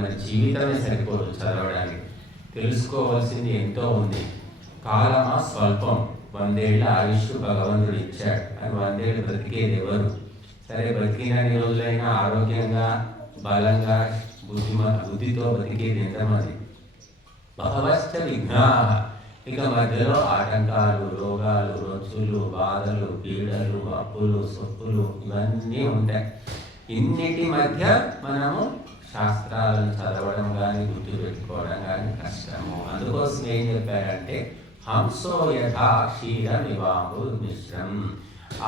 మన జీవితమే సరిపోదు చదవడానికి. తెలుసుకోవాల్సింది ఎంతో ఉంది. కాలమా స్వల్పం, 100 ఏళ్ల ఆయుష్ భగవంతుడు ఇచ్చాడు. అని 100 ఏళ్ళు బ్రతికేది ఎవరు? సరే, బతికినన్ని రోజులైనా ఆరోగ్యంగా, బలంగా, బుద్ధితో బతికేది ఎంతమంది? బహవశ్చ విఘ్నా. ఇక మధ్యలో ఆటంకాలు, రోగాలు, రొచ్చులు, బాధలు, పీడలు, అప్పులు, సొప్పులు ఇవన్నీ ఉంటాయి. ఇన్నిటి మధ్య మనము శాస్త్రాలను చదవడం కానీ గుర్తుపెట్టుకోవడం కానీ కష్టము. అందుకోసం ఏం చెప్పారంటే, హంసో యథా క్షీరమివాంబు మిశ్రం.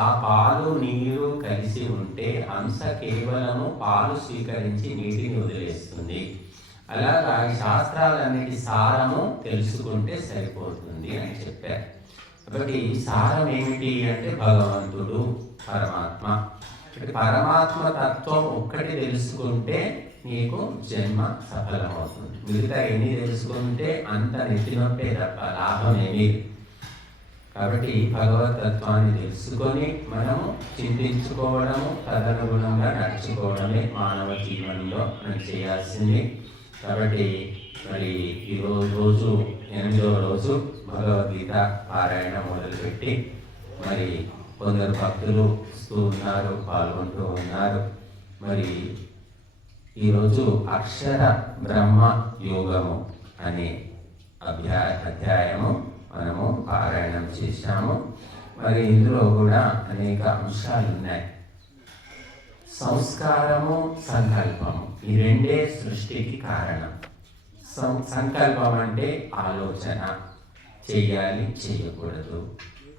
ఆ పాలు నీరు కలిసి ఉంటే హంస కేవలము పాలు స్వీకరించి నీటిని వదిలేస్తుంది. అలాగా ఈ శాస్త్రాలన్నిటి సారము తెలుసుకుంటే సరిపోతుంది అని చెప్పారు. కాబట్టి సారం ఏమిటి అంటే భగవంతుడు, పరమాత్మ. పరమాత్మ తత్వం ఒక్కటి తెలుసుకుంటే నీకు జన్మ సఫలమవుతుంది. మిగతా ఎన్ని తెలుసుకుంటే అంత నెత్తినొప్పే తప్ప లాభం ఏమీ. కాబట్టి భగవతత్వాన్ని తెలుసుకొని మనము చింతించుకోవడము, తదనుగుణంగా నడుచుకోవడమే మానవ జీవనంలో మనం చేయాల్సింది. కాబట్టి మరి రోజు 8వ రోజు భగవద్గీత పారాయణ మొదలుపెట్టి మరి కొందరు భక్తులు వస్తూ ఉన్నారు, పాల్గొంటూ ఉన్నారు. మరి ఈరోజు అక్షర బ్రహ్మ యోగము అనే అధ్యాయము మనము పారాయణం చేశాము. మరి ఇందులో కూడా అనేక అంశాలు ఉన్నాయి. సంస్కారము, సంకల్పము, ఈ రెండే సృష్టికి కారణం. సంకల్పం అంటే ఆలోచన, చెయ్యాలి చేయకూడదు,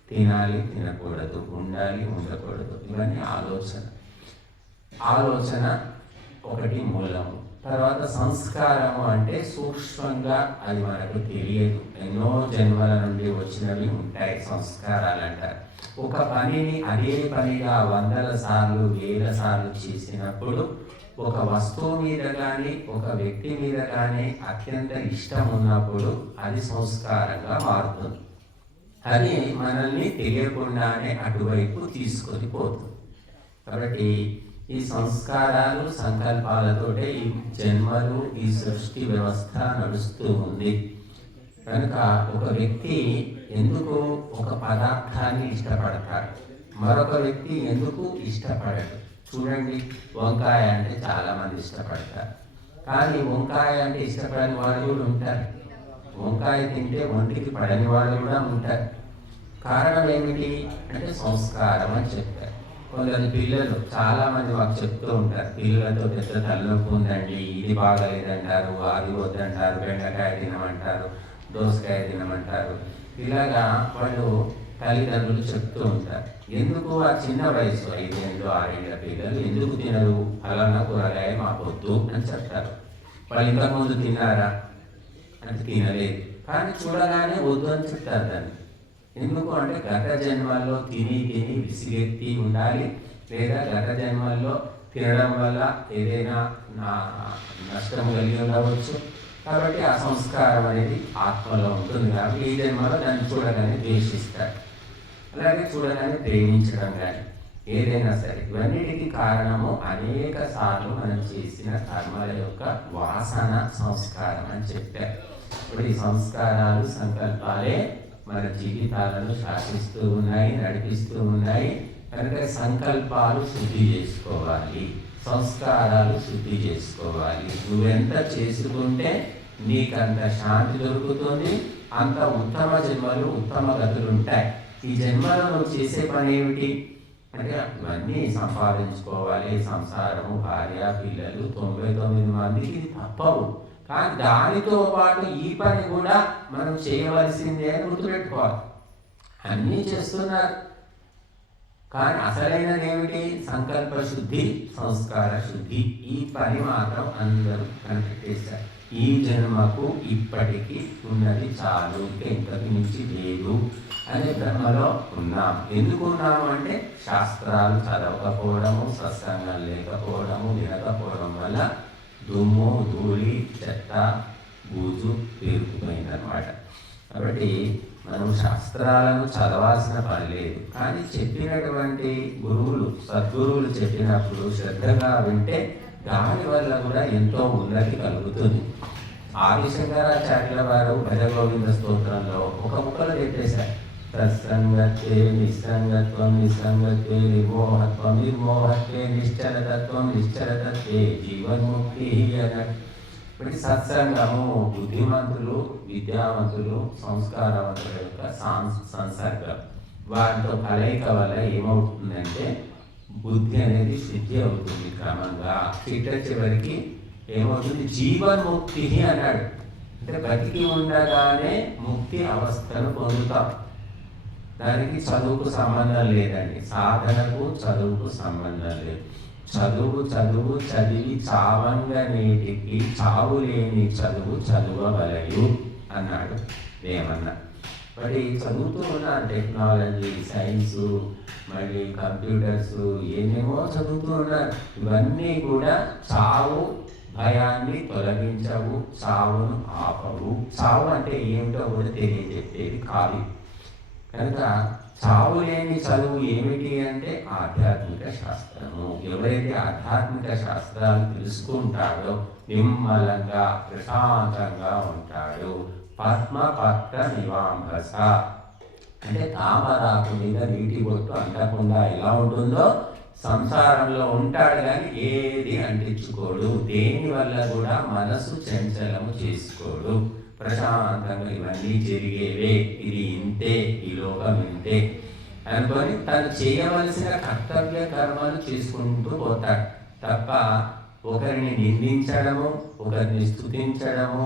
తినాలి తినకూడదు, ఉండాలి ఉండకూడదు, ఇవన్నీ ఆలోచన ఒకటి మూలము. తర్వాత సంస్కారము అంటే సూక్ష్మంగా అది మనకు తెలియదు, ఎన్నో జన్మల నుండి వచ్చినవి ఉంటాయి సంస్కారాలు అంటారు. ఒక పనిని అదే పనిగా 100ల సార్లు 1000 సార్లు చేసినప్పుడు ఒక వస్తువు మీద కానీ ఒక వ్యక్తి మీద కానీ అత్యంత ఇష్టం ఉన్నప్పుడు అది సంస్కారంగా మారుతుంది. అది మనల్ని తెలియకుండానే అటువైపు తీసుకొని పోతుంది. కాబట్టి ఈ సంస్కారాలు, సంకల్పాలతోటే ఈ జన్మలు, ఈ సృష్టి వ్యవస్థ నడుస్తూ ఉంది. కనుక ఒక వ్యక్తి ఎందుకు ఒక పదార్థాన్ని ఇష్టపడతాడు, మరొక వ్యక్తి ఎందుకు ఇష్టపడడు? చూడండి, వంకాయ అంటే చాలామంది ఇష్టపడతారు, కానీ వంకాయ అంటే ఇష్టపడని వాళ్ళు కూడా ఉంటారు. వంకాయ తింటే ఒంటికి పడని వాళ్ళు కూడా ఉంటారు. కారణం ఏమిటి అంటే సంస్కారం అని చెప్తారు. కొందరు పిల్లలు చాలామంది మాకు చెప్తూ ఉంటారు, పిల్లలతో పెద్ద తలనొప్పి ఉందండి, ఇది బాగలేదంటారు, అది వద్దంటారు, బెండకాయ తినమంటారు, దోసకాయ తినమంటారు. ఇలాగా వాళ్ళు తల్లిదండ్రులు చెప్తూ ఉంటారు. ఎందుకు ఆ చిన్న వయసు 5 ఏళ్ళు 6 ఏళ్ళ పిల్లలు ఎందుకు తినరు? ఫలానా కూరగాయ మాకొద్దు అని చెప్తారు. వాళ్ళు ఇంతకుముందు తిన్నారా అంటే తినలేదు, కానీ చూడగానే వద్దు అని చెప్తారు దాన్ని. ఎందుకు అంటే గత జన్మల్లో తిని విసిగెత్తి ఉండాలి, లేదా గత జన్మల్లో తినడం వల్ల ఏదైనా నష్టం కలిగి ఉండవచ్చు. కాబట్టి ఆ సంస్కారం అనేది ఆత్మలో ఉంటుంది. కాబట్టి ఈ జన్మలో దాన్ని చూడగానే ద్వేషిస్తారు, అలాగే చూడగానే ప్రేమించడం కానీ ఏదైనా సరే. ఇవన్నిటికీ కారణము అనేక సార్లు మనం చేసిన కర్మల యొక్క వాసన, సంస్కారం అని చెప్పారు. ఇప్పుడు ఈ సంస్కారాలు, సంకల్పాలే మన జీవితాలను శాసిస్తూ ఉన్నాయి, నడిపిస్తూ ఉన్నాయి. కనుక సంకల్పాలు శుద్ధి చేసుకోవాలి, సంస్కారాలు శుద్ధి చేసుకోవాలి. నువ్వెంత చేసుకుంటే నీకంత శాంతి దొరుకుతుంది, అంత ఉత్తమ జన్మలు, ఉత్తమ గతులు ఉంటాయి. ఈ జన్మలో నువ్వు చేసే పని ఏమిటి అంటే ఇవన్నీ సంపాదించుకోవాలి, సంసారము, భార్య, పిల్లలు, 99 మందికి తప్పవు. కానీ దానితో పాటు ఈ పని కూడా మనం చేయవలసిందే అని గుర్తుపెట్టుకోవాలి. అన్నీ చేస్తున్నారు, కానీ అసలైనది ఏమిటి? సంకల్ప శుద్ధి, సంస్కార శుద్ధి. ఈ పని మాత్రం అందరూ కనిపెట్టేశారు. ఈ జన్మకు ఇప్పటికీ ఉన్నది చాలు, ఇంతకు మించి లేదు అనే బ్రహ్మలో ఉన్నాం. ఎందుకు ఉన్నాము అంటే శాస్త్రాలు చదవకపోవడము, సత్సంగం లేకపోవడము, వినకపోవడం వల్ల దుమ్ము, ధూళి, చెత్త, బూజు పేరుకుపోయిందనమాట. కాబట్టి మనం శాస్త్రాలను చదవాల్సిన పని లేదు, కానీ చెప్పినటువంటి గురువులు, సద్గురువులు చెప్పినప్పుడు శ్రద్ధగా వింటే దానివల్ల కూడా ఎంతో ఉన్నతి కలుగుతుంది. ఆదిశంకరాచార్యుల వారు భజగోవింద స్తోత్రంలో ఒక ముక్కలు చెప్పేశారు. తత్సంగత్వే నిస్సంగత్వం నిస్సంగత్వే నిర్మోహత్వం నిర్మోహత్వే నిశ్చలతత్వం నిశ్చలతత్వే జీవన్ముక్తి అన్నట్టు. ఇప్పుడు సత్సంగము బుద్ధిమంతులు, విద్యావంతులు, సంస్కారవంతుల యొక్క సంసర్గం. వాటితో కలయిక వల్ల ఏమవుతుందంటే బుద్ధి అనేది శుద్ధి అవుతుంది. క్రమంగా చివరికి ఏమవుతుంది, జీవన్ముక్తి అన్నాడు. అంటే బతికి ఉండగానే ముక్తి అవస్థను పొందుతాం. దానికి చదువుకు సంబంధం లేదండి, సాధనకు చదువుకు సంబంధం లేదు. చదువు చదివి చావంగా నేటికి చావు లేని చదువు చదువవలయు అన్నాడు వేమన్న. మరి చదువుతూ ఉన్నాను, టెక్నాలజీ, సైన్సు, మళ్ళీ కంప్యూటర్స్, ఏమేమో చదువుతూ ఉన్నారు. ఇవన్నీ కూడా చావు భయాన్ని తొలగించవు, చావును ఆపవు. చావు అంటే ఏమిటో కూడా తెలియజెప్పేది కాదు. కనుక చావు లేని చదువు ఏమిటి అంటే ఆధ్యాత్మిక శాస్త్రము. ఎవరైతే ఆధ్యాత్మిక శాస్త్రాలు తెలుసుకుంటాడో నిమ్మలంగా ప్రశాంతంగా ఉంటాడు. పద్మపత్ర నివాంభస అంటే తామరాకు మీద నీటి బొట్టు అంటకుండా ఎలా ఉంటుందో సంసారంలో ఉంటాడు, కానీ ఏది అంటించుకోడు. దేని వల్ల కూడా మనసు చంచలము చేసుకోడు. ప్రశాంతంగా ఇవన్నీ జరిగేవే, ఇది ఇంతే, ఈ లోకం ఇంతే అనుకొని తను చేయవలసిన కర్తవ్య కర్మలు చేసుకుంటూ పోతాడు తప్ప ఒకరిని నిందించడము, ఒకరిని స్తుతించడము,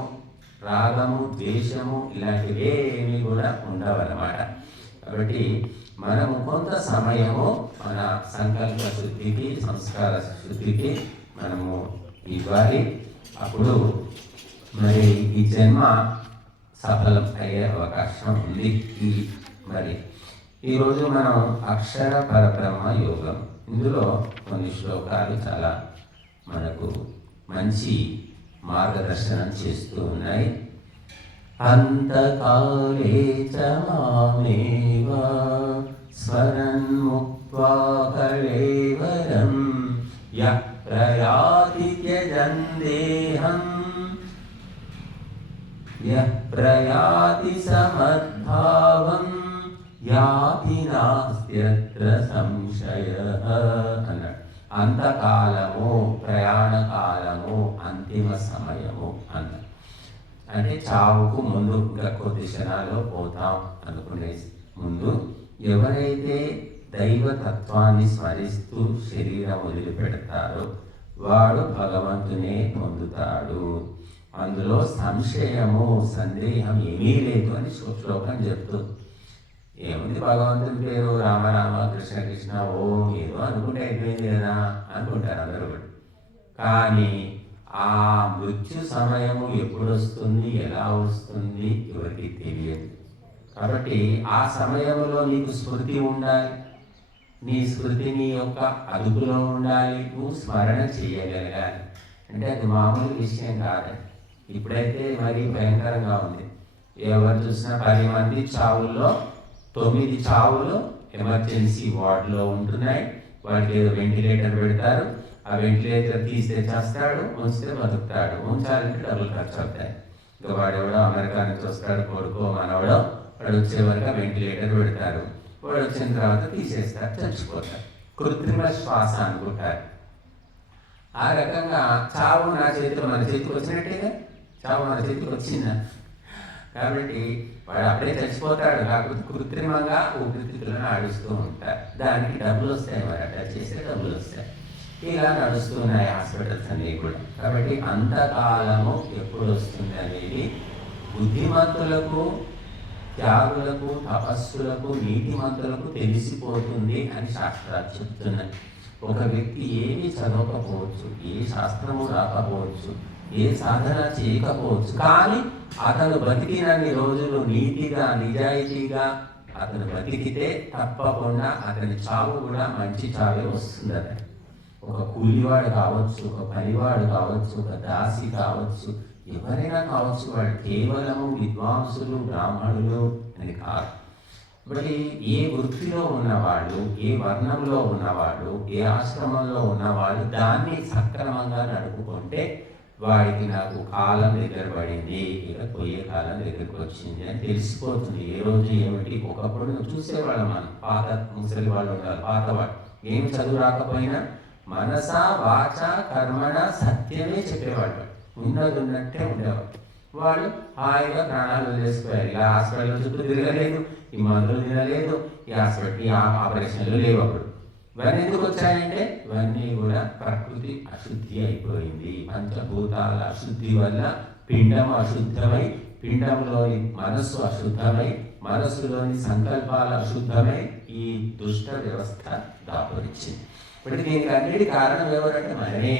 రాగము, ద్వేషము ఇలాంటివి ఏమీ కూడా ఉండవన్నమాట. కాబట్టి మనము కొంత సమయము మన సంకల్ప శుద్ధికి, సంస్కార శుద్ధికి మనము ఇవ్వాలి. అప్పుడు మరి ఈ జన్మ సఫలం అయ్యే అవకాశం ఉంది. మరి ఈరోజు మనం అక్షర పరబ్రహ్మ యోగం, ఇందులో కొన్ని శ్లోకాలు చాలా మనకు మంచి మార్గదర్శనం చేస్తూ ఉన్నాయి. అంతకాలే చ మామేవ స్మరన్ ముక్త్వా కళేవరం యః ప్రయాతి త్యజన్ దేహం యః ప్రయాతి సమద్భావం యాతి నాస్త్యత్ర సంశయః అన్నాడు. అంతకాలము, ప్రయాణ కాలము, అంతిమ సమయము అన్నాడు. అంటే చావుకు ముందు ఇంకా కొద్ది క్షణాల్లో పోతాం అనుకునే ముందు ఎవరైతే దైవతత్వాన్ని స్మరిస్తూ శరీరం వదిలిపెడతారో వాడు భగవంతునే పొందుతాడు. అందులో సంశయము, సందేహం ఏమీ లేదు అని శ్లోకం చెప్తుంది. ఏముంది, భగవంతుని పేరు రామరామ కృష్ణ కృష్ణ ఓం ఏదో అనుకుంటే అయిపోయింది కదా అనుకుంటారు అందరూ. కానీ ఆ మృత్యు సమయము ఎప్పుడు వస్తుంది, ఎలా వస్తుంది ఎవరికి తెలియదు. కాబట్టి ఆ సమయంలో నీకు స్మృతి ఉండాలి, నీ స్మృతి నీ యొక్క అదుపులో ఉండాలి, నువ్వు స్మరణ చేయగలగాలి. అంటే అది మామూలు విషయం కాదు. ఇప్పుడైతే మరీ భయంకరంగా ఉంది. ఎవరు చూసినా 10 మంది చావుల్లో 9 చావులు ఎమర్జెన్సీ వార్డులో ఉంటున్నాయి. వాడికి ఏదో వెంటిలేటర్ పెడతారు, ఆ వెంటిలేటర్ తీస్తే చేస్తాడు, ఉంచితే బతుకుతాడు. ఉంచాలంటే డబ్బులు ఖర్చు అవుతాయి. ఇంకా వాడెవడో అమెరికా నుంచి వస్తాడు, కొడుకో మనవడో, వాడు వచ్చే వరకు వెంటిలేటర్ పెడతారు. వాడు వచ్చిన తర్వాత తీసేస్తారు, చచ్చిపోతారు. కృత్రిమ శ్వాస అనుకుంటారు. ఆ రకంగా చావు నా చేతిలో, మన చేతికి వచ్చినట్టేగా చావు మన చేతికి వచ్చిందా. కాబట్టి వాడు అప్పుడే చచ్చిపోతాడు. కాకపోతే కృత్రిమంగా ఊపిరితిత్తులను ఆడిస్తూ ఉంటారు. దానికి డబ్బులు వస్తాయి, మరి అట్లా చేస్తే డబ్బులు వస్తాయి. ఇలా నడుస్తున్నాయి హాస్పిటల్స్ అన్నీ కూడా. కాబట్టి అంతకాలము ఎప్పుడు వస్తుంది అనేది బుద్ధిమంతులకు, త్యాగులకు, తపస్సులకు, నీతిమంతులకు తెలిసిపోతుంది అని శాస్త్రాలు చెప్తున్నాయి. ఒక వ్యక్తి ఏమీ చదవకపోవచ్చు, ఏ శాస్త్రము రాకపోవచ్చు, ఏ సాధన చేయకపోవచ్చు, కానీ అతను బతికినన్ని రోజులు నీతిగా, నిజాయితీగా అతను బతికితే తప్పకుండా అతని చావు కూడా మంచి చావే వస్తుందట. ఒక కూలివాడు కావచ్చు, ఒక పనివాడు కావచ్చు, ఒక దాసి కావచ్చు, ఎవరైనా కావచ్చు, వాడు కేవలము విద్వాంసులు, బ్రాహ్మణులు అని కాదు. కాబట్టి ఏ వృత్తిలో ఉన్నవాళ్ళు, ఏ వర్ణంలో ఉన్నవాళ్ళు, ఏ ఆశ్రమంలో ఉన్నవాళ్ళు దాన్ని సక్రమంగా నడుపుకుంటే వాడికి నాకు కాలం దగ్గర పడింది, ఇక పోయే కాలం దగ్గరికి వచ్చింది అని తెలిసిపోతుంది. ఏ రోజు ఏమిటి. ఒకప్పుడు చూసేవాళ్ళం మనం, పాత ముసలి వాళ్ళు ఉండాలి, పాతవాళ్ళు ఏం చదువు రాకపోయినా మనస వాచ కర్మణ సత్యమే చెప్పేవాళ్ళు, ఉన్నది ఉన్నట్టే ఉండేవాళ్ళు. వాళ్ళు హాయిగా ప్రాణాలు వదిలేసిపోయారు. ఇలా హాస్పిటల్ చుట్టూ తిరగలేదు, ఈ మందులు తినలేదు, ఈ హాస్పిటల్ ఈ ఆపరేషన్లు లేవు. అప్పుడు ఇవన్నీ ఎందుకు వచ్చాయంటే ఇవన్నీ కూడా ప్రకృతి అశుద్ధి అయిపోయింది. పంచభూతాల అశుద్ధి వల్ల పిండం అశుద్ధమై, పిండంలోని మనస్సు అశుద్ధమై, మనస్సులోని సంకల్పాలు అశుద్ధమై ఈ దుష్ట వ్యవస్థ దాపురించింది. ఇప్పుడు దీనికి అన్నిటి కారణం ఎవరంటే మనమే.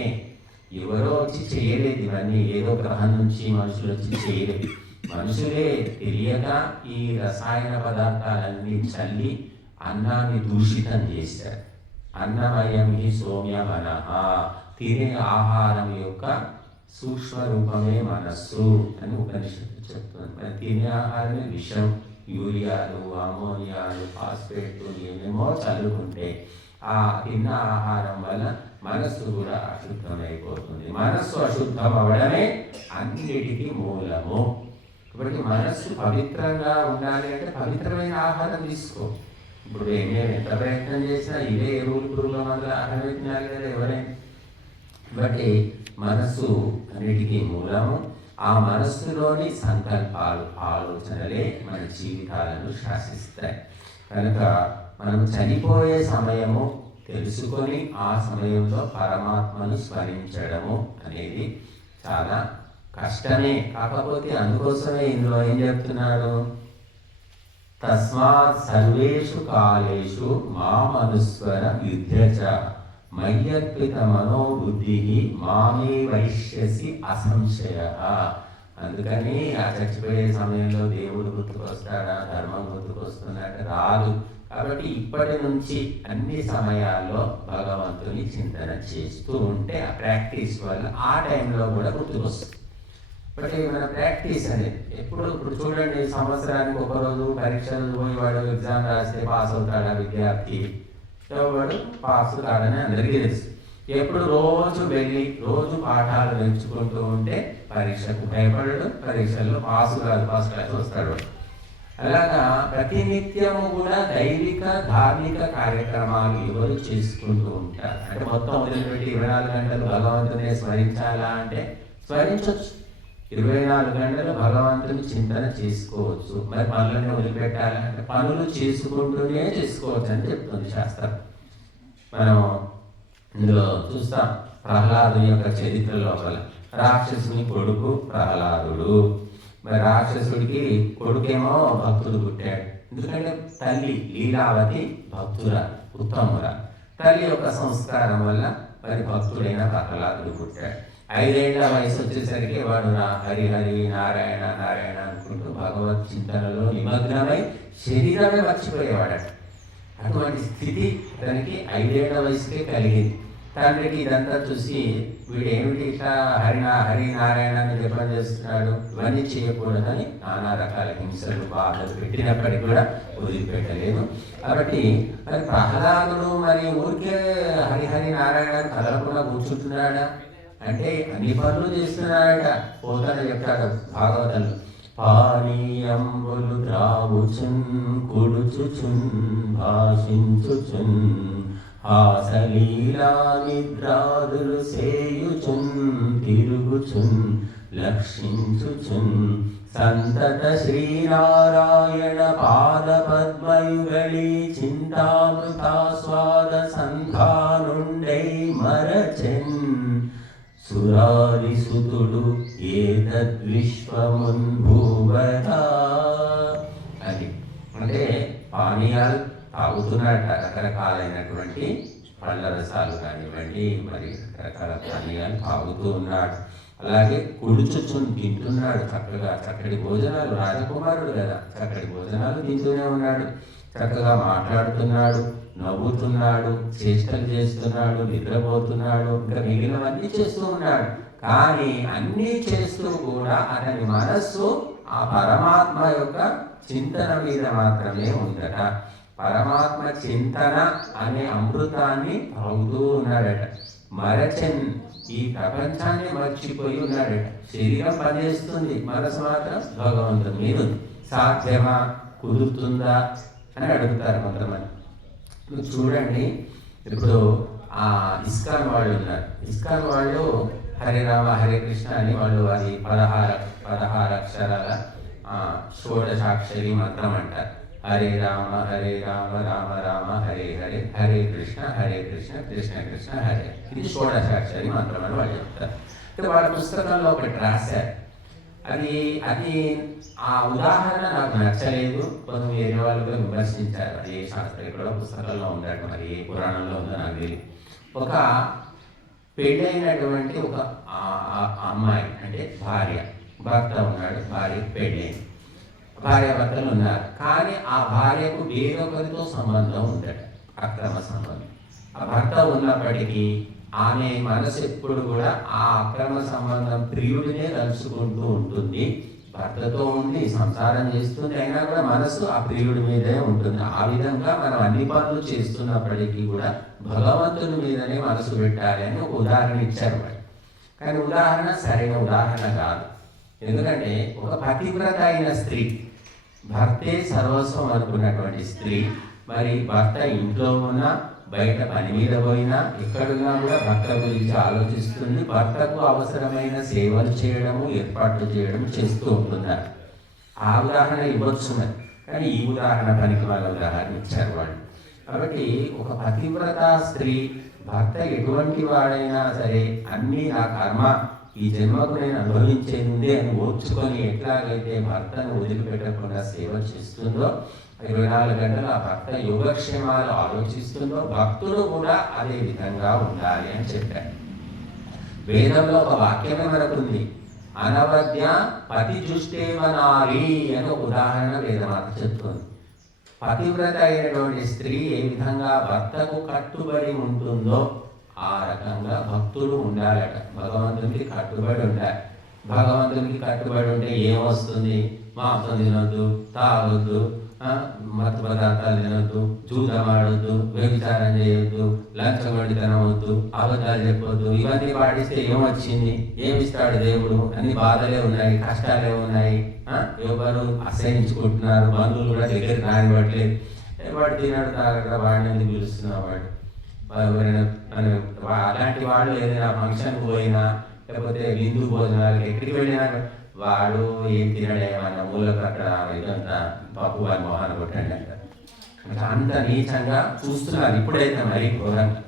ఎవరో వచ్చి చేయలేదు ఇవన్నీ, ఏదో గ్రహం నుంచి మనుషులు వచ్చి చేయలేదు. మనుషులే తెలియక ఈ రసాయన పదార్థాలన్నీ చల్లి అన్నాన్ని దూషితం చేశారు. అన్నమయం హి సౌమ్యమనః, తినే ఆహారం యొక్క సూక్ష్మ రూపమే మనస్సు అని ఉపనిషత్తు చెప్తుంది. మరి తినే ఆహారమే విషం, యూరియాలు, అమోనియాలు, ఫాస్ఫేట్లు ఏమేమో చల్లుకుంటే ఆ తిన్న ఆహారం వల్ల మనస్సు కూడా అశుద్ధమైపోతుంది. మనస్సు అశుద్ధం అవడమే అన్నిటికీ మూలము. కాబట్టి మనస్సు పవిత్రంగా ఉండాలి అంటే పవిత్రమైన ఆహారం తీసుకో. ఇప్పుడు మేము ఎంత ప్రయత్నం చేసినా ఇదే ఎరువులు పురుగుల మందుల ఆహారం తినాలి కదా ఎవరైనా. కాబట్టి మనస్సు అన్నిటికీ మూలము. ఆ మనస్సులోని సంకల్పాలు, ఆలోచనలే మన జీవితాలను శాసిస్తాయి. కనుక మనం చనిపోయే సమయము తెలుసుకొని ఆ సమయంలో పరమాత్మను స్మరించడము అనేది చాలా కష్టమే. కాకపోతే అందుకోసమే ఇందులో ఏం చెప్తున్నాడు, తస్మాత్ సర్వేషు కాలేషు మామనుస్వర యుధ్యచ మయ్యర్పిత మనోబుద్ధి మామే వైశ్యసి అసంశయ. అందుకని ఆ చచ్చిపోయే సమయంలో దేవుడు గుర్తుకొస్తాడా, ధర్మం గుర్తుకొస్తున్నాడా, రాదు. కాబట్టి ఇప్పటి నుంచి అన్ని సమయాల్లో భగవంతుని చింతన చేస్తూ ఉంటే ఆ ప్రాక్టీస్ వల్ల ఆ టైంలో కూడా గుర్తుకొస్తుంది. బట్ మన ప్రాక్టీస్ అనేది ఇప్పుడు చూడండి, సంవత్సరానికి ఒకరోజు పరీక్షలు పోయి వాడు ఎగ్జామ్ రాస్తే పాస్ అవుతాడా విద్యార్థి, వాడు పాస్ కాడని అందరికీ తెలుసు. ఎప్పుడు రోజు వెళ్ళి రోజు పాఠాలు నేర్చుకుంటూ ఉంటే పరీక్షకు భయపడడు, పరీక్షల్లో పాస్ కాదు, ఫస్ట్ క్లాస్ వస్తాడు. అలాగా ప్రతినిత్యము కూడా దైవిక ధార్మిక కార్యక్రమాలు ఎవరు చేసుకుంటూ ఉంటారు. అంటే మొత్తం వదిలిపెట్టి 24 గంటలు భగవంతుని స్మరించాలా అంటే స్మరించవచ్చు. 24 గంటలు భగవంతుని చింతన చేసుకోవచ్చు. మరి పనులనే వదిలిపెట్టాలంటే పనులు చేసుకుంటూనే చేసుకోవచ్చు అని చెప్తుంది శాస్త్రం. మనం ఇందులో చూస్తాం ప్రహ్లాదుని యొక్క చరిత్ర లోపల రాక్షసుని కొడుకు ప్రహ్లాదుడు. మరి రాక్షసుడికి కొడుకేమో భక్తుడు పుట్టాడు. ఎందుకంటే తల్లి లీలావతి భక్తురా, ఉత్తమురా. తల్లి యొక్క సంస్కారం వల్ల మరి భక్తుడైన ప్రహ్లాదుడు పుట్టాడు. 5 ఏళ్ల వయసు వచ్చేసరికి వాడు హరి హరి నారాయణ నారాయణ అనుకుంటూ భగవత్ చింతనలో నిమగ్నమై శరీరమే మర్చిపోయేవాడట. అటువంటి స్థితి తనకి 5 ఏళ్ల వయసుకే కలిగింది. తండ్రికి ఇదంతా చూసి వీడు ఏమిటి ఇట్లా హరి నారాయణ అని జపం చేస్తున్నాడు, ఇవన్నీ చేయకూడదని నానా రకాల హింసలు బాధలు పెట్టినప్పటికీ కూడా వదిలిపెట్టలేదు. కాబట్టి మరి ప్రహ్లాదుడు మరి ఊరికే హరి నారాయణ కదలకుండా కూర్చుంటున్నాడా అంటే అన్ని పనులు చేస్తున్నాడట. పోతన చెప్తాడు భాగవతంలో, పానీయంబులు త్రాగుచున్ కుడుచుచున్ భాషించుచున్ హాసలీలా నిద్రాదులు సేయుచున్ తిరుగుచున్ లక్షించుచున్ సంతత శ్రీనారాయణ పాద పద్మయుగళి చింతామృతాస్వాద సంధానుండై మరచెన్ సురారిసుతుడు ఏతద్విశ్వమున్భూవత అని. అంటే పానీయాలు తాగుతున్నాడట, రకరకాలైనటువంటి పళ్ళ రసాలు కానివ్వండి, మరి రకరకాల పానీయాలు తాగుతూ ఉన్నాడు. అలాగే కుడుచుచుని తింటున్నాడు, చక్కగా చక్కటి భోజనాలు, రాజకుమారుడు కదా, చక్కటి భోజనాలు తింటూనే ఉన్నాడు. చక్కగా మాట్లాడుతున్నాడు, నవ్వుతున్నాడు, చేష్టలు చేస్తున్నాడు, నిద్రపోతున్నాడు, ఇంకా మిగిలినవన్నీ చేస్తూ ఉన్నాడు. కానీ అన్నీ చేస్తూ కూడా అతని మనస్సు ఆ పరమాత్మ యొక్క చింతన మీద మాత్రమే ఉందట. పరమాత్మ చింతన అనే అమృతాన్ని తాగుతూ ఉన్నాడట. మరచన్ ఈ ప్రపంచాన్ని మర్చిపోయి ఉన్నాడట. శరీరం పనిచేస్తుంది, మనసు మాత్రం భగవంతుని మీద ఉంది. సాధ్యమా, కుదురుతుందా అని అడుగుతారు కొంతమంది. మీరు చూడండి, ఇప్పుడు ఇస్కాన్ వాళ్ళు ఉన్నారు. ఇస్కాన్ వాళ్ళు హరే రామ హరే కృష్ణ అని వాళ్ళు అది 16 అక్షరాల షోడశాక్షరి మంత్రం అంటారు. హరే రామ రామ రామ హరే హరే, హరే కృష్ణ కృష్ణ కృష్ణ హరే. ఇది షోడశాక్షరి మంత్రం అని వాళ్ళు చెప్తారు. అంటే వాళ్ళ పుస్తకంలో ఒకటి రాశారు. అది ఆ ఉదాహరణ నాకు నచ్చలేదు. కొంచెం వేరే వాళ్ళు కూడా విమర్శించారు. అది ఏ శాస్త్రీయ పుస్తకాల్లో ఉండాలి, మరి ఏ పురాణంలో ఉందో నాకు తెలియదు. ఒక పెళ్ళైనటువంటి ఒక అమ్మాయి అంటే భార్య, భర్త ఉన్నాడు, భార్య పెళ్ళైంది, భార్యాభర్తలు ఉన్నారు. కానీ ఆ భార్యకు వేరొకరితో సంబంధం ఉందట, అక్రమ సంబంధం. ఆ భర్త ఉన్నప్పటికీ ఆమె మనసు ఎప్పుడు కూడా ఆ అక్రమ సంబంధం ప్రియుడినే కలుసుకుంటూ ఉంటుంది. భర్తతో ఉండి సంసారం చేస్తుంది, అయినా కూడా మనసు ఆ ప్రియుడి మీదే ఉంటుంది. ఆ విధంగా మనం అన్ని పనులు చేస్తున్నప్పటికీ కూడా భగవంతుని మీదనే మనసు పెట్టాలి అని ఒక ఉదాహరణ ఇచ్చారు మరి. కానీ ఉదాహరణ సరైన ఉదాహరణ కాదు. ఎందుకంటే ఒక పతివ్రత అయిన స్త్రీ, భర్తే సర్వస్వం అనుకున్నటువంటి స్త్రీ, మరి భర్త ఇంట్లో ఉన్నా బయట పని మీద పోయినా ఎక్కడున్నా కూడా భర్త గురించి ఆలోచిస్తుంది. భర్తకు అవసరమైన సేవలు చేయడము, ఏర్పాట్లు చేయడం చేస్తూ ఉంటున్నారు. ఆ ఉదాహరణ ఇవ్వచ్చు, కానీ ఈ ఉదాహరణ పనికి వాళ్ళ ఉదాహరణ ఇచ్చారు వాళ్ళు. కాబట్టి ఒక పతివ్రత స్త్రీ, భర్త ఎటువంటి వాడైనా సరే అన్నీ నా కర్మ, ఈ జన్మకు నేను అనుభవించేది అని ఓర్చుకొని ఎట్లాగైతే భర్తను వదిలిపెట్టకుండా సేవ చేస్తుందో, 24 గంటలు ఆ భర్త యోగక్షేమాలు ఆలోచిస్తుందో, భక్తుడు కూడా అదే విధంగా ఉండాలి అని చెప్పారు. వేదంలో ఒక వాక్యమే మనకుంది, అనవద్య పతి జుష్టేవనాలి అని ఒక ఉదాహరణ వేదమాత చెప్తుంది. పతివ్రత అయినటువంటి స్త్రీ ఏ విధంగా భర్తకు కట్టుబడి ఉంటుందో ఆ రకంగా భక్తుడు ఉండాలట. భగవంతునికి కట్టుబడి ఉండాలి. భగవంతునికి కట్టుబడి ఉంటే ఏమొస్తుంది? మాంసం తినొద్దు, తాగొద్దు, మత్తు పదార్థాలు తినొద్దు, జూదమాడొద్దు, వ్యభిచారం చేయొద్దు, లంచగొండితనం వద్దు, అబద్ధాలు చెప్పొద్దు. ఇవన్నీ పాటిస్తే ఏమొచ్చింది? ఏమిస్తాడు దేవుడు? అన్ని బాధలే ఉన్నాయి, కష్టాలే ఉన్నాయి. ఎవరు అసహించుకుంటున్నారు, బంధువులు కూడా దగ్గరికి రానివ్వట్లేదు. వాడు తినడు, తాగట, వాడిని ఎందుకు పిలుస్తున్నావు? అలాంటి వాళ్ళు ఏదైనా ఫంక్షన్కి పోయినా, లేకపోతే విందు భోజనాలు ఎక్కడికి వెళ్ళినా వాడు ఏం తినడేమన్నా మూలకు అక్కడ ఇదంతా పప్పు వారి మొహాన్ని కొట్టండి అంటారు. అంత నీచంగా చూస్తున్నారు ఇప్పుడైతే మరీ ఘోరంగా.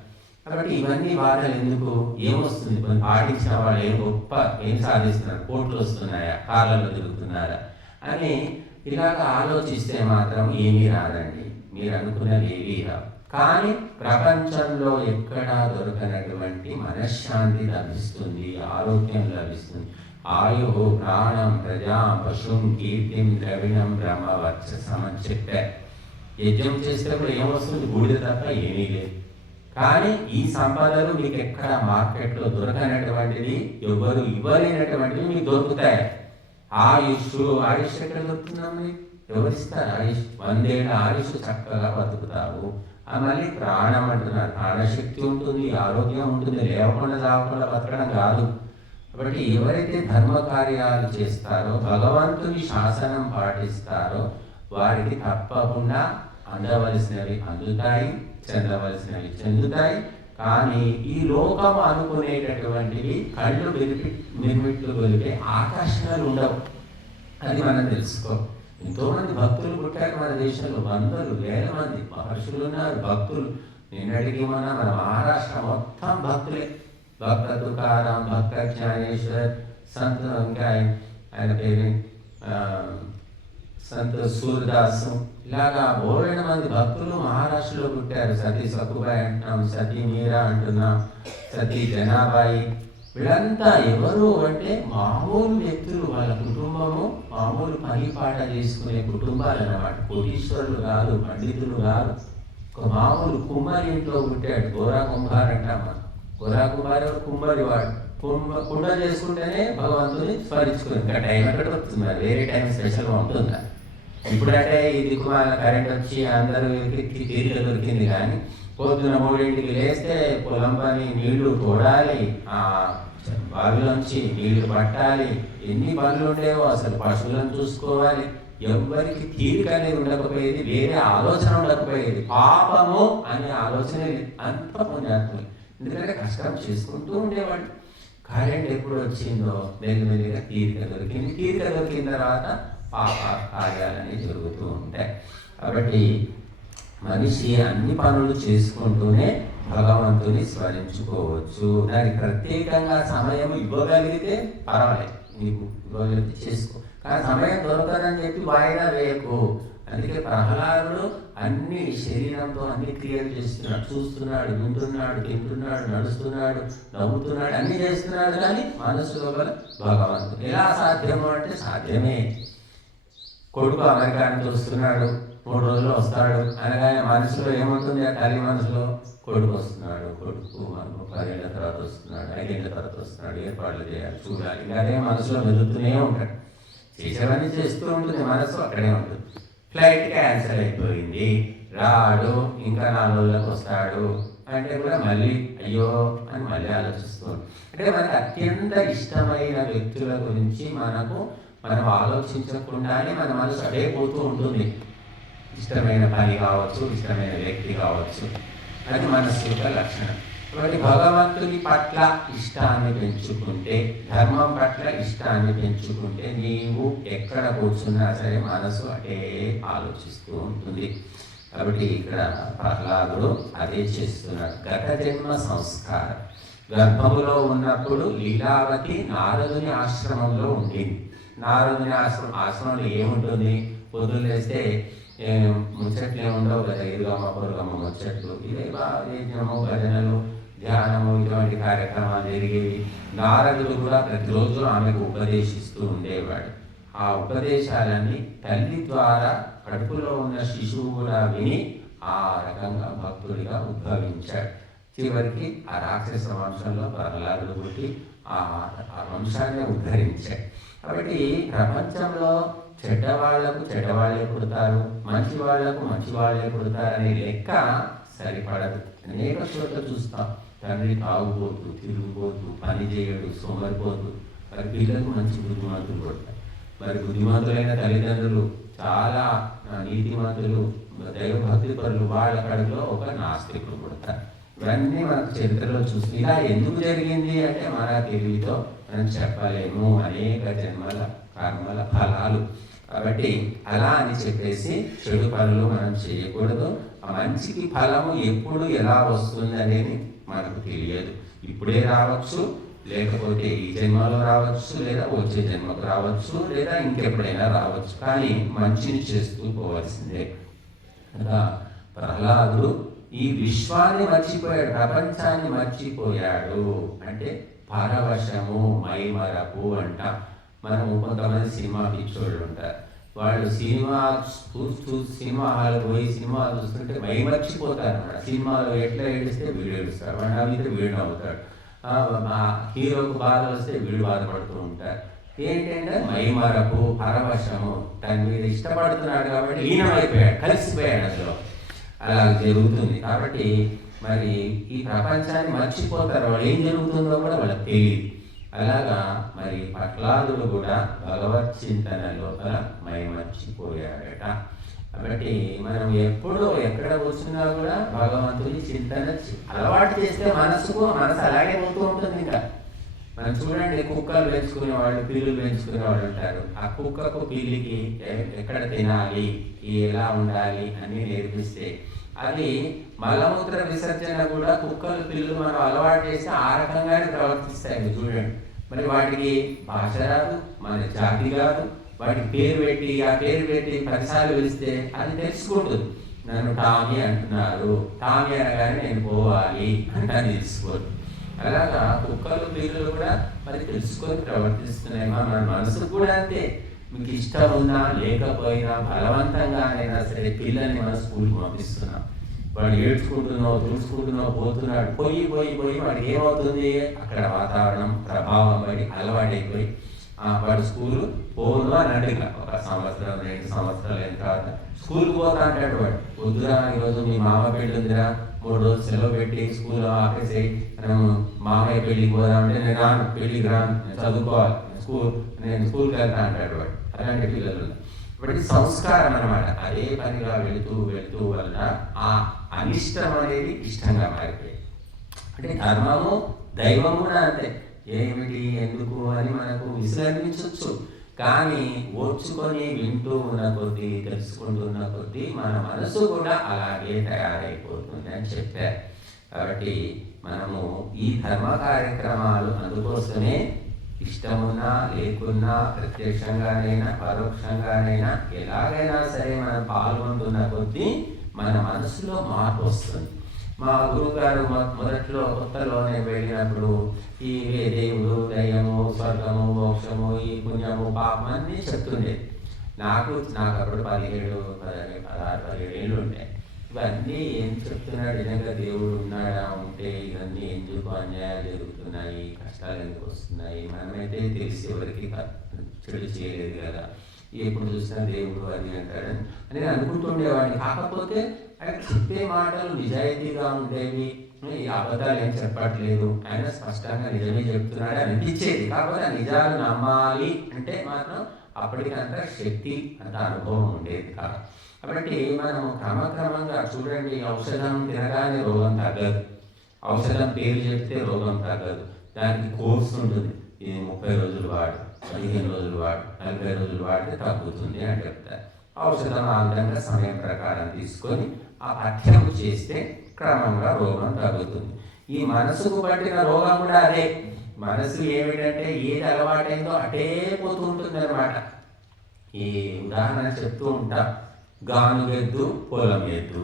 కాబట్టి ఇవన్నీ బాధలు ఎందుకు? ఏమొస్తుంది? పాటించిన వాళ్ళు ఏం గొప్ప ఏం సాధిస్తున్నారు? కోట్లు వస్తున్నాయా, కార్లలో తిరుగుతున్నారా అని ఇలాగ ఆలోచిస్తే మాత్రం ఏమీ రాదండి. మీరు అనుకున్నది ఏమీ రావు. కానీ ప్రపంచంలో ఎక్కడా దొరకనటువంటి మనశ్శాంతి లభిస్తుంది, ఆరోగ్యం లభిస్తుంది. ఆయు ప్రాణం ప్రజాం పశుం కీర్తిం ద్రవిణం బ్రహ్మవర్చసం అని చెప్పారు. యజ్ఞం చేసేటప్పుడు ఏమొస్తుంది? బూడిద తప్ప ఏమీ లేదు. కానీ ఈ సంపదలు మీకు ఎక్కడ మార్కెట్లో దొరకనటువంటిది, ఎవరు ఇవ్వలేనటువంటివి మీకు దొరుకుతాయి. ఆయుష్ ఎక్కడ దొరుకుతుందండి? ఎవరిస్తారు ఆయుష్? 100 ఏళ్ల ఆయుష్ చక్కగా బతుకుతావు. మళ్ళీ ప్రాణం అంటున్నారు. ప్రాణశక్తి ఉంటుంది, ఆరోగ్యం ఉంటుంది. లేవకుండా చావకుండా బతకడం కాదు. కాబట్టి ఎవరైతే ధర్మ కార్యాలు చేస్తారో, భగవంతుని శాసనం పాటిస్తారో వారికి తప్పకుండా అందవలసినవి అందుతాయి, చెందవలసినవి చెందుతాయి. కానీ ఈ లోకం అనుకునేటటువంటివి కళ్ళు నిర్మిట్లు వెలిపే ఆకర్షణలు ఉండవు. అది మనం తెలుసుకో. ఎంతోమంది భక్తులు పుట్టారు మన దేశంలో, వందలు వేల మంది మహర్షులు ఉన్నారు, భక్తులు. నిన్నటికి మన మహారాష్ట్ర మొత్తం భక్తులే. భక్త తుకారాం, భక్త జ్ఞానేశ్వర్, సంత ఇంకా ఆయన పేరు సంత సూర్దాసు, ఇలాగా బోలెడు మంది భక్తులు మహారాష్ట్రలో పుట్టారు. సతీ సక్కుబాయి అంటున్నాం, సతీ మీరా అంటున్నాం, సతీ జనాబాయి. వీళ్ళంతా ఎవరు అంటే మామూలు వ్యక్తులు. వాళ్ళ కుటుంబము మామూలు పని పాట చేసుకునే కుటుంబాలు అన్నమాట. కోటీశ్వరులు కాదు, పండితులు కాదు. ఒక మామూలు కుమ్మరి ఇంట్లో పుట్టాడు. గోరా కుంభార్ అంటామా. గోరా కుంభారి కుమ్మరి వాడు. కుండ చేసుకుంటేనే భగవంతుని స్మరించుకుని ఇంకా టైం ఎక్కడ వస్తుంది? వేరే టైం స్పెషల్గా ఉంటుందా? ఇప్పుడంటే ఈ దిక్కుమాల కరెంట్ వచ్చి అందరూ తీరిక దొరికింది, కానీ పొద్దున 3ంటికి లేస్తే పొలం పని, నీళ్లు తోడాలి, బావిలోంచి నీళ్లు పట్టాలి, ఎన్ని పనులు ఉండేవో, అసలు పశువులను చూసుకోవాలి. ఎవరికి తీరిక అనేది ఉండకపోయేది, వేరే ఆలోచన ఉండకపోయేది. పాపము అనే ఆలోచన అంత పుణ్యాత్ములు, ఎందుకంటే కష్టం చేసుకుంటూ ఉండేవాళ్ళు. కరెంట్ ఎప్పుడు వచ్చిందో మెల్లిమెల్లిగా తీరిక దొరికింది. తీరిక దొరికిన తర్వాత పాప కార్యాలన్నీ జరుగుతూ ఉంటాయి. కాబట్టి మనిషి అన్ని పనులు చేసుకుంటూనే భగవంతుని స్మరించుకోవచ్చు. దానికి ప్రత్యేకంగా సమయం ఇవ్వగలిగితే పర్వాలేదు, నీకు ఇవ్వగలిగితే చేసుకో. కానీ సమయం దొరకదని చెప్పి వాయిదా వేయకు. అందుకే ప్రహ్లాదుడు అన్ని శరీరంతో అన్ని క్రియలు చేస్తున్నాడు, చూస్తున్నాడు, వింటున్నాడు, తింటున్నాడు, నడుస్తున్నాడు, నవ్వుతున్నాడు, అన్ని చేస్తున్నాడు, కానీ మనసులో గల భగవంతుడు. ఎలా సాధ్యము అంటే సాధ్యమే. కొడుకు అమెరికా నుంచి వస్తున్నాడు, 3 రోజులు వస్తాడు అనగానే మనసులో ఏముంటుంది? ఆ తల్లి మనసులో కొడుకు వస్తున్నాడు, కొడుకు మనకు 10 ఏళ్ళ తర్వాత వస్తున్నాడు, 5 ఏళ్ళ తర్వాత వస్తున్నాడు, ఏర్పాట్లు చేయాలి, చూడాలి, అదే మనసులో మెదులుతూనే ఉంటాడు. చేసేవన్నీ చేస్తూ ఉంటుంది, మనసు అక్కడే ఉంటుంది. ఫ్లైట్ క్యాన్సిల్ అయిపోయింది, రాడు, ఇంకా 4 రోజులకు వస్తాడు అంటే కూడా మళ్ళీ అయ్యో అని మళ్ళీ ఆలోచిస్తూ అంటే మనకు అత్యంత ఇష్టమైన వ్యక్తుల గురించి మనం ఆలోచించకుండానే మన మనసు అదే పోతూ ఉంటుంది. ఇష్టమైన పని కావచ్చు, ఇష్టమైన వ్యక్తి కావచ్చు, అది మనసు యొక్క లక్షణం. కాబట్టి భగవంతుని పట్ల ఇష్టాన్ని పెంచుకుంటే, ధర్మం పట్ల ఇష్టాన్ని పెంచుకుంటే, నీవు ఎక్కడ కూర్చున్నా సరే మనసు అటే ఆలోచిస్తూ ఉంటుంది. కాబట్టి ఇక్కడ ప్రహ్లాదుడు అదే చేస్తున్నాడు. గత జన్మ సంస్కారం. గర్భములో ఉన్నప్పుడు లీలావతి నారదుని ఆశ్రమంలో ఉండింది. నారదుని ఆశ్రమంలో ఏముంటుంది? పొద్దున్న లేస్తే ముచ్చట్లు ఏముండవు కదా, ఎదుగమ్మ పొరుగమ్మ ముచ్చట్లు, ఇవే యజ్ఞము, భజనలు, ధ్యానము, ఇటువంటి కార్యక్రమాలు జరిగేవి. నారదుడు కూడా ప్రతిరోజు ఆమెకు ఉపదేశిస్తూ ఉండేవాడు. ఆ ఉపదేశాలన్నీ తల్లి ద్వారా కడుపులో ఉన్న శిశువు కూడా విని ఆ రకంగా భక్తుడిగా ఉద్భవించాడు. చివరికి ఆ రాక్షస వంశంలో ప్రహ్లాదుడు పుట్టి ఆ వంశాన్ని ఉద్ధరించాడు. కాబట్టి ప్రపంచంలో చెడ్డవాళ్లకు చెడ్డవాళ్లే పుడతారు, మంచి వాళ్లకు మంచి వాళ్లే పుడతారు అనే లెక్క సరిపడదు. అనేక చోట్ల చూస్తాం, తండ్రి తాగుబోతు, తిరుగుబోతు, పని చేయడు, సోమరిపోతు, మరి పిల్లలకు మంచి బుద్ధిమంతులు పుడతారు. మరి బుద్ధిమంతులైన తల్లిదండ్రులు చాలా నీతిమంతులు, దైవభక్తి పరులు, వాళ్ళ కడుపులో ఒక నాస్తికులు పుడతారు. ఇవన్నీ మనకు చరిత్రలో చూసి ఇలా ఎందుకు జరిగింది అంటే మన తెలివితో మనం చెప్పలేము. అనేక జన్మల కర్మల ఫలాలు. కాబట్టి అలా అని చెప్పేసి చెడు పనులు మనం చేయకూడదు. ఆ మంచికి ఫలము ఎప్పుడు ఎలా వస్తుంది అనేది మనకు తెలియదు. ఇప్పుడే రావచ్చు, లేకపోతే ఈ జన్మలో రావచ్చు, లేదా వచ్చే జన్మకు రావచ్చు, లేదా ఇంకెప్పుడైనా రావచ్చు, కానీ మంచిని చేస్తూ పోవాల్సిందే. అలా ప్రహ్లాదుడు ఈ విశ్వాన్ని మర్చిపోయాడు, ప్రపంచాన్ని మర్చిపోయాడు. అంటే పరవశము, మైమరపు అంట. మనము కొంతమంది సినిమా పిచ్చోళ్ళు ఉంటారు, వాళ్ళు సినిమా సినిమా హాల్ పోయి సినిమా చూస్తుంటే మైమర్చిపోతారు అన్నమాట. సినిమాలో ఎట్లా ఏడిస్తే వీడు ఏడుస్తాడు, వాడు నవ్వితే వీడు నవ్వుతాడు, హీరోకు బాధ వస్తే వీడు బాధపడుతూ ఉంటారు. ఏంటంటే మైమరపు, పరవశము, దాని మీద ఇష్టపడుతున్నాడు కాబట్టి లీనమైపోయాడు, కలిసిపోయాడు అందులో. అలా జరుగుతుంది. కాబట్టి మరి ఈ ప్రపంచాన్ని మర్చిపోతారు, వాళ్ళు ఏం జరుగుతుందో కూడా వాళ్ళకి తెలియదు. అలాగా మరి ప్రహ్లాదుడు కూడా భగవత్ చింతన లోపల మైమర్చిపోయాడట. కాబట్టి మనం ఎప్పుడు ఎక్కడ కూర్చున్నా కూడా భగవంతుని చింతన అలవాటు చేస్తే మనసు అలాగే పోతూ ఉంటుంది. ఇంకా మనం చూడండి, కుక్కలు పెంచుకునే వాళ్ళు, పిల్లులు పెంచుకునే వాళ్ళు ఉంటారు. ఆ కుక్కకు పిల్లికి ఎక్కడ తినాలి, ఎలా ఉండాలి అని నేర్పిస్తే అది మలమూత్ర విసర్జన కూడా కుక్కలు పిల్లులు మనం అలవాటు చేస్తే ఆ రకంగానే ప్రవర్తిస్తాయి. చూడండి, మరి వాటికి భాష రాదు, మన జాతి కాదు, వాటికి పేరు పెట్టి ఆ పేరు పెట్టి 10 సార్లు పిలిస్తే అది తెలుసుకుంటుంది. నన్ను టామీ అంటున్నారు, టామీ అనగానే నేను పోవాలి అంటే అది తెలుసుకోదు. అలాగా కుక్కలు పిల్లులు కూడా మరి తెలుసుకొని ప్రవర్తిస్తున్నాయి. మన మనసు కూడా అంతే. మీకు ఇష్టం ఉన్నా లేకపోయినా బలవంతంగానైనా సరే పిల్లల్ని మన స్కూల్కి పంపిస్తున్నాం. వాడు ఏడ్చుకుంటున్నావు, తుడుచుకుంటున్నావు, పోతున్నాడు, పోయి వాడికి ఏమవుతుంది, అక్కడ వాతావరణం ప్రభావం పడి అలవాటైపోయి వాడు స్కూలు పోను అని అడిగా. 1 సంవత్సరం 2 సంవత్సరాలు అయిన తర్వాత స్కూల్కి పోతా అంటాడు వాడు. వద్దురా, ఈరోజు మీ మామ పెళ్ళి ఉందిరా, 3 రోజులు సెలవు పెట్టి స్కూల్లో ఆపేసి మనం మామయ్య పెళ్ళికి పోదామంటే నేను రాను, పెళ్ళికి రాను, నేను చదువుకోవాలి, నేను స్కూల్కి వెళ్తా అంటాడు వాడు. అలాంటి పిల్లలు కాబట్టి సంస్కారం అనమాట. అదే పనిగా వెళుతూ వెళుతూ వల్ల ఆ అనిష్టం అనేది ఇష్టంగా మారిపోయింది. అంటే ధర్మము దైవం కూడా అంతే. ఏమిటి ఎందుకు అని మనకు విశ్లేషించవచ్చు, కానీ ఓర్చుకొని వింటూ ఉన్న కొద్దీ తెలుసుకుంటున్న కొద్దీ మన మనసు కూడా అలాగే తయారైపోతుంది అని చెప్పారు. కాబట్టి మనము ఈ ధర్మ కార్యక్రమాలు అందుకోసమే ఇష్టమున్నా లేకున్నా ప్రత్యక్షంగానైనా పరోక్షంగానైనా ఎలాగైనా సరే మనం పాల్గొంటున్న కొద్దీ మన మనసులో మార్పు వస్తుంది. మా గురువు గారు మొదట్లో కొత్తలోనే వెళ్ళినప్పుడు ఈ దేవుడు, దయ్యము, స్వర్గము, మోక్షము, ఈ పుణ్యము, పాపం అన్నీ చెప్తుండేది. నాకు అప్పుడు 17, 16, 17 ఏళ్ళు ఉంటాయి. ఇవన్నీ ఏం చెప్తున్నాడు, నిజంగా దేవుడు ఉన్నాడా, ఉంటే ఇవన్నీ ఎందుకు అన్యాయాలు జరుగుతున్నాయి, కష్టాలు ఎందుకు వస్తున్నాయి, మనమైతే తెలిసి ఎవరికి చెడు చేయలేదు కదా, ఎప్పుడు చూసినా దేవుడు అది అంటాడని నేను అనుకుంటుండేవాడిని. కాకపోతే ఆయన చెప్పే మాటలు నిజాయితీగా ఉండేవి, ఈ అబద్ధాలు ఏం చెప్పట్లేదు, ఆయన స్పష్టంగా నిజమే చెప్తున్నాడు అనిపించేది. కాకపోతే ఆ నిజాలు నమ్మాలి అంటే మాత్రం అప్పటికంత శక్తి అంత అనుభవం ఉండేది కాదు. కాబట్టి మనం క్రమక్రమంగా చూడండి, ఔషధం తినగానే రోగం తగ్గదు, ఔషధం పేరు చెప్తే రోగం తగ్గదు, దానికి కోర్సు ఉంటుంది. ఇది 30 రోజులు వాడు, 15 రోజులు వాడు, 40 రోజులు వాడితే తగ్గుతుంది అని చెప్తారు. ఔషధం ఆ విధంగా సమయం ప్రకారం తీసుకొని ఆ పథ్యం చేస్తే క్రమంగా రోగం తగ్గుతుంది. ఈ మనసుకు పట్టిన రోగం కూడా అదే. మనసు ఏమిటంటే ఏది అలవాటైందో అటే పోతూ ఉంటుంది అనమాట. ఈ ఉదాహరణ చెప్తూ ఉంటా, గానుగెద్దు, పొలం ఎద్దు.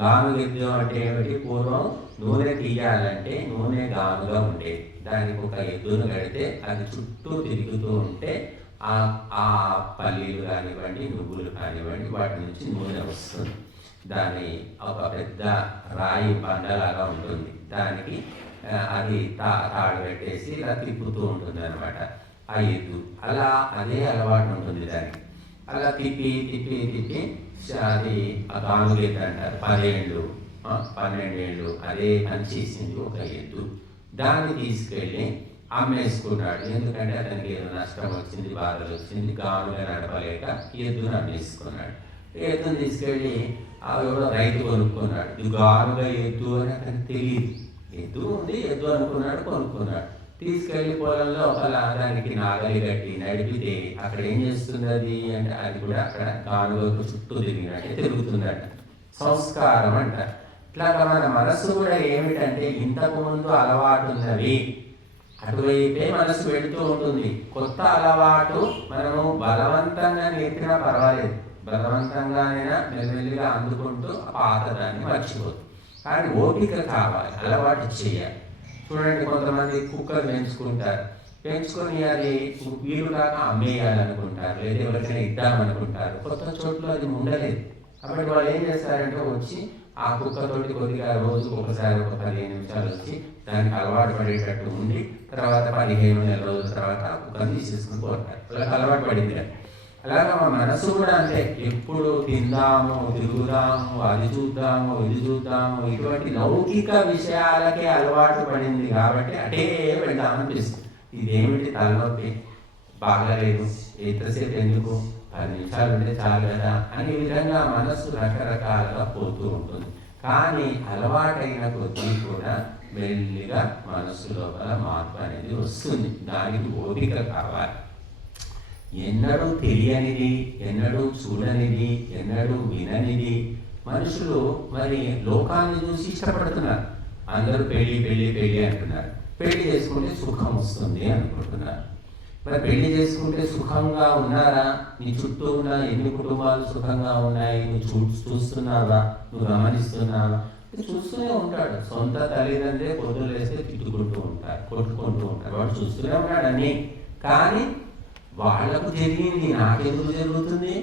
గానుగెద్దు అంటే ఏమిటి, పూర్వం నూనె తీయాలంటే నూనె గానుగా ఉండేది, దానికి ఒక ఎద్దును కడితే అది చుట్టూ తిరుగుతూ ఉంటే ఆ పల్లీలు కానివ్వండి, నువ్వులు కానివ్వండి, వాటి నుంచి నూనె వస్తుంది. దాని ఒక పెద్ద రాయి బండలాగా ఉంటుంది, దానికి అది తాడు పెట్టేసి ఇలా తిప్పుతూ ఉంటుంది అనమాట ఆ ఎద్దు. అలా అదే అలవాటు ఉంటుంది దానికి. అలా తిప్పి తిప్పి తిప్పి అది ఆ గానుగెద్దు అంటారు. 10 ఏళ్ళు 12 ఏళ్ళు అదే పని చేసింది ఒక ఎద్దు. దాన్ని తీసుకెళ్ళి అమ్మేసుకున్నాడు. ఎందుకంటే అతనికి ఏదో నష్టం వచ్చింది, బాధలు వచ్చింది, గానుగా నడపలేక ఎద్దును అమ్మేసుకున్నాడు. ఎద్దును తీసుకెళ్ళి ఎవరో రైతు కొనుక్కున్నాడు. ఇది గానుగా ఎద్దు అని అతనికి తెలియదు. ఎద్దు ఉంది, ఎద్దు అనుకున్నాడు, కొనుక్కున్నాడు. తీసుకెళ్లి పొలంలో దానికి నాగలి కట్టి నడిపితే అక్కడ ఏం చేస్తుంది అది అంటే అది కూడా అక్కడ గానుగకు చుట్టూ తిరిగినట్టే తిరుగుతుందట. సంస్కారం అంటారు. ఇట్లాగా మన మనస్సు కూడా ఏమిటంటే ఇంతకు ముందు అలవాటు ఉన్నవి అటువైపే మనసు వెళుతూ ఉంటుంది. కొత్త అలవాటు మనము బలవంతంగా నేర్పినా పర్వాలేదు, బలవంతంగానైనా మెల్లిగా అందుకుంటూ పాతదాన్ని మర్చిపోతుంది. కానీ ఓపిక కావాలి, అలవాటు చేయాలి. చూడండి, కొంతమంది కుక్కలు పెంచుకొని అది వీలు కాక అమ్మేయాలనుకుంటారు, లేదా ఎవరికైనా ఇద్దామనుకుంటారు. కొత్త చోట్ల అది ఉండలేదు. కాబట్టి వాళ్ళు ఏం చేస్తారంటే వచ్చి ఆ కుక్కతోటి కొద్దిగా రోజుకు ఒకసారి ఒక 15 నిమిషాలు వచ్చి దానికి అలవాటు పడేటట్టు ఉండి తర్వాత 15 నెలల రోజుల తర్వాత ఆ కుక్కని తీసేసుకుని పోతారు. వాళ్ళకి అలవాటు పడింది. అలాగే మా మనసు కూడా అంటే ఎప్పుడు తిందాము, తిరుగుదాము, అది చూద్దాము, ఇది చూద్దాము, ఇటువంటి లౌకిక విషయాలకే అలవాటు పడింది. కాబట్టి అటే వెళ్దామనిపిస్తుంది. ఇదేమిటి తలనొప్పి, బాగాలేదు, ఎంతసేపు ఎందుకు, 10 నిమిషాలు ఉంటే చాలు కదా అనే విధంగా మనసు రకరకాలుగా పోతూ ఉంటుంది. కానీ అలవాటైన కొద్దీ కూడా మెల్లిగా మనసు లోపల మార్పు అనేది వస్తుంది. దానికి ఓపిక కావాలి. ఎన్నడూ తెలియనిది, ఎన్నడూ చూడనిది, ఎన్నడూ విననిది మనుషులు మరి లోకాన్ని చూసి ఇష్టపడుతున్నారు. అందరూ పెళ్ళి పెళ్ళి పెళ్ళి అంటున్నారు. పెళ్లి చేసుకుంటే సుఖం వస్తుంది అనుకుంటున్నారు. మరి పెళ్లి చేసుకుంటే సుఖంగా ఉన్నారా? నీ చుట్టూ ఉన్న ఎన్ని కుటుంబాలు సుఖంగా ఉన్నాయి నువ్వు చూస్తున్నావా? నువ్వు గమనిస్తున్నావా? చూస్తూనే ఉంటాడు. సొంత తల్లిదండ్రులే పొద్దులు వేస్తే తిట్టుకుంటూ ఉంటారు, కొట్టుకుంటూ ఉంటారు. వాడు చూస్తూనే ఉన్నాడు అన్నీ. కానీ వాళ్లకు జరిగింది నాకెందుకు జరుగుతుంది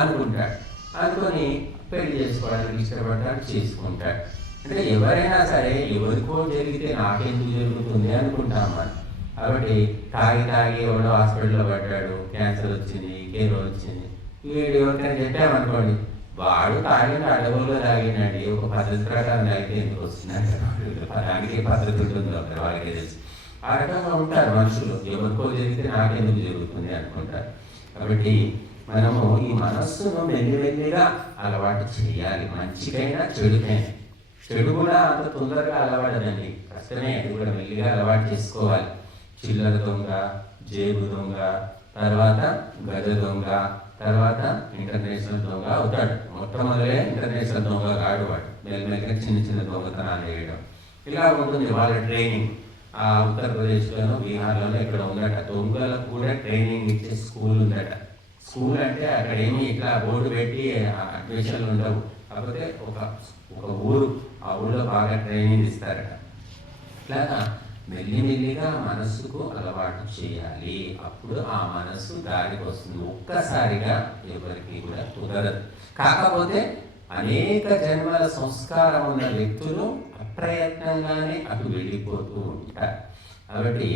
అనుకుంటాడు. అనుకొని పెళ్లి చేసుకోవడానికి ఇష్టపడ్డాడు, చేసుకుంటాడు. అంటే ఎవరైనా సరే ఎవరికో జరిగితే నాకెందుకు జరుగుతుంది అనుకుంటాం మనం. కాబట్టి తాగి ఎవడో హాస్పిటల్లో పడ్డాడు, క్యాన్సర్ వచ్చింది, కేరో వచ్చింది, వీడు ఎవరికైనా చెప్పామనుకోండి, వాడు తాగిన అడవుల్లో తాగినండి, ఒక పద్ధతి ప్రకారం తాగితే ఎందుకు వస్తుందంటే దానికి పద్ధతి ఉంటుంది వాళ్ళకి తెలుసు. ఆ రకంగా ఉంటారు మనుషులు, ఎవరికో జరిగితే నాకెందుకు జరుగుతుంది అనుకుంటారు. కాబట్టి మనము ఈ మనస్సును మెల్లిమెల్లిగా అలవాటు చేయాలి, మంచికైనా చెడుకైనా. చెడు కూడా అంత తొందరగా అలవాడదండి, కష్టమే, అది కూడా మెల్లిగా అలవాటు చేసుకోవాలి. చిల్లర దొంగ, జేబు దొంగ, తర్వాత గజ దొంగ, తర్వాత ఇంటర్నేషనల్ దొంగ అవుతాడు. మొట్టమొదలే ఇంటర్నేషనల్ దొంగ కాడు వాడు, మెల్లమెల్లగా చిన్న చిన్న దొంగతనాలు వేయడం. ఇలా ఉంటుంది వాళ్ళ ట్రైనింగ్. ఆ ఉత్తరప్రదేశ్లోనూ బీహార్లోనూ ఇక్కడ ఉందట, దొంగలకు కూడా ట్రైనింగ్ ఇచ్చే స్కూల్ ఉందట. స్కూల్ అంటే అక్కడ ఏమి ఇట్లా బోర్డు పెట్టి అడ్మిషన్లు ఉండవు, కాకపోతే ఒక ఊరు, ఆ ఊళ్ళో బాగా ట్రైనింగ్ ఇస్తారట. ఇట్లాగా మెల్లిమెల్లిగా మనస్సుకు అలవాటు చేయాలి, అప్పుడు ఆ మనస్సు దారికి వస్తుంది. ఒక్కసారిగా ఎవరికి కూడా కుదరదు. కాకపోతే అనేక జన్మల సంస్కారం ఉన్న వ్యక్తులు అప్రయత్నంగానే అటు వెళ్ళిపోతూ ఉంటారు. కాబట్టి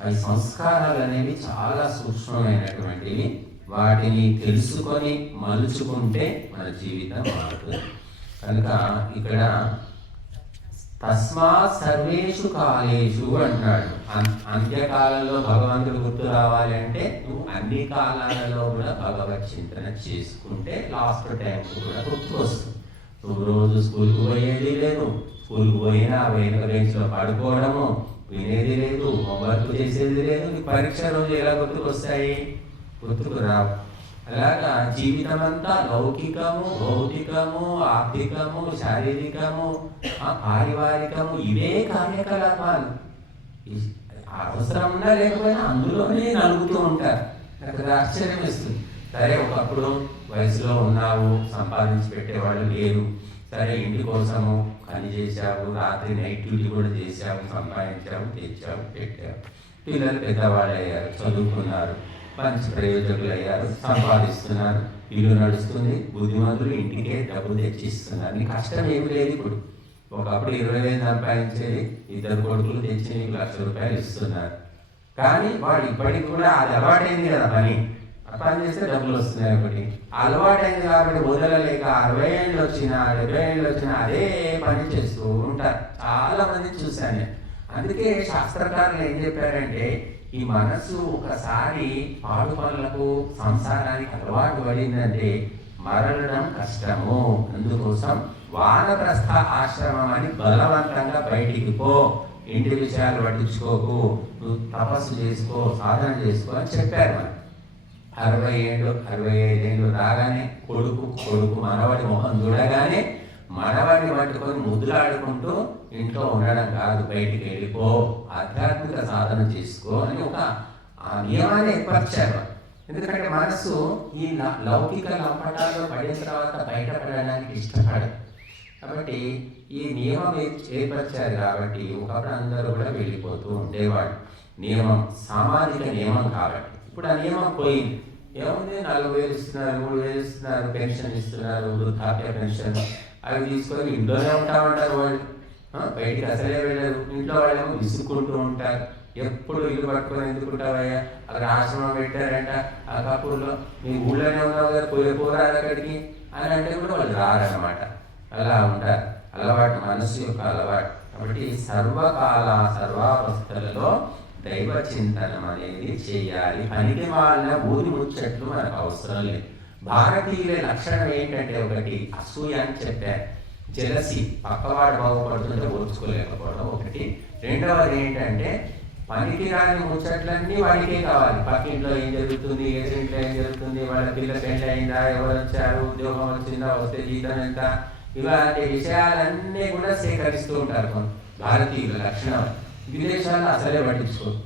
ఆ సంస్కారాలు అనేవి చాలా సూక్ష్మమైనటువంటివి. వాటిని తెలుసుకొని మలుచుకుంటే మన జీవితం మారుతుంది. కనుక ఇక్కడ తస్మాత్ సర్వేషు కాలేషు అంటున్నాడు. అంత్యకాలంలో భగవంతుడు గుర్తు రావాలి అంటే నువ్వు అన్ని కాలాలలో కూడా భగవత్ చింతన చేసుకుంటే లాస్ట్ టైంకు కూడా గుర్తు వస్తుంది. నువ్వు రోజు స్కూల్కి పోయేది లేదు, స్కూల్కి పోయినా వెనుక బెంచ్లో పడుకోవడము, వినేది లేదు, హోంవర్క్ చేసేది లేదు, నీకు పరీక్ష రోజు ఎలా గుర్తుకు వస్తాయి? గుర్తుకు రావు. అలాగా జీవితం అంతా లౌకికము, భౌతికము, ఆర్థికము, శారీరకము, పారివారికము, ఇవే కార్యకలాపాలు. అవసరం ఉన్నా లేకపోయినా అందులోనే నలుగుతూ ఉంటారు. నాకు ఆశ్చర్యం ఇస్తుంది. సరే, ఒకప్పుడు వయసులో ఉన్నావు, సంపాదించి పెట్టేవాళ్ళు లేరు, సరే ఇంటి కోసము పని చేశావు, రాత్రి నైట్ డ్యూటీ కూడా చేశావు, సంపాదించావు, తెచ్చావు, పెట్టావు, పిల్లలు పెద్దవాళ్ళు అయ్యారు, చదువుకున్నారు, మంచి ప్రయోజకులు అయ్యారు, సంపాదిస్తున్నారు, ఇల్లు నడుస్తుంది, బుద్ధిమంతులు ఇంటికే డబ్బులు తెచ్చిస్తున్నారు. నీ కష్టం ఏమి లేదు. ఇప్పుడు ఒకప్పుడు 20,000 సంపాదించేది, 2 కొడుకులు తెచ్చి నీకు ₹1,00,000 ఇస్తున్నారు. కానీ వాడు ఇప్పటికి కూడా అది అలవాటైంది కదా, పని చేస్తే డబ్బులు వస్తున్నాయి. ఒకటి అలవాటైంది కాబట్టి వదలలేక 60 ఏళ్ళు వచ్చినా 70 ఏళ్ళు వచ్చినా అదే పని చేస్తూ ఉంటారు. చాలా మంది చూశాను నేను. అందుకే శాస్త్రకారులు ఏం చెప్పారంటే, ఈ మనస్సు ఒకసారి పాడు పనులకు, సంసారానికి అలవాటు పడిందంటే మరలడం కష్టము. అందుకోసం వానప్రస్థ ఆశ్రమం అని బలవంతంగా బయటికి పో, ఇంటి విషయాలు పట్టించుకోకు, నువ్వు తపస్సు చేసుకో, సాధన చేసుకో అని చెప్పారు. మనం 60 ఏళ్ళు 65 ఏళ్ళు రాగానే కొడుకు మనవడి మొహం చూడగానే మనవాడిని పట్టుకొని ముద్దులాడుకుంటూ ఇంట్లో ఉండడం కాదు, బయటికి వెళ్ళిపో, ఆధ్యాత్మిక సాధన చేసుకో అని ఒక నియమాన్ని ఏర్పరిచారు. ఎందుకంటే మనసు ఈ లౌకిక లంపటాల్లో పడిన తర్వాత బయటపడడానికి ఇష్టపడదు. కాబట్టి ఈ నియమం ఏర్పరిచారు. కాబట్టి ఒకప్పుడు అందరూ కూడా వెళ్ళిపోతూ ఉండేవాడు. నియమం సామాజిక నియమం కాబట్టి. ఇప్పుడు ఆ నియమం పోయింది. ఏముంది, 4,000 ఇస్తున్నారు, 3,000 ఇస్తున్నారు, పెన్షన్ ఇస్తున్నారు, వృద్ధాప్య పెన్షన్, అవి తీసుకొని ఇంట్లోనే ఉంటామంటారు వాళ్ళు, బయటికి అసలే వెళ్ళరు. ఇంట్లో వాళ్ళేమో విసుక్కుంటూ ఉంటారు. ఎప్పుడు ఇల్లు పట్టుకొని ఎందుకుంటావయ్యా, అక్కడ ఆశ్రమం పెట్టారంట ఆ కపూర్లో, నీ ఊళ్ళోనే ఉన్నావు కదా, పోరాడు అక్కడికి అని అంటే కూడా వాళ్ళు రారన్నమాట. అలా ఉంటారు. అలవాటు, మనసు యొక్క అలవాటు. కాబట్టి సర్వకాల సర్వావస్థలలో దైవ చింతనం అనేది చేయాలి. పనికి వాళ్ళ ఊరి ముచ్చట్లు మనకు అవసరం లేదు. భారతీయుల లక్షణం ఏంటంటే, ఒకటి అసూయ అని చెప్పారు, జెలసీ, పక్కవాడు బాగుపడుతుంటే ఓర్చుకోలేకపోవడం ఒకటి. రెండవది ఏంటంటే, పనికి రాని ముచ్చట్లన్నీ వాడికే కావాలి. పక్కింట్లో ఏం జరుగుతుంది, ఎదురింట్లో ఏం జరుగుతుంది, వాళ్ళ పిల్ల పెళ్ళి అయిందా, ఎవరు వచ్చారు, ఉద్యోగం వచ్చిందా, వస్తే జీతం ఎంత, ఇలాంటి విషయాలన్నీ కూడా సేకరిస్తూ ఉంటారు భారతీయుల లక్షణం. విదేశాల్లో అసలే పట్టించుకోరు.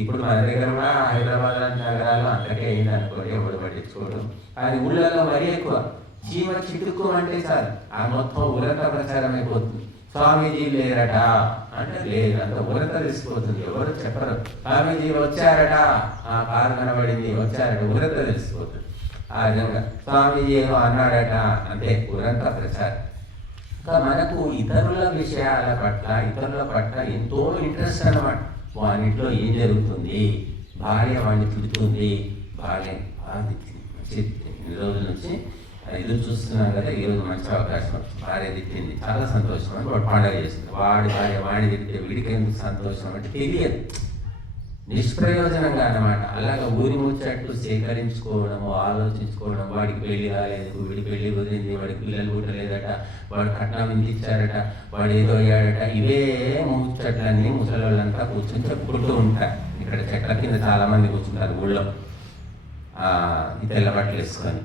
ఇప్పుడు మన దగ్గర కూడా హైదరాబాద్ లాంటి నగరాల్లో అంతకే అయిందనుకోండి, ఎవరు పట్టించుకోవడం. కానీ ఊళ్ళల్లో మరీ ఎక్కువ. చీమ చిటుక్కు అంటే చాలు ఆ మొత్తం ఉలత ప్రచారం అయిపోతుంది. స్వామీజీ లేరట అంటే లేదు, అంత ఉలత తెలిసిపోతుంది, ఎవరు చెప్పరు. స్వామీజీ వచ్చారట, ఆ కారు కనబడింది, వచ్చారట, ఉలత తెలిసిపోతుంది. ఆ విధంగా స్వామీజీ ఏమో అన్నాడట అంటే ఉలత ప్రచారం. ఇంకా మనకు ఇతరుల విషయాల పట్ల, ఇతరుల పట్ల ఎంతో ఇంట్రెస్ట్ అన్నమాట. వానిట్లో ఏం జరుగుతుంది, భార్య వాడిని తిడుతుంది, భార్య ఇన్ని రోజుల నుంచి ఎదురు చూస్తున్నాం కదా, ఈరోజు మంచి అవకాశం వచ్చింది, భార్య తిట్టింది, చాలా సంతోషం అని వాడు పండగ చేస్తుంది. వాడి భార్య వాడిని తిట్టే వీడికి ఎందుకు సంతోషం అంటే తెలియదు, నిష్ప్రయోజనంగా అన్నమాట. అలాగా ఊరి ముచ్చట్లు సేకరించుకోవడము, ఆలోచించుకోవడం, వాడికి పెళ్లి కాలేదు, వీడి పెళ్లి కుదిరింది, వాడికి పిల్లలు పుట్టలేదట, వాడు కట్నం ఇంత ఇచ్చారట, వాడు ఏదో అయ్యాడట, ఇవే ముచ్చట్లన్నీ ముసలోళ్ళంతా కూర్చొని చెప్పుకుంటూ ఉంటారు. ఇక్కడ చెట్ల కింద చాలామంది కూర్చుంటారు ఊళ్ళో ఈ తెల్ల బట్టలు వేసుకొని.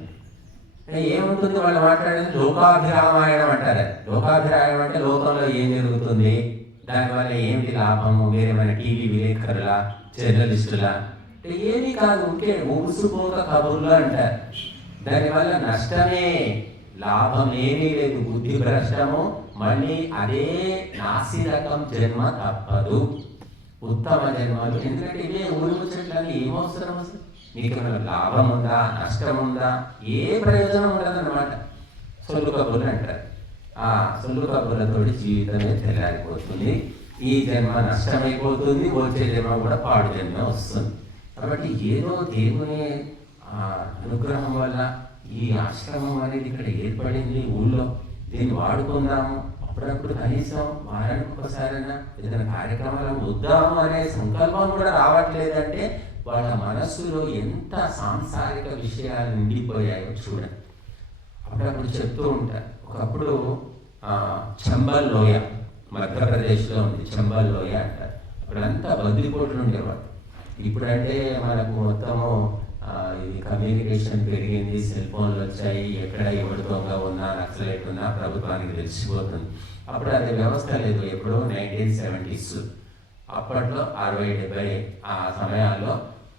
ఏముంటుంది వాళ్ళు మాట్లాడేది లోకాభిరామాయణం అంటారు. లోకాభిరామాయణం అంటే లోకంలో ఏం జరుగుతుంది, దానివల్ల ఏమిటి లాభము, వేరేమైనా టీవీ విలేకరులా, జర్నలిస్టులా అంటే ఏమీ కాదు, ఉంటే ఊసుపోక కబుర్లు అంటారు. దానివల్ల నష్టమే, లాభం ఏమీ లేదు, బుద్ధి భ్రష్టము, మళ్ళీ అదే నాసి రకం జన్మ తప్పదు, ఉత్తమ జన్మలు. ఎందుకంటే ఇవే ఊరి ముచ్చట్లని ఏమవసరం, అసలు నీకేమైనా లాభం ఉందా, నష్టం ఉందా, ఏ ప్రయోజనం ఉండదన్నమాట. సొల్లు కబుర్లు అంటారు. ఆ సొల్లు కబుర్లతో జీవితమే తెల్లారిపోతుంది, ఈ జన్మ నష్టమైపోతుంది, వచ్చే జన్మ కూడా పాడు జన్మ వస్తుంది. కాబట్టి ఏదో దేవుని అనుగ్రహం వల్ల ఈ ఆశ్రమం అనేది ఇక్కడ ఏర్పడింది ఊళ్ళో, దీన్ని వాడుకుందాము, అప్పుడప్పుడు కనీసం వారానికి ఒకసారైనా ఏదైనా కార్యక్రమాలు వద్దాము అనే సంకల్పం కూడా రావట్లేదంటే వాళ్ళ మనస్సులో ఎంత సాంసారిక విషయాలు నిండిపోయాయో చూడండి. అప్పుడప్పుడు చెప్తూ ఉంటారు. ఒకప్పుడు చంబల్ లోయ మధ్యప్రదేశ్లో ఉంది, చంబల్ లోయ అంటారు. అప్పుడంతా బందిపోట్లు ఉండేవాడు. ఇప్పుడంటే మనకు మొత్తము ఇది కమ్యూనికేషన్ పెరిగింది, సెల్ ఫోన్లు వచ్చాయి, ఎక్కడ ఎవరితోగా ఉన్నా, నక్సలైట్ ఉన్నా ప్రభుత్వానికి తెలిసిపోతుంది. అప్పుడు అది వ్యవస్థ లేదు. ఎప్పుడో 1970s, అప్పట్లో 60-70 ఆ సమయాల్లో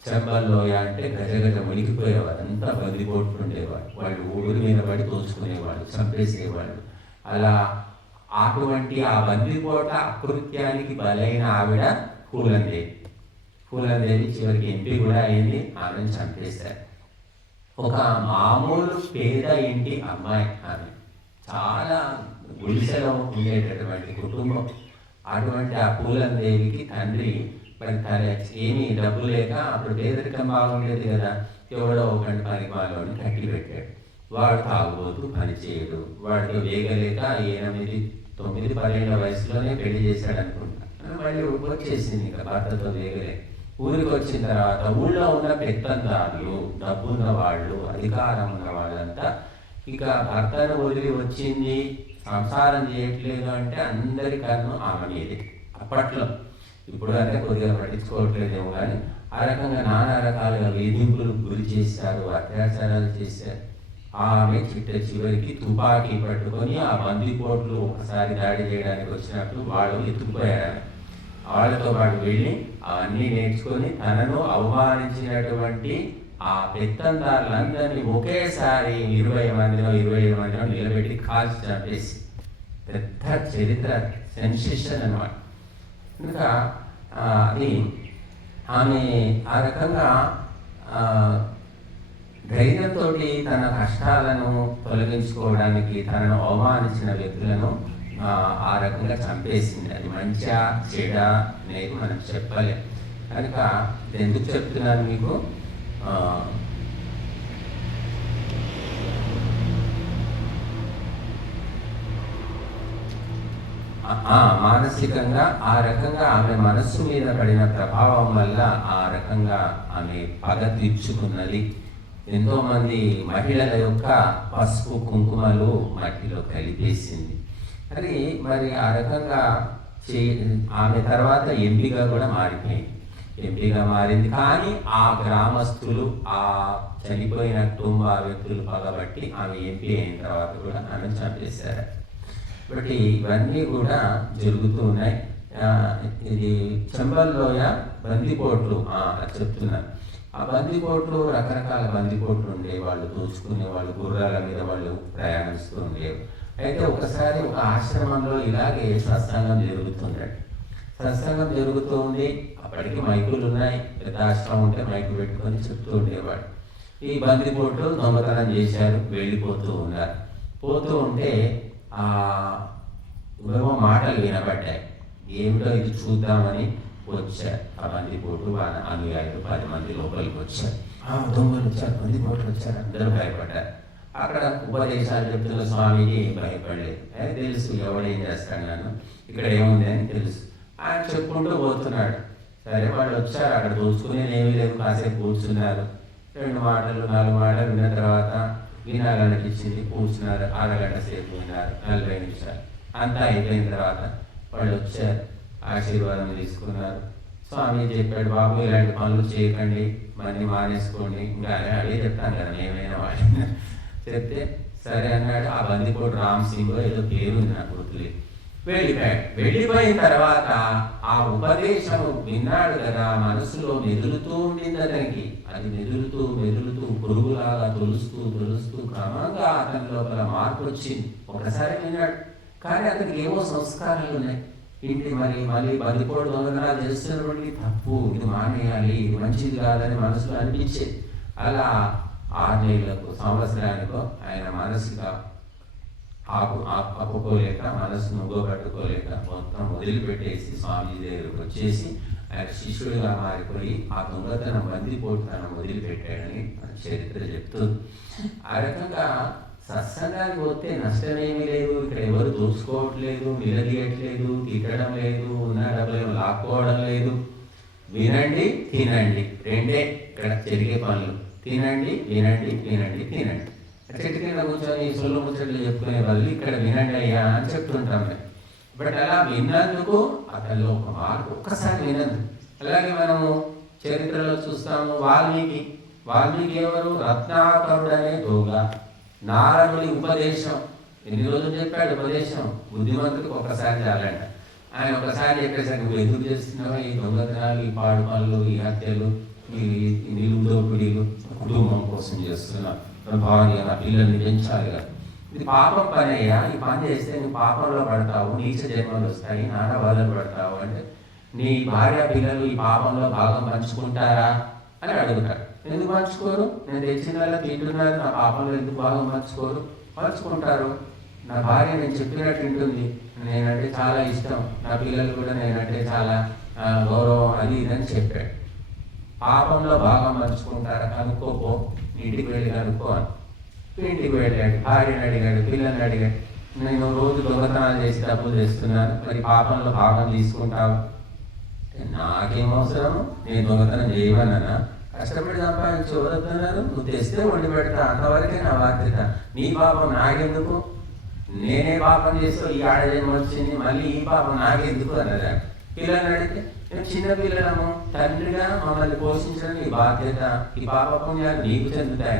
చంబల్ లోయ అంటే గజగజ మునిగిపోయేవారు, అంతా బందిపోట్లు ఉండేవారు. వాళ్ళు ఊరి మీద పడి తోచుకునేవాళ్ళు, చంపేసేవాళ్ళు. అలా అటువంటి ఆ బందిపోట అకృత్యానికి బలైన ఆవిడ పూలందేవి. పూలందేవి చివరికి ఎంపీ కూడా అయింది, ఆమెను చంపేశారు. ఒక మామూలు పేద ఇంటి అమ్మాయి ఆమె, చాలా గుడిసెలో ఉండేటటువంటి కుటుంబం. అటువంటి ఆ పూలందేవికి తండ్రి మరి ఏమీ డబ్బు లేక, అప్పుడు పేదరికం బాగుండేది కదా, ఎవడో ఒకటి పని వాళ్ళని కట్టి పెట్టాడు. వాడు తాగుబోతూ పని చేయడు, వాడితో వేగలేక 8-9-10 వయసులోనే పెళ్లి చేశాడు అనుకుంటా. మళ్ళీ వచ్చేసింది ఇంకా భర్తతో వేగలే. ఊరికి వచ్చిన తర్వాత ఊళ్ళో ఉన్న పెత్తందారులు, డబ్బున్న వాళ్ళు, అధికారం ఉన్న వాళ్ళంతా ఇక భర్తను వదిలి వచ్చింది, సంసారం చేయట్లేదు అంటే అందరి కన్ను ఆమె మీదే. అప్పట్లో, ఇప్పుడు అంటే కొద్దిగా పట్టించుకోవట్లేదేమో కానీ ఆ రకంగా నానా రకాలుగా వేధింపులకు గురి చేశారు, అత్యాచారాలు చేశారు. ఆమె చివరికి తుపాకీ పట్టుకొని ఆ బందిపోట్లు ఒకసారి దాడి చేయడానికి వచ్చినప్పుడు వాళ్ళు ఎత్తుకుపోయారు. వాళ్ళతో పాటు వెళ్ళి అవన్నీ నేర్చుకొని తనను అవమానించినటువంటి ఆ పెత్తందారులందరినీ ఒకేసారి 20 మందినో 25 మందినో నిలబెట్టి కాల్చి చంపేసి, పెద్ద చరిత్ర, సెన్సేషన్ అన్నమాట. ఇంకా అది ఆమె ఆ రకంగా ధైర్యంతో తన కష్టాలను తొలగించుకోవడానికి తనను అవమానించిన వ్యక్తులను ఆ రకంగా చంపేసింది. అది మంచిగా చెడా అనేది మనం చెప్పలేం. కనుక ఎందుకు చెప్తున్నాను మీకు, మానసికంగా ఆ రకంగా ఆమె మనస్సు మీద పడిన ప్రభావం వల్ల ఆ రకంగా ఆమె పగ తీర్చుకున్నది. ఎంతోమంది మహిళల యొక్క పసుపు కుంకుమలు మట్టిలో కలిపేసింది. అది మరి ఆ రకంగా ఆమె తర్వాత ఎంపీగా కూడా మారిపోయింది. ఎంపీగా మారింది, కానీ ఆ గ్రామస్తులు, ఆ చనిపోయిన కుటుంబ వ్యక్తులు పగబట్టి ఆమె ఎంపీ అయిన తర్వాత కూడా ఆమె చంపేశారు. కాబట్టి ఇవన్నీ కూడా జరుగుతూ ఉన్నాయి. ఇది చంబల్ లోయ బందిపోట్లు చెప్తున్నారు. ఆ బందిపోట్లు రకరకాల బందిపోట్లు ఉండేవాళ్ళు, దోచుకునేవాళ్ళు, గుర్రాల మీద వాళ్ళు ప్రయాణిస్తూ ఉండేవి. అయితే ఒకసారి ఒక ఆశ్రమంలో ఇలాగే సత్సంగం జరుగుతుందండి. సత్సంగం జరుగుతూ ఉంది, అప్పటికి మైకులు ఉన్నాయి, పెద్ద ఆశ్రమం ఉంటే మైకు పెట్టుకొని చెప్తూ ఉండేవాడు. ఈ బందిపోట్లు దొంగతనం చేశారు, వెళ్ళిపోతూ ఉన్నారు. పోతూ ఉంటే ఏవో మాటలు వినబడ్డాయి. ఏమిటో ఇది చూద్దామని వచ్చారు. ఆ బందిపోటు అనుయాయులు 10 మంది లోపలికి వచ్చారు. దొంగలు వచ్చారు, బందిపోట్లు వచ్చారు, అందరూ భయపడ్డారు. అక్కడ ఉపదేశాలు చెప్తున్న స్వామికి భయపడలేదు. అది తెలుసు ఎవడేం చేస్తాడు, నన్ను ఇక్కడ ఏముంది అని తెలుసు. ఆయన చెప్పుకుంటూ పోతున్నాడు. సరే వాళ్ళు వచ్చారు, అక్కడ దోచుకునేది ఏమీ లేదు, కాసేపు కూర్చున్నారు. 2 మాటలు 4 మాటలు విన్న తర్వాత వినాలనిపించింది, కూర్చున్నారు. అరగంట సేపు విన్నారు, 40 నిమిషాలు. అంతా అయిపోయిన తర్వాత వాళ్ళు వచ్చారు, ఆశీర్వాదం తీసుకున్నారు. స్వామి చెప్పాడు, బాబు ఇలాంటి పనులు చేయకండి, మళ్ళీ మానేసుకోండి. ఇంకా అదే చెప్తాను కదా ఏమైనా వాళ్ళని చెప్తే సరే అన్నాడు. ఆ బందిపోటు రామ్ సింగ్ ఏదో పేరు నాకు గుర్తులేదు. వెళ్ళిపోయిన తర్వాత ఆ ఉపదేశం విన్నాడు కదా, మనసులో మెదులుతూ ఉండింది అతనికి. అది మెదులుతూ మెదులుతూ పురుగులాగా తొలుస్తూ క్రమంగా అతని లోపల మార్పు వచ్చింది. ఒకసారి విన్నాడు, కానీ అతనికి ఏవో సంస్కారాలు ఉన్నాయి. ఇంటి మళ్ళీ బందిపోటు దొంగతనాలు చేస్తున్నటువంటి తప్పు, ఇది మానేయాలి, ఇది మంచిది కాదని మనసులో అనిపించేది. అలా 6 నెలలకు సంవత్సరానికో ఆయన మనసుగా ఆపుకోలేక, మనసును ఉగ్గబట్టుకోలేక మొత్తం వదిలిపెట్టేసి స్వామీజీ దగ్గరకు వచ్చేసి ఆయన శిష్యుడిగా మారిపోయి ఆ దొంగతనం బందిపోటుతనం వదిలిపెట్టాడని చరిత్ర చెప్తుంది. ఆ రకంగా సత్సంగానికి వస్తే నష్టమేమీ లేదు. ఇక్కడ ఎవరు దోచుకోవట్లేదు, నిలదీయట్లేదు, తిట్టడం లేదు, ఉన్న డబ్బులు లాక్కోవడం లేదు. వినండి, తినండి, రెండే ఇక్కడ జరిగే పనులు. తినండి, వినండి, వినండి, తినండి. చెట్టు కింద కూర్చొని సొల్లు ముచ్చట్లు చెప్పుకునే వాళ్ళు ఇక్కడ వినండి అయ్యా అని చెప్తుంటాం. బట్ అలా విన్నందుకు అతనిలో ఒక మార్పు, ఒక్కసారి వినందు. అలాగే మనము చరిత్రలో చూస్తాము, వాల్మీకి ఎవరు? రత్నాకరుడు అనే దొంగ. నారదుడి ఉపదేశం ఎన్ని రోజులు చెప్పాడు ఉపదేశం? బుద్ధిమంతుడికి ఒక్కసారి చాలంట. ఆయన ఒకసారి చెప్పేసరికి నువ్వు ఎందుకు చేస్తున్నావు ఈ దొంగతనాలు, ఈ పాడు పనులు, ఈ హత్యలు, ఈ నిలుదోపిడీలు, కుటుంబం కోసం చేస్తున్నావు, భార్య పిల్లల్ని పెంచాలి కదా, ఇది పాపం పని అయ్యా, ఈ పని చేస్తే నువ్వు పాపంలో పడతావు, నీచ జన్మలు వస్తాయి, నానా బాధలు పడతావు అంటే నీ భార్య పిల్లలు ఈ పాపంలో భాగం పంచుకుంటారా అని అడుగుతాడు. ఎందుకు పంచుకోరు? నేను తెచ్చిన వాళ్ళ తింటున్నారు, నా పాపంలో ఎందుకు భాగం పంచుకుంటారు. నా భార్య నేను చెప్పినట్టు వింటుంది, నేనంటే చాలా ఇష్టం, నా పిల్లలు కూడా నేనంటే చాలా గౌరవం, అది ఇదని చెప్పాడు. పాపంలో భాగం పంచుకుంటారా? కనుక్కోపో, ఇంటికి వెళ్ళి కనుక్కో అని. ఇంటికి వెళ్ళాడు, భార్యను అడిగాడు, పిల్లల్ని అడిగాడు, నేను రోజు దొంగతనాలు చేసి డబ్బులు తెస్తున్నాను, మరి పాపంలో భాగం తీసుకుంటావు? నాకేం అవసరము, నేను దొంగతనం చేయమన్నానా? కష్టపడి సంపాదించి వదులుతున్నాను, నువ్వు తెస్తే వండి పెడతా, అంతవరకే నా బాధ్యత. నీ పాపం నాకెందుకు? నేనే పాపం చేస్తూ ఈ ఆడజన్మ వచ్చింది, మళ్ళీ ఈ పాపం నాకెందుకు అన్నదా. పిల్లల్ని అడిగితే మేము చిన్న పిల్లలము, తండ్రిగా మమ్మల్ని పోషించడం నీ బాధ్యత, ఈ పాప పుణ్యాలు నీకు చెందుతాయి,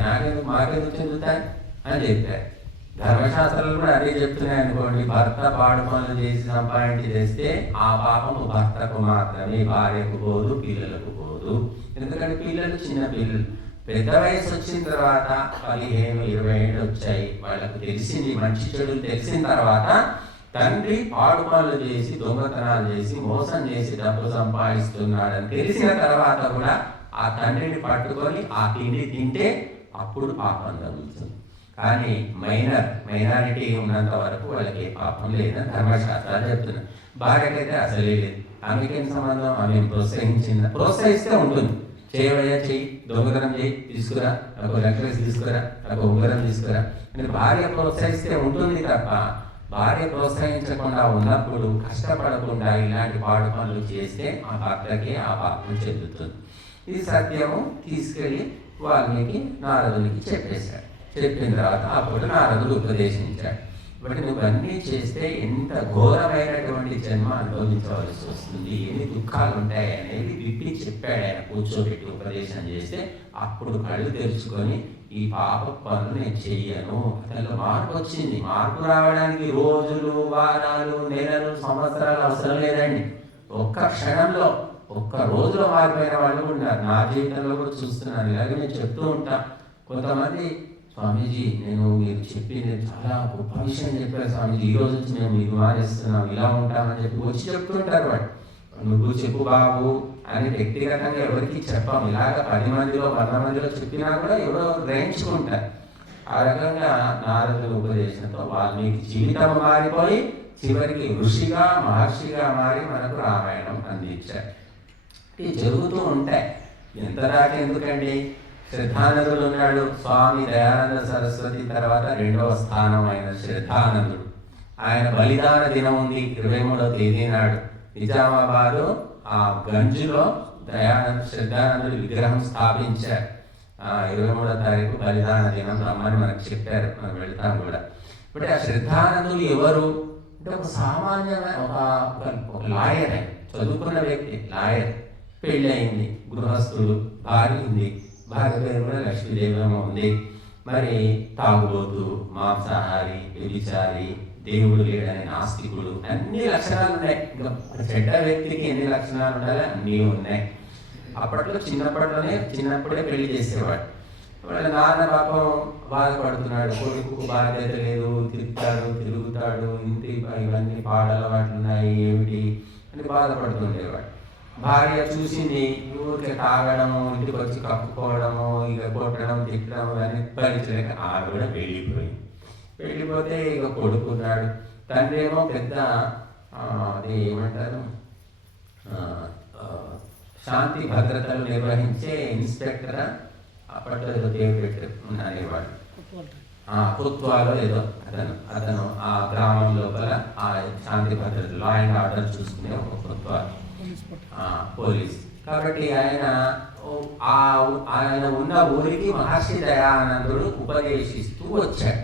మాకెందుకు చెందుతాయి అని చెప్పారు. ధర్మశాస్త్రాలు కూడా అదే చెప్తున్నాయి అనుకోండి. భర్త పాడు పనులు చేసి సంపాదించి తెస్తే ఆ పాపము భర్తకు మాత్రమే, భార్యకు పోదు, పిల్లలకు పోదు. ఎందుకంటే పిల్లలు చిన్న పిల్లలు, పెద్ద వయసు వచ్చిన తర్వాత 15, 20 ఏళ్ళు వచ్చాయి, వాళ్ళకు తెలిసింది మంచి చెడులు తెలిసిన తర్వాత తండ్రి పాడు పనులు చేసి దొంగతనాలు చేసి మోసం చేసి డబ్బులు సంపాదిస్తున్నాడని తెలిసిన తర్వాత కూడా ఆ తండ్రిని పట్టుకొని ఆ తిండి తింటే అప్పుడు పాపం తగులుతుంది. కానీ మైనారిటీ ఉన్నంత వరకు వాళ్ళకి ఏ పాపం లేదని ధర్మశాస్త్రాలు చెప్తున్నాయి. భార్యకైతే అసలే లేదు, ఆమెకేం సంబంధం? ఆమె ప్రోత్సహిస్తే ఉంటుంది. చేయవయ్యా, చెయ్యి, దొంగతనం చేయి, తీసుకురా, నాకు నెక్లెస్ తీసుకురా, నాకు ఉంగరం తీసుకురా అని భార్య ప్రోత్సహిస్తే ఉంటుంది తప్ప, భార్య ప్రోత్సహించకుండా ఉన్నప్పుడు కష్టపడకుండా ఇలాంటి పాడు పనులు చేస్తే ఆ భర్తకి ఆ పాపం చెందుతుంది. ఇది సత్యము. తీసుకెళ్ళి వాల్మీకి నారదునికి చెప్పేశాడు. చెప్పిన తర్వాత అప్పుడు నారదుడు ఉపదేశించాడు. బట్ నువ్వు అన్నీ చేస్తే ఎంత ఘోరమైనటువంటి జన్మ అనుభవించవలసి వస్తుంది, ఎన్ని దుఃఖాలు ఉంటాయి అనేది విప్పి చెప్పాడు. ఆయన కూర్చోబెట్టి ఉపదేశం చేస్తే అప్పుడు కళ్ళు తెరుచుకొని ఈ పాప పనులు నేను చెయ్యను. అతనిలో మార్పు వచ్చింది. మార్పు రావడానికి రోజులు, వారాలు, నెలలు, సంవత్సరాలు అవసరం లేదండి. ఒక్క క్షణంలో, ఒక్క రోజులో మారిపోయిన వాళ్ళు ఉన్నారు. నా జీవితంలో కూడా చూస్తున్నాను. ఇలాగే నేను చెప్తూ ఉంటా. కొంతమంది, స్వామీజీ మీరు చెప్పింది చాలా గొప్ప విషయం చెప్పారు స్వామీజీ, ఈ రోజు నుంచి మేము మీకు మానేస్తున్నాం, ఇలా ఉంటామని చెప్పి వచ్చి చెప్తుంటారు. వాడు నువ్వు చెప్పు బాబు అని వ్యక్తిగతంగా ఎవరికి చెప్పాము. ఇలాగ 10 మందిలో 100 మందిలో చెప్పినా కూడా ఎవరో గ్రహించుకుంటారు. ఆ రకంగా నారదుడి ఉపదేశంతో వాల్మీకి జీవితం మారిపోయి చివరికి ఋషిగా, మహర్షిగా మారి మనకు రామాయణం అందించారు. ఇవి జరుగుతూ ఉంటాయి. ఎంత దాకా ఎందుకండి, శ్రద్ధానందుడు ఉన్నాడు, స్వామి దయానంద సరస్వతి తర్వాత 2వ స్థానం ఆయన శ్రద్ధానందుడు. ఆయన బలిదాన దినం ఉంది 23వ తేదీ నాడు నిజామాబాదు ఆ గంజులో శ్రద్ధానందుడు విగ్రహం స్థాపించారు. 23వ తారీఖు బలిదాన దినం రమ్మని మనకు చెప్పారు, మనం వెళ్తాం కూడా. ఇప్పుడు ఆ శ్రద్ధానందులు ఎవరు అంటే ఒక సామాన్యమైన ఒక లాయర్, చదువుకున్న వ్యక్తి, లాయర్, పెళ్ళి అయింది, గృహస్థుడు, భార్య ఉంది, భార్య పేరు కూడా లక్ష్మీదేవమ్మ ఉంది. మరి తాగుబోతు, మాంసాహారి, వ్యభిచారి, దేవుడు లేడని నాస్తికుడు, అన్ని లక్షణాలు ఉన్నాయి. ఇంకా చెడ్డ వ్యక్తికి ఎన్ని లక్షణాలు ఉండాలి, అన్నీ ఉన్నాయి. అప్పట్లో చిన్నప్పుడే పెళ్లి చేసేవాడు. వాళ్ళ నాన్న పాపం బాధపడుతున్నాడు, కొడుకు బాధ్యత లేదు, తిరుగుతాడు, ఇంటి ఇవన్నీ పాడలవాట్లు ఉన్నాయి ఏమిటి అని బాధపడుతుండేవాడు. భార్య చూసింది, ఊరికే తాగడము, ఇంటికి వచ్చి కప్పుకోవడము, ఇక కొట్టడం, తిట్టడం అని భరించలేక ఆవిడ కూడా వెళ్ళిపోతే ఇక కొడుకున్నాడు. తండ్రి ఏమో పెద్ద అది ఏమంటారు, శాంతి భద్రతలు నిర్వహించే ఇన్స్పెక్టర్, అప్పట్లో ఏదో దేవుడు అనేవాడు, కుత్వాలో ఏదో అతను ఆ గ్రామం లోపల ఆ శాంతి భద్రత, లా అండ్ ఆర్డర్ చూసుకునే ఒక కుత్వాలు, పోలీస్. కాబట్టి ఆయన ఉన్న ఊరికి మహర్షి దయానందుడు ఉపదేశిస్తూ వచ్చాడు.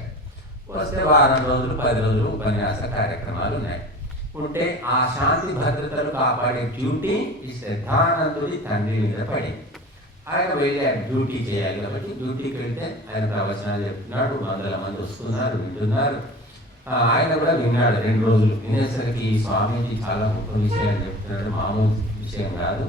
వస్తే వారం రోజులు 10 రోజులు ఉపన్యాస కార్యక్రమాలు ఉన్నాయి. ఉంటే ఆ శాంతి భద్రతలు కాపాడే డ్యూటీ ఈ శ్రద్ధానందుడి తండ్రి మీద పడింది. ఆయన వెళ్ళాడు, డ్యూటీ చేయాలి కాబట్టి. డ్యూటీకి వెళ్తే ఆయన ప్రవచనాలు చెప్తున్నాడు, 100 మంది వస్తున్నారు, వింటున్నారు. ఆయన కూడా విన్నాడు 2 రోజులు. వినేసరికి స్వామీజీ చాలా గొప్ప విషయాలు చెప్తున్నాడు, మామూలు విషయం కాదు,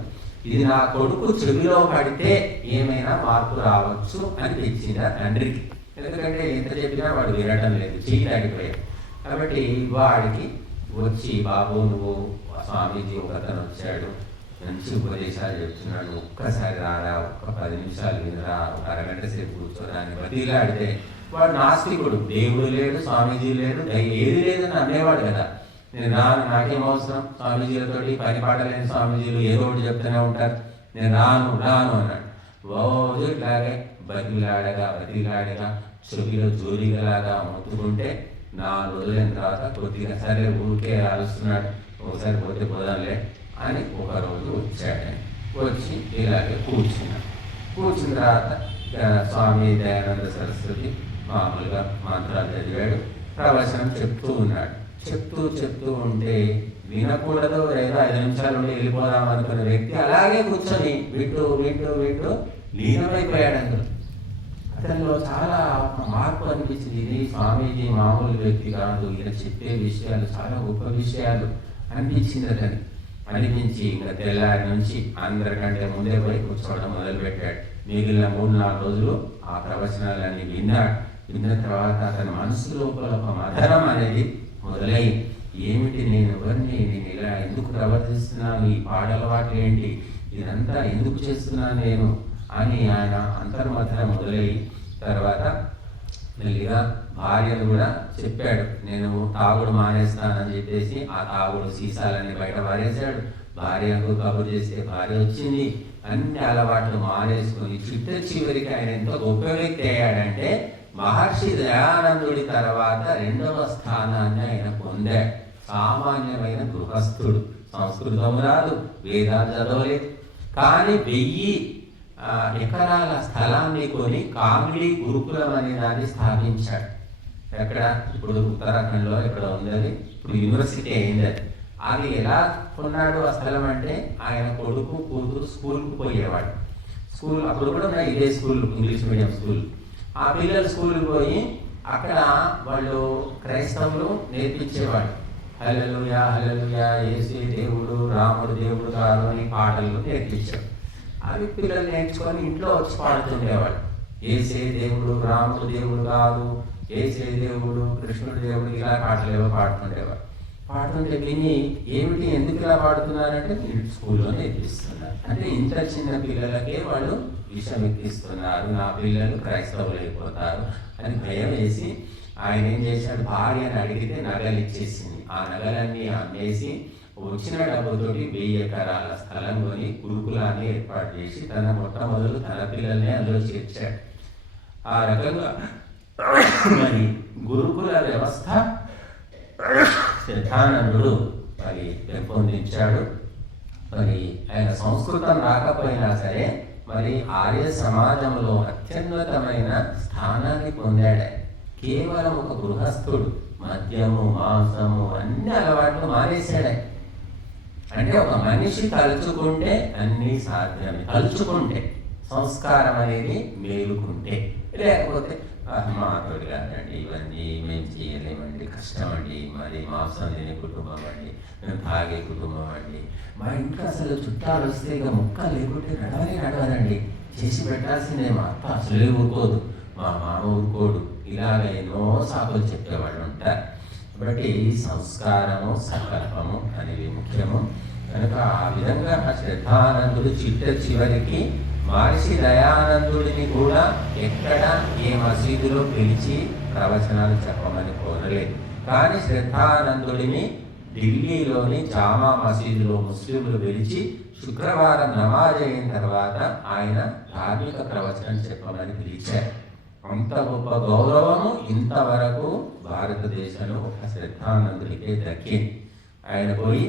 ఇది నా కొడుకు చెవిలో పడితే ఏమైనా మార్పు రావచ్చు అనిపించింది ఆ తండ్రికి. ఎందుకంటే ఎంత చెప్పినా వాడు వినడం లేదు, చేయలేకపోయాడు. కాబట్టి వాడికి వచ్చి, బాబు నువ్వు స్వామీజీ ఒకతను వచ్చాడు, మంచి ఉపదేశాలు చెప్తున్నాడు, ఒక్కసారి రారా, ఒక్క 10 నిమిషాలు వినరా, ఒక అరగంట సేపు కూర్చోడానికి బతిలాడితే వాడు నాస్తికుడు, దేవుడు లేడు, స్వామీజీ లేడు, ఏది లేదని అనేవాడు కదా. నేను రాను, నాకేం అవసరం, స్వామీజీలతో పని పాటలేని స్వామీజీలు ఏదో ఒకటి చెప్తూనే ఉంటారు, నేను రాను అన్నాడు. రోజు ఇట్లాగే బతిలాడగా చెవిలో జోలిగలాగా మొత్తుకుంటే 4 రోజులైన తర్వాత కొద్దిగా సరే ఊరికే ఆలోస్తున్నాడు, ఒకసారి పోతే పోదాంలే అని ఒకరోజు వచ్చాడు. వచ్చి ఇలాగే కూర్చున్న తర్వాత స్వామి దయానంద సరస్వతి మామూలుగా మంత్రాలు చదివాడు, ప్రవచనం చెప్తూ ఉన్నాడు. చెప్తూ ఉంటే వినకూడదు, ఏదో 5 నిమిషాలు ఉండి వెళ్ళిపోదాం అనుకున్న వ్యక్తి అలాగే కూర్చొని వింటూ లీనమైపోయాడు. అందులో అతనిలో చాలా మార్పు అనిపించింది. ఇది స్వామీజీ మామూలు వ్యక్తి కాదు, ఈయన చెప్పే విషయాలు చాలా గొప్ప విషయాలు అనిపించింది. అనిపించి ఇంకా తెల్లారి నుంచి అందరికంటే ముందే పోయి కూర్చోవడం మొదలుపెట్టాడు. మిగిలిన 3-4 రోజులు ఆ ప్రవచనాలన్నీ విన్న తర్వాత అతని మనసు లోపల ఒక మధనం అనేది మొదలై, ఏమిటి నేను ఎవరిని, నేను ఇలా ఎందుకు ప్రవర్తిస్తున్నాను, ఈ పాడలవాటు ఏంటి, ఇదంతా ఎందుకు చేస్తున్నాను నేను అని ఆయన అంతర్మథనం మొదలై, తర్వాత మెల్లిగా భార్యను కూడా చెప్పాడు, నేను తాగుడు మానేస్తానని చెప్పేసి ఆ తాగుడు సీసాలన్నీ బయట పారేశాడు. భార్యకు కబురు చేస్తే భార్య వచ్చింది, అన్ని అలవాట్లు మానేసుకుని చివరికి ఆయన ఎంతో గొప్ప వ్యక్తి అయ్యాడంటే మహర్షి దయానందుడి తర్వాత 2వ స్థానాన్ని ఆయన పొందాడు. సామాన్యమైన గృహస్థుడు, సంస్కృతం రాదు, వేదాలు చదవలేదు, కానీ 1000 ఎకరాల స్థలాన్ని కొని కామిడి గురుకులం అనే దాన్ని స్థాపించాడు. ఎక్కడ, ఇప్పుడు ఉత్తరాఖండ్లో ఇక్కడ ఉంది, ఇప్పుడు యూనివర్సిటీ అయింది. అది ఎలా కొన్నాడు ఆ స్థలం అంటే, ఆయన కొడుకు కూతురు స్కూల్కు పోయేవాడు. అప్పుడు కూడా ఇదే స్కూల్, ఇంగ్లీష్ మీడియం స్కూల్. ఆ పిల్లలు స్కూల్కి పోయి అక్కడ వాళ్ళు క్రైస్తవులు నేర్పించేవాడు. హల్లెలూయా హల్లెలూయా, యేసు దేవుడు, రాముడు దేవుడు కాదు అని పాటలు నేర్పించాడు. అవి పిల్లలు నేర్చుకొని ఇంట్లో వచ్చి పాడుతుండేవాడు. యేసే దేవుడు, రాముడు దేవుడు కాదు, యేసే దేవుడు, కృష్ణుడు దేవుడు, ఇలా పాటలు ఏవో పాడుతుండేవాడు. పాడుతుంటే విని, ఏమిటి ఎందుకు ఇలా పాడుతున్నారంటే స్కూల్లో నేర్పిస్తున్నారు. అంటే ఇంత చిన్న పిల్లలకే వాళ్ళు విషం ఎక్కిస్తున్నారు, నా పిల్లలు క్రైస్తవులు అయిపోతారు అని భయం వేసి ఆయన ఏం చేశాడు, భార్యని అడిగితే నగలు ఇచ్చేసింది. ఆ నగలన్నీ అమ్మేసి వచ్చిన డబ్బుతోటి 1000 ఎకరాల స్థలం కొని గురుకులాన్ని ఏర్పాటు చేసి మొట్టమొదలు తన పిల్లల్ని అందులో చేర్చాడు. ఆ రకంగా మరి గురుకుల వ్యవస్థ శ్రద్ధానందుడు మరి పెంపొందించాడు. మరి ఆయన సంస్కృతం రాకపోయినా సరే మరి ఆర్య సమాజంలో అత్యున్నతమైన స్థానాన్ని పొందాడు. కేవలం ఒక గృహస్థుడు మద్యము మాంసము అన్ని అలవాట్లు మానేశాడు. అంటే ఒక మనిషి తలుచుకుంటే అన్నీ సాధ్యమే. తలుచుకుంటే సంస్కారం అనేది మేలుకుంటే, లేకపోతే మాతోడు కాదండి ఇవన్నీ మేము చేయలేమండి, కష్టం అండి, మరి మాంసం తినే కుటుంబం అండి, మేము తాగే కుటుంబం అండి, మా ఇంట్లో అసలు చుట్టాలు వస్తే ఇక ముక్క లేకుంటే నడవదండి, చేసి పెట్టాల్సిందే, మా అత్త అసలే ఊరుకోదు, మా మామ ఊరుకోడు, ఇలాగ ఎన్నో సాకులు చెప్పేవాళ్ళు ఉంటారు. కాబట్టి సంస్కారము సంకల్పము అనేవి ముఖ్యము. కనుక ఆ విధంగా శ్రద్ధానందుడు చివరికి మహర్షి దయానందుడిని కూడా ఎక్కడ ఏ మసీదులో పిలిచి ప్రవచనాలు చెప్పమని కోరలేదు. కానీ శ్రద్ధానందుడిని ఢిల్లీలోని జామా మసీదులో ముస్లింలు పిలిచి శుక్రవారం నమాజ్ అయిన తర్వాత ఆయన ధార్మిక ప్రవచనం చెప్పమని పిలిచారు. అంత గొప్ప గౌరవము ఇంతవరకు భారతదేశంలో ఒక శ్రద్ధానందుడికే దక్కింది. ఆయన పోయి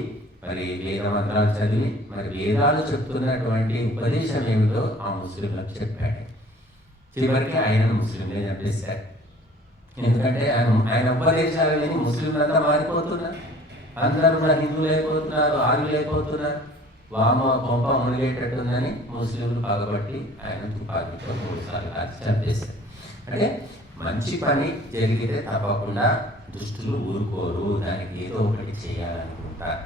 మరి వేద మంత్రాలు చదివి మరి వేదాలు చెప్తున్నటువంటి ఉపదేశం ఏమిటో ఆ ముస్లింలకు చెప్పాడు. చివరికి ఆయన ముస్లింలే చంపేశారు. ఎందుకంటే ఆయన ఉపదేశాలు విని ముస్లింలంతా మారిపోతున్నారు. అందరూ కూడా హిందువులు అయిపోతున్నారు, ఆర్యులు అయిపోతున్నారు. వామ కొంప మునిగేటట్టుందని ముస్లింలు పగబట్టి ఆయన తుపాకీతో 3 సార్లు చంపేశారు. అంటే మంచి పని జరిగితే తప్పకుండా దుష్టులు ఊరుకోరు, దానికి ఏదో ఒకటి చేయాలనుకుంటారు.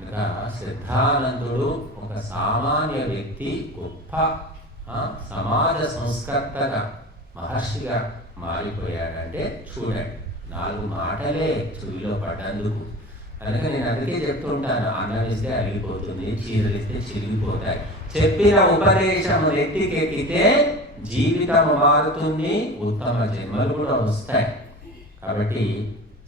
ఇంకా శ్రద్ధానందుడు ఒక సామాన్య వ్యక్తి గొప్ప సమాజ సంస్కర్తగా మహర్షిగా మారిపోయాడంటే చూడండి, 4 మాటలే చెవిలో పడ్డందుకు. అందుకే నేను అందుకే చెప్తుంటాను, అన్నం ఇస్తే అరిగిపోతుంది, చీరలు ఇస్తే చిరిగిపోతాయి. చెప్పిన ఉపదేశం ఎత్తికెక్కితే జీవితం మారుతుంది, ఉత్తమ జన్మలు కూడా వస్తాయి. కాబట్టి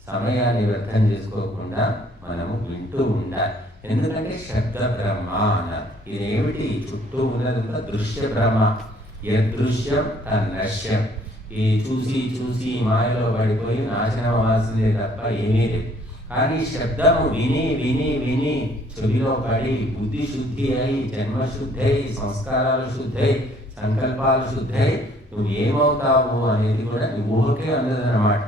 సమయాన్ని వ్యర్థం చేసుకోకుండా మనము వింటూ ఉండాలి. ఎందుకంటే శబ్ద బ్రహ్మ అన్నారు. ఇదేమిటి? చుట్టూ ఉన్నది కూడా దృశ్య బ్రహ్మ. యదృశ్యం తన్నశ్యం. ఈ చూసి చూసి మాయలో పడిపోయి నాశనం అవ్వాల్సిందే తప్ప ఏమీ లేదు. కానీ శబ్దము విని విని విని చెవిలో పడి బుద్ధి శుద్ధి అయి, జన్మశుద్ధి అయి, సంస్కారాలు శుద్ధి అయి, సంకల్పాలు శుద్ధి అయి నువ్వు ఏమవుతావు అనేది కూడా నీ ఊరికే అందదన్నమాట.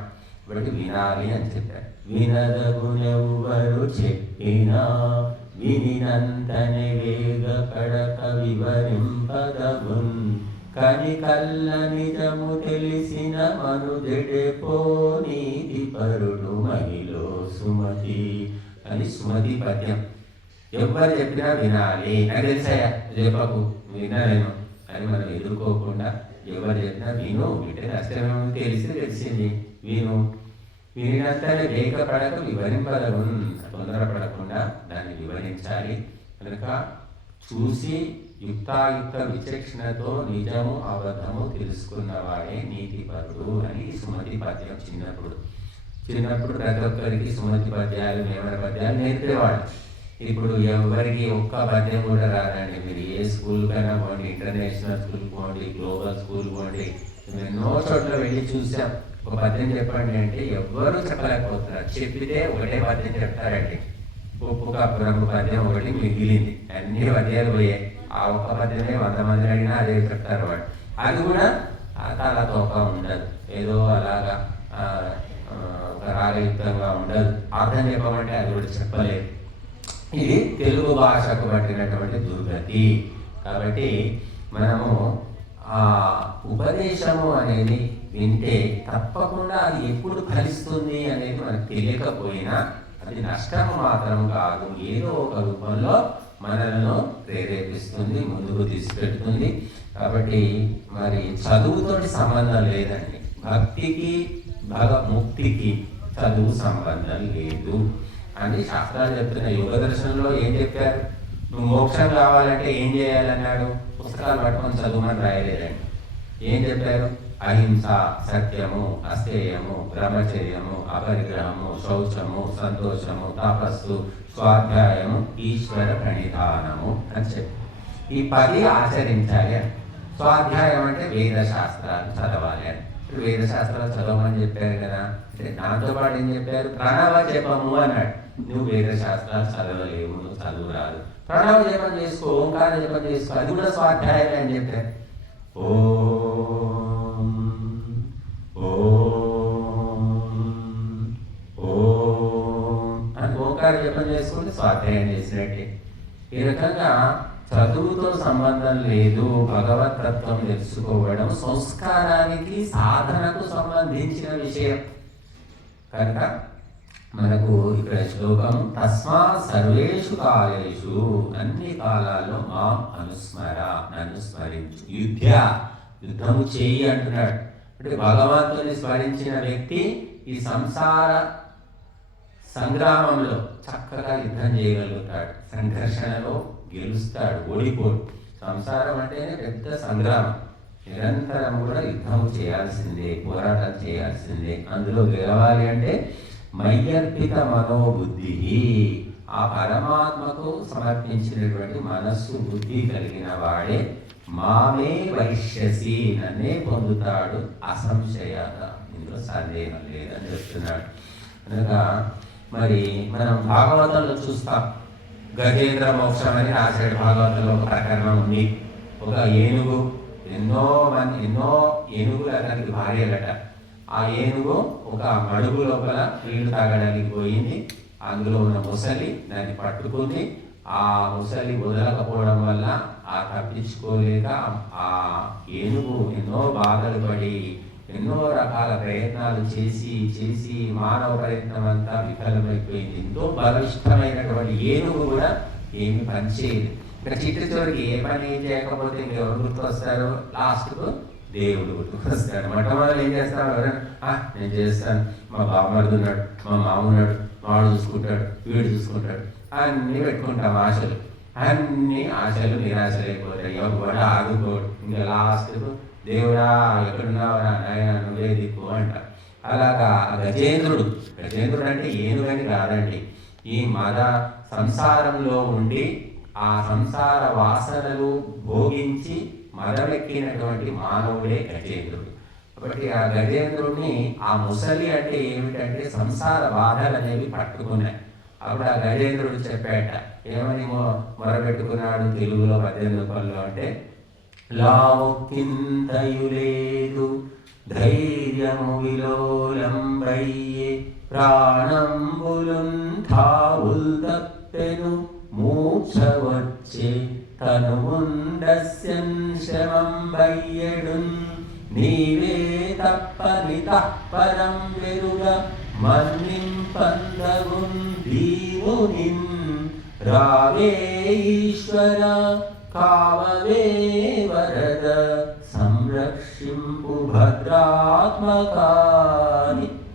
కాబట్టి వినాలి అని చెప్పారు. వినదగునెవ్వరు చెప్పినా వినినంతనే వేగ కడక వివరింపదగున్, కని కల్ల నిజము తెలిసిన మనుజెడెపో నీతి పరుడు మహిలో సుమతి అని సుమతి పద్యం. ఎవరు చెప్పినా వినాలి. నాకు తెలుసాయా చెప్పకు, వినలేను అని మనం ఎదుర్కోకుండా ఎవరు చెప్పినా విను. వింటే నష్టమేమో తెలిసింది, విను. వినినంతనే వేగపడక వివరింపదగు. తొందరపడకుండా దాన్ని వివరించాలి. కనుక చూసి యుక్తాయుక్త విచక్షణతో నిజము అబద్ధము తెలుసుకున్నవాడే నీతిపరుడు అని సుమతి పద్యం. చిన్నప్పుడు ప్రతి ఒక్కరికి సుమతి పద్యాలు, వేమన పద్యాలు నేర్పేవాడు. ఇప్పుడు ఎవరికి ఒక్క పద్యం కూడా రాదండి. మీరు ఏ స్కూల్ కైనా పోండి, ఇంటర్నేషనల్ స్కూల్ పోండి, గ్లోబల్ స్కూల్ పోండి, ఎన్నో చోట్ల వెళ్ళి చూసాం. ఒక పద్యం చెప్పండి అంటే ఎవ్వరూ చెప్పలేకపోతున్నారు. చెప్పితే ఒకటే పద్యం చెప్తారండి. ఉప్పు కప్పు రంగు పద్యం ఒకటి మిగిలింది, అన్ని పద్యాలు పోయాయి. ఆ ఒక్క పద్యమే 100 మంది అడిగినా అదే చెప్తారు వాడు. అది కూడా తలతోక ఉండదు, ఏదో అలాగా ఒక రాగయుక్తంగా ఉండదు. అర్థం చెప్పమంటే అది కూడా చెప్పలేదు. ఇది తెలుగు భాషకు పట్టినటువంటి దుర్గతి. కాబట్టి మనము ఆ ఉపదేశము అనేది వింటే తప్పకుండా అది ఎప్పుడు ఫలిస్తుంది అనేది మనకు తెలియకపోయినా అది నష్టము మాత్రం కాదు, ఏదో ఒక రూపంలో మనలను ప్రేరేపిస్తుంది, ముందుకు తీసుకెళ్తుంది. కాబట్టి మరి చదువుతోటి సంబంధం లేదండి. భక్తికి ముక్తికి చదువు సంబంధం లేదు అని శాస్త్రాలు చెప్తున్నాయి. యోగ దర్శనంలో ఏం చెప్పారు? నువ్వు మోక్షం కావాలంటే ఏం చేయాలన్నాడు? పుస్తకాలు పట్టుకొని చదువుమని రాయలేదండి. ఏం చెప్పారు? అహింస, సత్యము, అస్థేయము, బ్రహ్మచర్యము, అపరిగ్రహము, శౌచము, సంతోషము, తపస్సు, స్వాధ్యాయము, ఈశ్వర ప్రణిధానము అని చెప్పి ఈ 10 ఆచరించాలి అని. స్వాధ్యాయం అంటే వేద శాస్త్రాలు చదవాలి అని. ఇప్పుడు వేద శాస్త్రాలు చదవమని చెప్పారు కదా, దాంతోపాటు ఏం చెప్పారు? ప్రణవ జపము అన్నాడు. నువ్వు వేద శాస్త్రాలు చదవలేవు, నువ్వు చదువు రాదు, ప్రణవ జపం చేసుకో, ఓంకార జపం చేసుకో, అది కూడా స్వాధ్యాయమే అని చెప్పారు. ఓం ఓం ఓం అని ఓంకార జపం చేసుకుంటే స్వాధ్యాయం చేసినట్టే. ఈ రకంగా చదువుతో సంబంధం లేదు, భగవతత్వం తెలుసుకోవడం సంస్కారానికి, సాధనకు సంబంధించిన విషయం కనుక మనకు ఇక్కడ శ్లోకం తస్మా సర్వేషు కాలేషు, అన్ని కాలాల్లో మాం అనుస్మర, నన్ను స్మరించు, యుద్ధము చేయి అంటున్నాడు. అంటే భగవంతుని స్మరించిన వ్యక్తి ఈ సంసార సంగ్రామంలో చక్కగా యుద్ధం చేయగలుగుతాడు, సంఘర్షణలో గెలుస్తాడు, ఓడిపోడు. సంసారం అంటేనే పెద్ద సంగ్రామం, నిరంతరం కూడా యుద్ధం చేయాల్సిందే, పోరాటం చేయాల్సిందే. అందులో గెలవాలి అంటే మయ్యర్పిత మనోబుద్ధి, ఆ పరమాత్మకు సమర్పించినటువంటి మనస్సు, బుద్ధి కలిగిన వాడే మామే వైశ్యసి, నన్నే పొందుతాడు అసంశయంగా, ఇందులో సందేహం లేదని చెప్తున్నాడు. కనుక మరి మనం భాగవతంలో చూస్తాం, గజేంద్ర మోక్షం అని రాశాడు భాగవతంలో. ఒక ప్రకరణం ఉంది, ఒక ఏనుగు, ఎన్నో ఏనుగులు అతనికి భార్యలట. ఆ ఏనుగు ఒక మడుగు లోపల నీళ్లు తాగడానికి పోయింది. అందులో ఉన్న ముసలి దాన్ని పట్టుకుంది. ఆ ముసలి వదలకపోవడం వల్ల ఆ తప్పించుకోలేక ఆ ఏనుగు ఎన్నో బాధలు పడి ఎన్నో రకాల ప్రయత్నాలు చేసి మానవ ప్రయత్నం అంతా విఫలమైపోయింది. ఎంతో బలిష్టమైనటువంటి ఏనుగు కూడా ఏమి పని చేయదు. ఇక్కడ చిట్టు చివరికి ఏ పని చేయకపోతే ఇంకెవరు గుర్తు వస్తారు? లాస్ట్కు దేవుడు గుర్తుకు వస్తాడు. మొట్టమొదటి ఏం చేస్తాడు? నేను చేస్తాను, మా బామ్మర్ది ఉన్నాడు, మా మామ ఉన్నాడు, వాడు చూసుకుంటాడు, వీడు చూసుకుంటాడు, అన్నీ పెట్టుకుంటాం ఆశలు. అన్ని ఆశలు నిరాశలైపోతాయి, ఎవరు ఆగుకోడు. ఇంకా లాస్ట్కు దేవుడా ఎక్కడున్నావరా నాయన, నువ్వే దిక్కు అంట. అలాగా గజేంద్రుడు అంటే ఏనుగని కాదండి, ఈ మద సంసారంలో ఉండి ఆ సంసార వాసనలు భోగించి మదమెక్కినటువంటి మానవుడే గజేంద్రుడు. కాబట్టి ఆ గజేంద్రుడిని, ఆ ముసలి అంటే ఏమిటంటే సంసార బాధలు అనేవి పట్టుకున్నాయి. అప్పుడు ఆ గజేంద్రుడు చెప్పాట, ఏమని మొరపెట్టుకున్నాడు తెలుగులో 18 పనులు అంటే, లావుకింతయులేదు ధైర్యము విలోలంబయ్యే, ప్రాణంబులున్ ఠావుల్ తప్పెను మూర్ఛ వచ్చే, తనువుండస్యన్ శమం బయ్యడున్, నీవే తప్పనితః పరం వెరుగ మన్నింపందగున్ దీవునిన్, రావే ఈశ్వర కావవే వరద, సంరక్షింపు భద్రాత్మకాని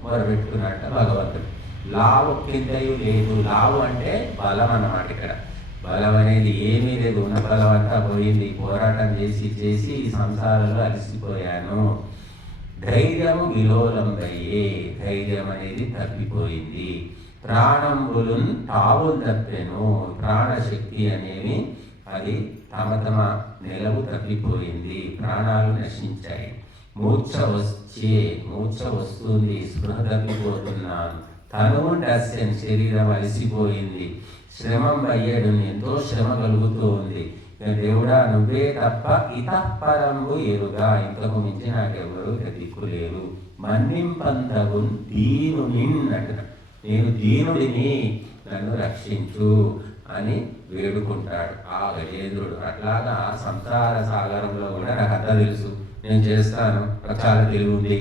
మొరపెట్టుకున్నట్ట భగవంతుడు. లావు కిందయు లేదు, లావు అంటే బలం అన్నమాట. ఇక్కడ బలం అనేది ఏమీ లేదు, ఉన్న బలం అంతా పోయింది, పోరాటం చేసి ఈ సంసారంలో అలసిపోయాను. ధైర్యము విలోలంబయ్యే, ధైర్యం అనేది తప్పిపోయింది. ప్రాణంబులున్ తావులు తప్పెను, ప్రాణశక్తి అనేవి అది తమ నిలవు తప్పిపోయింది, ప్రాణాలు నశించాయి. మూర్ఛ వస్తుంది, స్పృహ తప్పిపోతున్నాను. తనువుండస్యం, శరీరం అలసిపోయింది. శ్రమం అయ్యాడు, ఎంతో శ్రమ కలుగుతూ ఉంది. దేవుడా నువ్వే తప్ప ఇతఃపరంబు ఎరుగా, ఇంతకు మించి నాకెవరు దిక్కులేరు. మన్నింపంతగు దీనునిన్ అంటున్నా, నేను దీనుడిని, నన్ను రక్షించు అని వేడుకుంటాడు ఆ గజేంద్రుడు. అట్లాగా సంసార సాగరంలో కూడా నాకు అంతా తెలుసు, నేను చేస్తాను, చాలా తెలివి ఉంది,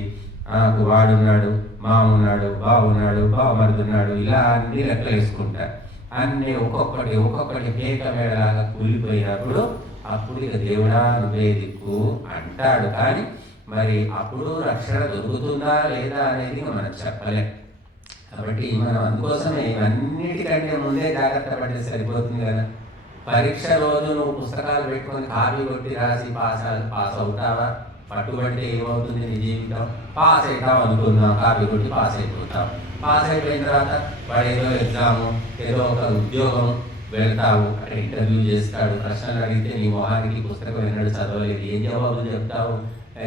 నాకు వాడున్నాడు, మామున్నాడు, బావున్నాడు, బావమరుదున్నాడు, ఇలా అన్ని లెక్కలు వేసుకుంటారు. అన్నీ ఒక్కొక్కటి పేక వేళలాగా కూలిపోయినప్పుడు అప్పుడు ఇక దేవుడా నువ్వే దిక్కు అంటాడు. కానీ మరి అప్పుడు రక్షణ దొరుకుతుందా లేదా అనేది మనం చెప్పలేం. కాబట్టి మనం అందుకోసమే ఇవన్నిటికంటే ముందే జాగ్రత్త పడితే సరిపోతుంది కదా. పరీక్ష రోజు నువ్వు పుస్తకాలు పెట్టుకొని కాపీ కొట్టి రాసి పాస్ అవుతావా? పట్టుబడితే ఏమవుతుంది నీ జీవితం? పాస్ అవుతాం అనుకున్నాం, కాపీ కొట్టి పాస్ అయిపోతాం. పాస్ అయిపోయిన తర్వాత వాడు ఏదో ఎగ్జాము, ఏదో ఒక ఉద్యోగం వెళ్తావు, అక్కడ ఇంటర్వ్యూ చేస్తాడు, ప్రశ్నలు అడిగితే నీ మొహానికి పుస్తకం వినడు, చదవలేదు, ఏం జవాబులు చెప్తావు?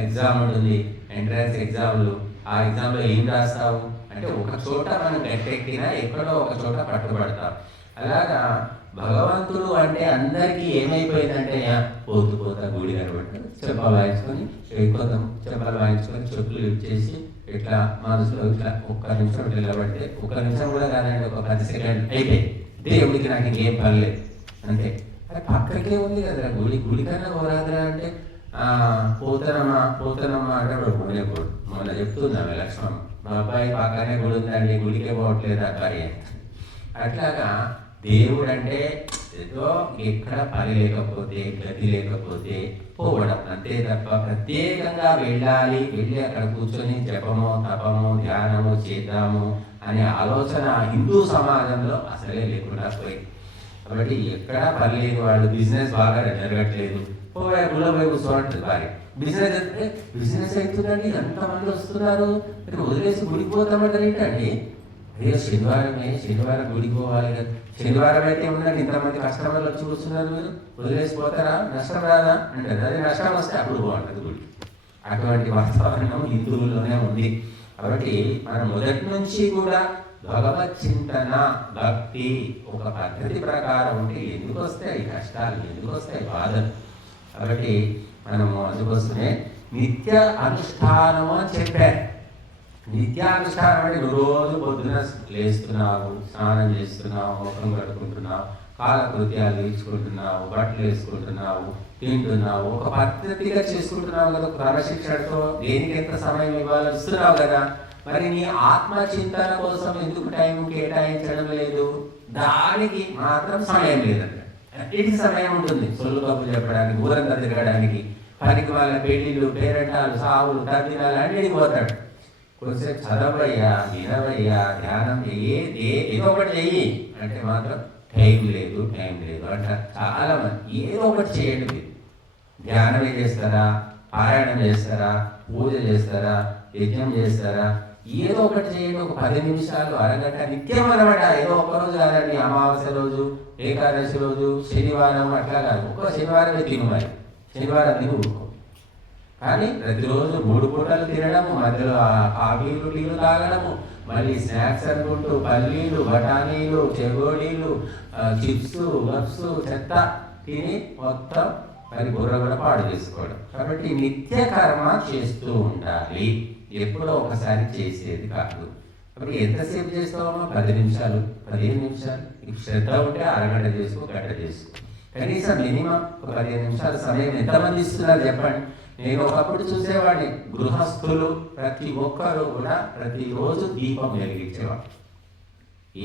ఎగ్జామ్ ఉంటుంది, ఎంట్రన్స్ ఎగ్జామ్లు, ఆ ఎగ్జామ్లో ఏం రాస్తావు అంటే ఒక చోట మనం గట్టెక్కినా ఎక్కడో ఒక చోట పట్టుబడతాం. అలాగా భగవంతుడు అంటే అందరికీ ఏమైపోయిందంటే పోతూ పోతా గుడి కనబడి చెప్పలు వాయించుకొని కొంచెం చెప్పలు వాయించుకొని చెప్పులు ఇచ్చేసి ఇట్లా మనసులో ఇట్లా ఒక్క నిమిషం ఇట్లా నిలబడితే, ఒక్క నిమిషం కూడా కాదండి, ఒక 10 సెకండ్ అయిపోయి దేవుడికి నాకు ఇంకేం పని లేదు అంతే. అది పక్కకే ఉంది కదా గుడి కన్నా పోరాదురా అంటే పోతానమ్మా అంటే మొన్న చెప్తున్నామే లక్ష్మణ్, మా అబ్బాయి పక్కనే గుడి ఉందండి, గుడికే పోవట్లేదు అబ్బాయి. అట్లాగా దేవుడు అంటే ఏదో ఎక్కడ పని లేకపోతే గతి లేకపోతే పోవడం అంతే తప్ప ప్రత్యేకంగా వెళ్ళి అక్కడ కూర్చొని జపమో తపమో ధ్యానమో చేద్దాము అనే ఆలోచన హిందూ సమాజంలో అసలే లేకుండా పోయింది. కాబట్టి ఎక్కడా పని లేని వాళ్ళు, బిజినెస్ బాగా జరగట్లేదు, గుళ్ళో పోయి కూర్చోంటుంది భార్య. బిజినెస్ అవుతుందండి, ఎంతమంది వస్తున్నారు, మీరు వదిలేసి గుడికి పోతామంటారు ఏంటండి? అయ్యో శనివారం గుడికి పోవాలి కదా, శనివారం అయితే ఉందండి, ఇంతమంది కస్టమర్లు వచ్చి కూర్చున్నారు, మీరు వదిలేసి పోతారా, నష్టం రాదా అంటారు. అదే నష్టం వస్తే అప్పుడు బాగుంటుంది గుడి. అటువంటి వాతావరణం హిందువుల్లోనే ఉంది. కాబట్టి మనం మొదటి నుంచి కూడా భగవత్ చింతన, భక్తి ఒక పద్ధతి ప్రకారం ఉంటే ఎందుకు వస్తాయి కష్టాలు, ఎందుకు వస్తాయి బాధలు? కాబట్టి మనము అందుకోసమే నిత్య అనుష్ఠానము అని చెప్పారు. నిత్యానుష్ఠానం అంటే నువ్వు రోజు పొద్దున లేస్తున్నావు, స్నానం చేస్తున్నావు, ముఖం కడుక్కుంటున్నావు, కాలకృత్యాలు తీర్చుకుంటున్నావు, బట్టలు వేసుకుంటున్నావు, తింటున్నావు, ఒక పద్ధతిగా చేసుకుంటున్నావు కదా, క్రమశిక్షణతో. దేనికి ఎంత సమయం ఇవ్వాలో ఇస్తున్నావు కదా. మరి నీ ఆత్మచింతన కోసం ఎందుకు టైం కేటాయించడం లేదు? దానికి మాత్రం సమయం లేదండి. అన్నిటికీ సమయం ఉంటుంది. సొల్లు కబులు చెప్పడానికి, ఊరంతా తిరగడానికి, పనికి వాళ్ళ పెళ్లిళ్ళు, పేరెంటాలు, సావులు, తద్దినాలు అన్నిటికి పోతాడు. కొంచెం చదవయ్యా, వినవయ్యా, ధ్యానం ఏదో ఒకటి చెయ్యి అంటే మాత్రం టైం లేదు అంటారు చాలా మంది. ఏదో ఒకటి చేయండి. మీరు ధ్యానమే చేస్తారా, పారాయణం చేస్తారా, పూజ చేస్తారా, యజ్ఞం చేస్తారా, ఏదో ఒకటి చేయండి. ఒక 10 నిమిషాలు, అరగంట నిత్యం అనమాట. ఏదో ఒక్కరోజు కాదండి, అమావాస్య రోజు, ఏకాదశి రోజు, శనివారం అట్లా కాదు. ఒక్క శనివారమే తిను, మరి శనివారం తిను. కానీ ప్రతిరోజు 3 పూటలు తినడము, మధ్యలో కాఫీలు టీలు తాగడము, మళ్ళీ స్నాక్స్ అనుకుంటూ పల్లీలు, బఠానీలు, చెగోడీలు, చిప్స్, గప్స్, చెత్త తిని మొత్తం మరి బుర్ర కూడా పాడు చేసుకోవడం. కాబట్టి నిత్య కర్మ చేస్తూ ఉండాలి, ఎప్పుడో ఒకసారి చేసేది కాదు. కాబట్టి ఎంతసేపు చేస్తామో 10 నిమిషాలు, 15 నిమిషాలు, శ్రద్ధ ఉంటే అరగంట చేసుకో, గంట చేసుకో. కనీసం మినిమం ఒక 15 నిమిషాల సమయం ఎంతమంది ఇస్తున్నారు చెప్పండి. నేను ఒకప్పుడు చూసేవాడిని, గృహస్థులు ప్రతి ఒక్కరు కూడా ప్రతిరోజు దీపం వెలిగించేవాడు.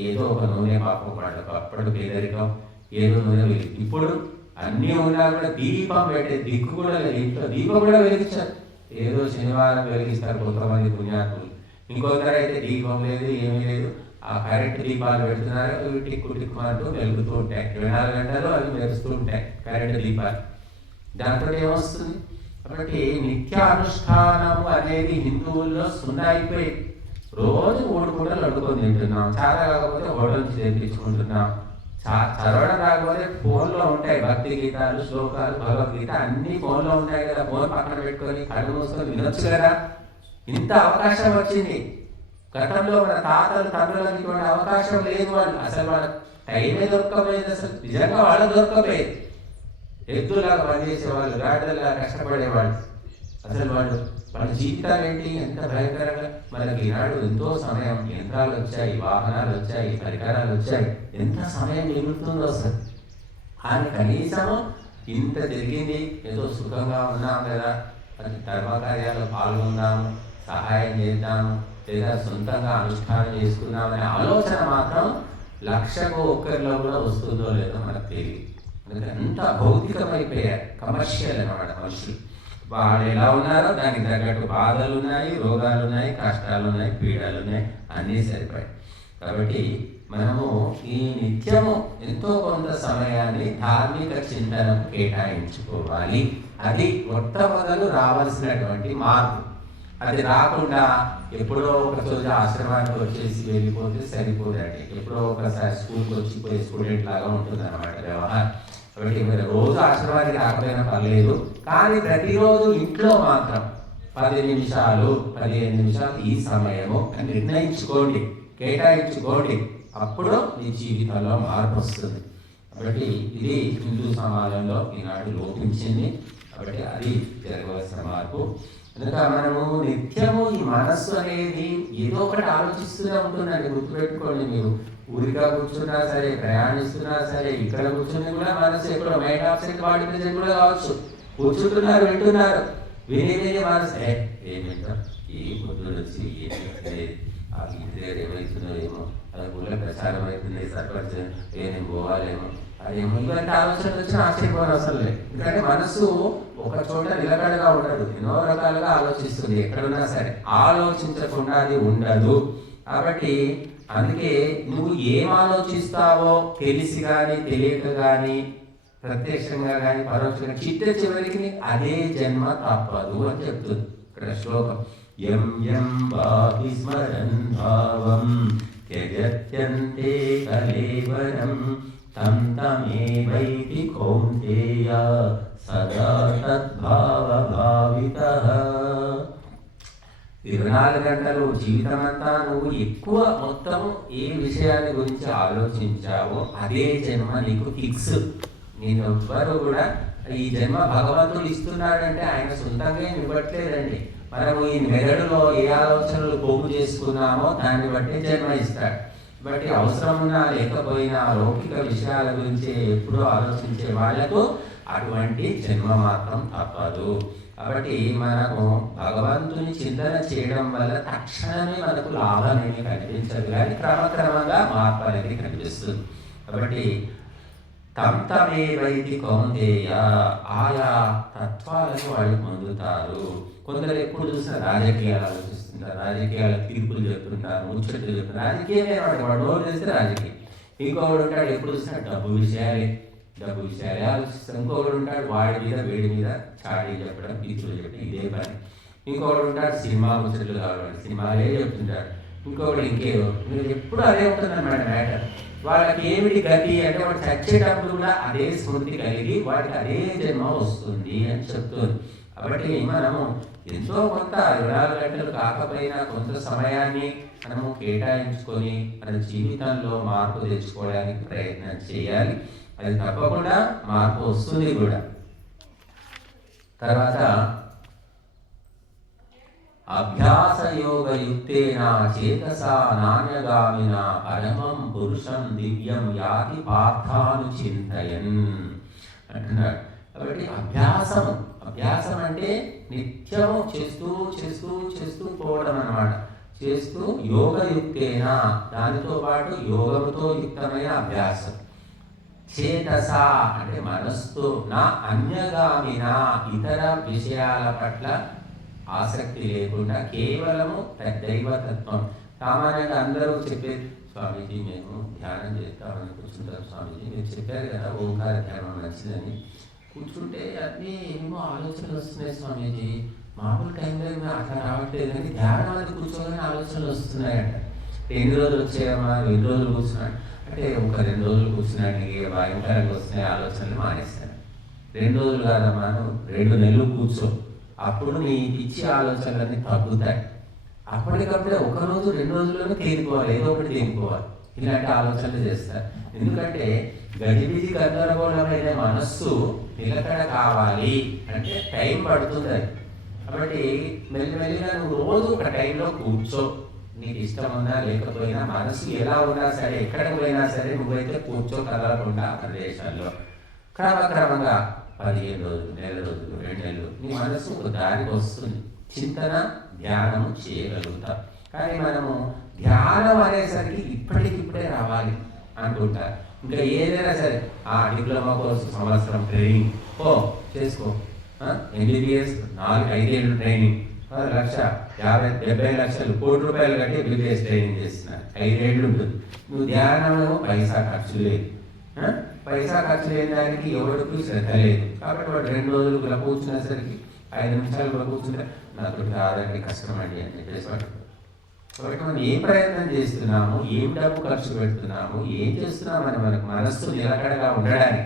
ఏదో ఒక నూనె, పాపం వాళ్ళకు అప్పుడు పేదరికం, ఏదో నూనె వెలిగి. ఇప్పుడు అన్నీ ఉన్నా కూడా దీపం పెట్టే దిక్కు కూడా లేదు. ఇంట్లో దీపం కూడా వెలిగించారు. ఏదో శనివారం వెలిగిస్తారు కొంతమంది పుణ్యాత్ములు, ఇంకొకరు అయితే దీపం లేదు, ఏమీ లేదు, ఆ కరెంట్ దీపాలు పెడుతున్నారు, టిక్కు వెలుగుతూ ఉంటాయి. 24 గంటలు అవి మెరుస్తూ ఉంటాయి కరెంట్ దీపాలు. దాంతో ఏమొస్తుంది? కాబట్టి నిత్యానుష్ఠానము అనేది హిందువుల్లో 0 అయిపోయి రోజు 3 పూటలు వండుకొని తింటున్నాం. చాలా కాకపోతే హోటల్ నుంచి తెప్పించుకుంటున్నాం. చదవడం కాకపోతే ఫోన్లో ఉంటాయి భక్తి గీతాలు, శ్లోకాలు, భగవద్గీత అన్ని ఫోన్లో ఉంటాయి కదా. ఫోన్ పక్కన పెట్టుకొని కళ్ళు మూసుకొని వినొచ్చు కదా. ఇంత అవకాశం వచ్చింది. గతంలో మన తాతలు తండ్రులకు ఇటువంటి అవకాశం లేదు. వాళ్ళు అసలు వాళ్ళ టైమే దొరకపోయేది. అసలు నిజంగా వాళ్ళకి దొరకపోయేది. ఎద్దులాగా పనిచేసేవాళ్ళు, గాడిదలాగా కష్టపడేవాళ్ళు. అసలు వాళ్ళ జీవితాలు ఏంటి, ఎంత భయంకరంగా. మనకి ఈనాడు ఎంతో సమయం, యంత్రాలు వచ్చాయి, వాహనాలు వచ్చాయి, పరికరాలు వచ్చాయి, ఎంత సమయం మిగులుతుందో అసలు. కానీ కనీసము ఇంత జరిగింది, ఏదో సుఖంగా ఉన్నాం కదా, అది ధర్మకార్యాల్లో పాల్గొందాము, సహాయం చేద్దాము, లేదా సొంతంగా అనుష్ఠానం చేసుకుందామనే ఆలోచన మాత్రం 1,00,000కు ఒక్కరిలో కూడా వస్తుందో లేదో మనకు తెలియదు. అంత భౌతికమైపోయారు, కమర్షియల్ అన్నమాట మనుషులు. వాళ్ళు ఎలా ఉన్నారో దానికి తగ్గట్టు బాధలు ఉన్నాయి, రోగాలు ఉన్నాయి, కష్టాలు ఉన్నాయి, పీడలు ఉన్నాయి, అన్నీ సరిపోయాయి. కాబట్టి మనము ఈ నిత్యము ఎంతో కొంత సమయాన్ని ధార్మిక చింతనకు కేటాయించుకోవాలి. అది మొట్టమొదలు రావాల్సినటువంటి మార్పు. అది రాకుండా ఎప్పుడో ఒక రోజు ఆశ్రమానికి వచ్చేసి వెళ్ళిపోతే సరిపోదండి. ఎప్పుడో ఒకసారి స్కూల్కి వచ్చిపోయే స్టూడెంట్ లాగా ఉంటుంది అన్నమాట వ్యవహారం. కాబట్టి మీరు రోజు ఆశ్రమానికి రాకపోయినా పర్లేదు, కానీ ప్రతిరోజు ఇంట్లో మాత్రం 10 నిమిషాలు 15 నిమిషాలు ఈ సమయము అని నిర్ణయించుకోండి, కేటాయించుకోండి. అప్పుడు మీ జీవితంలో మార్పు వస్తుంది. కాబట్టి ఇది హిందూ సమాజంలో ఈనాడు లోపించింది. కాబట్టి అది జరగవలసిన మార్పు. కనుక మనము నిత్యము ఈ మనస్సు అనేది ఏదో ఒకటి ఆలోచిస్తూనే ఉంటుందండి. గుర్తుపెట్టుకోండి, మీరు ఊరిగా కూర్చున్నా సరే, ప్రయాణిస్తున్నా సరే, ఇక్కడ కూర్చుని కూడా మనసు ఎక్కడో మైండ్ ఆబ్సెంట్ బాడీ ప్రెజెంట్ కూడా కావచ్చు. కూర్చుంటున్నారు, వింటున్నారు, విని మనసు ఏమిటో ఏ పొద్దున వచ్చి ఆ ఇంటి దగ్గర ఏమవుతుందో ఏమో, అది ఊళ్ళో ప్రచారం అవుతుంది, సర్పంచ్ నేను పోవాలేమో, అదేమో, ఇలాంటి ఆలోచనలు వచ్చిన ఆశ్చర్యపోవడం అసలు లేదు. ఎందుకంటే మనసు ఒక చోట నిలకడగా ఉండదు, ఎన్నో రకాలుగా ఆలోచిస్తుంది. ఎక్కడున్నా సరే ఆలోచించకుండా అది ఉండదు. కాబట్టి అందుకే నువ్వు ఏం ఆలోచిస్తావో తెలిసి కానీ తెలియక కానీ ప్రత్యక్షంగా కానీ పరోక్షంగా చివరికి అదే జన్మ తప్పదు అని చెప్తుంది ఇక్కడ శ్లోకం. యం యం వాపి స్మరన్ భావం త్యజత్యంతే కలేవరం తం తమేవైతి కౌంతేయ సదా తద్భావ భావితః. 24 గంటలు జీవితం అంతా నువ్వు ఎక్కువ మొత్తం ఏ విషయాన్ని గురించి ఆలోచించావో అదే జన్మ నీకు ఫిక్స్. నేను ఎవ్వరు కూడా ఈ జన్మ భగవంతుడు ఇస్తున్నాడంటే ఆయన సొంతంగా ఇవ్వట్లేదండి. మనము ఈ మెదడులో ఏ ఆలోచనలు పోగు చేసుకున్నామో దాన్ని బట్టి జన్మ ఇస్తాడు. బట్టి అవసరం ఉన్నా లేకపోయినా లౌకిక విషయాల గురించి ఎప్పుడూ ఆలోచించే వాళ్లకు అటువంటి జన్మ మాత్రం తప్పదు. కాబట్టి మనము భగవంతుని చింతన చేయడం వల్ల తక్షణమే మనకు లాభం ఏమి కనిపించదు, కానీ క్రమక్రమంగా మార్పు అనేది కనిపిస్తుంది. కాబట్టి తమేవైతి కౌంతేయ, ఆయా తత్వాలను వాళ్ళు పొందుతారు. కొందరు ఎప్పుడు చూసినా రాజకీయాలు ఆలోచిస్తుంటారు, రాజకీయాల తీర్పులు చెప్తుంటారు, ముచ్చట్లు చెప్తుంటారు. రాజకీయమే వాడు రోజు చేస్తే రాజకీయం. ఇంకొకడు ఉంటాడు ఎప్పుడు చూసినా డబ్బు విషయాలే ఆలోచిస్తాడు. ఇంకొకడు ఉంటాడు వాడి మీద వేడి మీద చాడీ చెప్పడం, తీర్పులు చెప్పడం, ఇదే పని. ఇంకొకడు ఉంటాడు సినిమా ముచ్చట్లు కావాలి, సినిమాలే చెప్తుంటాడు. ఇంకొకటి ఇంకేదో, మీరు ఎప్పుడు అదే ఉంటుంది అన్నమాట మ్యాటర్. వాళ్ళకి ఏమిటి గతి అంటే వాడు చచ్చేటప్పుడు కూడా అదే స్మృతి కలిగి వాడికి అదే జన్మ వస్తుంది అని చెప్తుంది. కాబట్టి మనము ఎంతో కొంత 24 గంటలు కాకపోయినా కొంత సమయాన్ని మనము కేటాయించుకొని మన జీవితంలో మార్పు తెచ్చుకోవడానికి ప్రయత్నం చేయాలి. అది తప్పకుండా మార్పు వస్తుంది కూడా. తర్వాత అభ్యాస యోగ యుక్తేన చేతసా నాన్యగామిన పరమం పురుషం దివ్యం యాతి పార్థాను చింతయన్ అంటున్నాడు. కాబట్టి అభ్యాసం అంటే నిత్యము చేస్తూ పోవడం అన్నమాట. చేస్తూ యోగయుక్తేన, దానితో పాటు యోగముతో యుక్తమైన అభ్యాసం. చేతస అంటే మనస్సు, నా అన్యగామిన ఇతర విషయాల పట్ల ఆసక్తి లేకుండా కేవలము దైవతత్వం. సామాన్యంగా అందరూ చెప్పేది, స్వామీజీ మేము ధ్యానం చేస్తామని కూర్చుంటారు, స్వామీజీ మీరు చెప్పారు కదా ఓంకార ధ్యానం మంచిదని. కూర్చుంటే అన్నీ ఏమో ఆలోచనలు వస్తున్నాయి స్వామీజీ, మామూలు టైంలో అట్లా రావట్లేదు, కానీ ధ్యానం అనేది కూర్చోగానే ఆలోచనలు వస్తున్నాయంట. ఎన్ని రోజులు వచ్చాయమ్మా, 2 రోజులు కూర్చున్నాడు అంటే ఒక 2 రోజులు కూర్చున్నాడు, భయంకరంగా వస్తున్నాయి ఆలోచనలు, మానేస్తాను. 2 రోజులు కాదమ్మా, 2 నెలలు కూర్చో, అప్పుడు నీ పిచ్చి ఆలోచనలన్నీ తగ్గుతాయి. అప్పటికప్పుడే 1 రోజు 2 రోజుల్లోనే తేలిపోవాలి, ఏదో ఒకటి తేలిపోవాలి. ఇలాంటి ఆలోచనలు చేస్తారు. ఎందుకంటే గజిబిజి గందరగోళమైన మనస్సు నిలకడ కావాలి అంటే టైం పడుతుంది. కాబట్టి మెల్లిమెల్లిగా నువ్వు రోజు ఒక టైంలో కూర్చో, నీకు ఇష్టం ఉన్నా లేకపోయినా, మనసు ఎలా ఉన్నా సరే, ఎక్కడికి పోయినా సరే నువ్వైతే కూర్చో కదలకుండా ప్రదేశాల్లో. క్రమక్రమంగా 15 రోజులు, నెల రోజులు, 2 నెలలు నీ మనసు ఒక దారికి వస్తుంది, చింతన ధ్యానము చేయగలుగుతాం. కానీ మనము ధ్యానం అనేసరికి ఇప్పటికిప్పుడే రావాలి అనుకుంటారు. ఇంకా ఏదైనా సరే డిప్లొమా కోర్సు సంవత్సరం ట్రైనింగ్ చేసుకో, MBBS 4-5 ఏళ్ళు ట్రైనింగ్, 1,50,000 1,70,000 కట్టి MBBS ట్రైనింగ్ చేస్తున్నారు. 5 ఏళ్ళు ఉంటుంది. నువ్వు ధ్యానంలో పైసా ఖర్చు లేదు. పైసా ఖర్చు లేని దానికి ఎవరికి శ్రద్ధ లేదు. కాబట్టి వాడు 2 రోజులు ఇలా కూర్చునేసరికి 5 నిమిషాలు కూడా కూర్చుంటే నాకు రాదండి, కష్టమండి అని చెప్పేసి వాడు. కాబట్టి మనం ఏం ప్రయత్నం చేస్తున్నాము, ఏం డబ్బు ఖర్చు పెడుతున్నాము, ఏం చేస్తున్నామని మనకు మనస్సు నిలకడగా ఉండడానికి.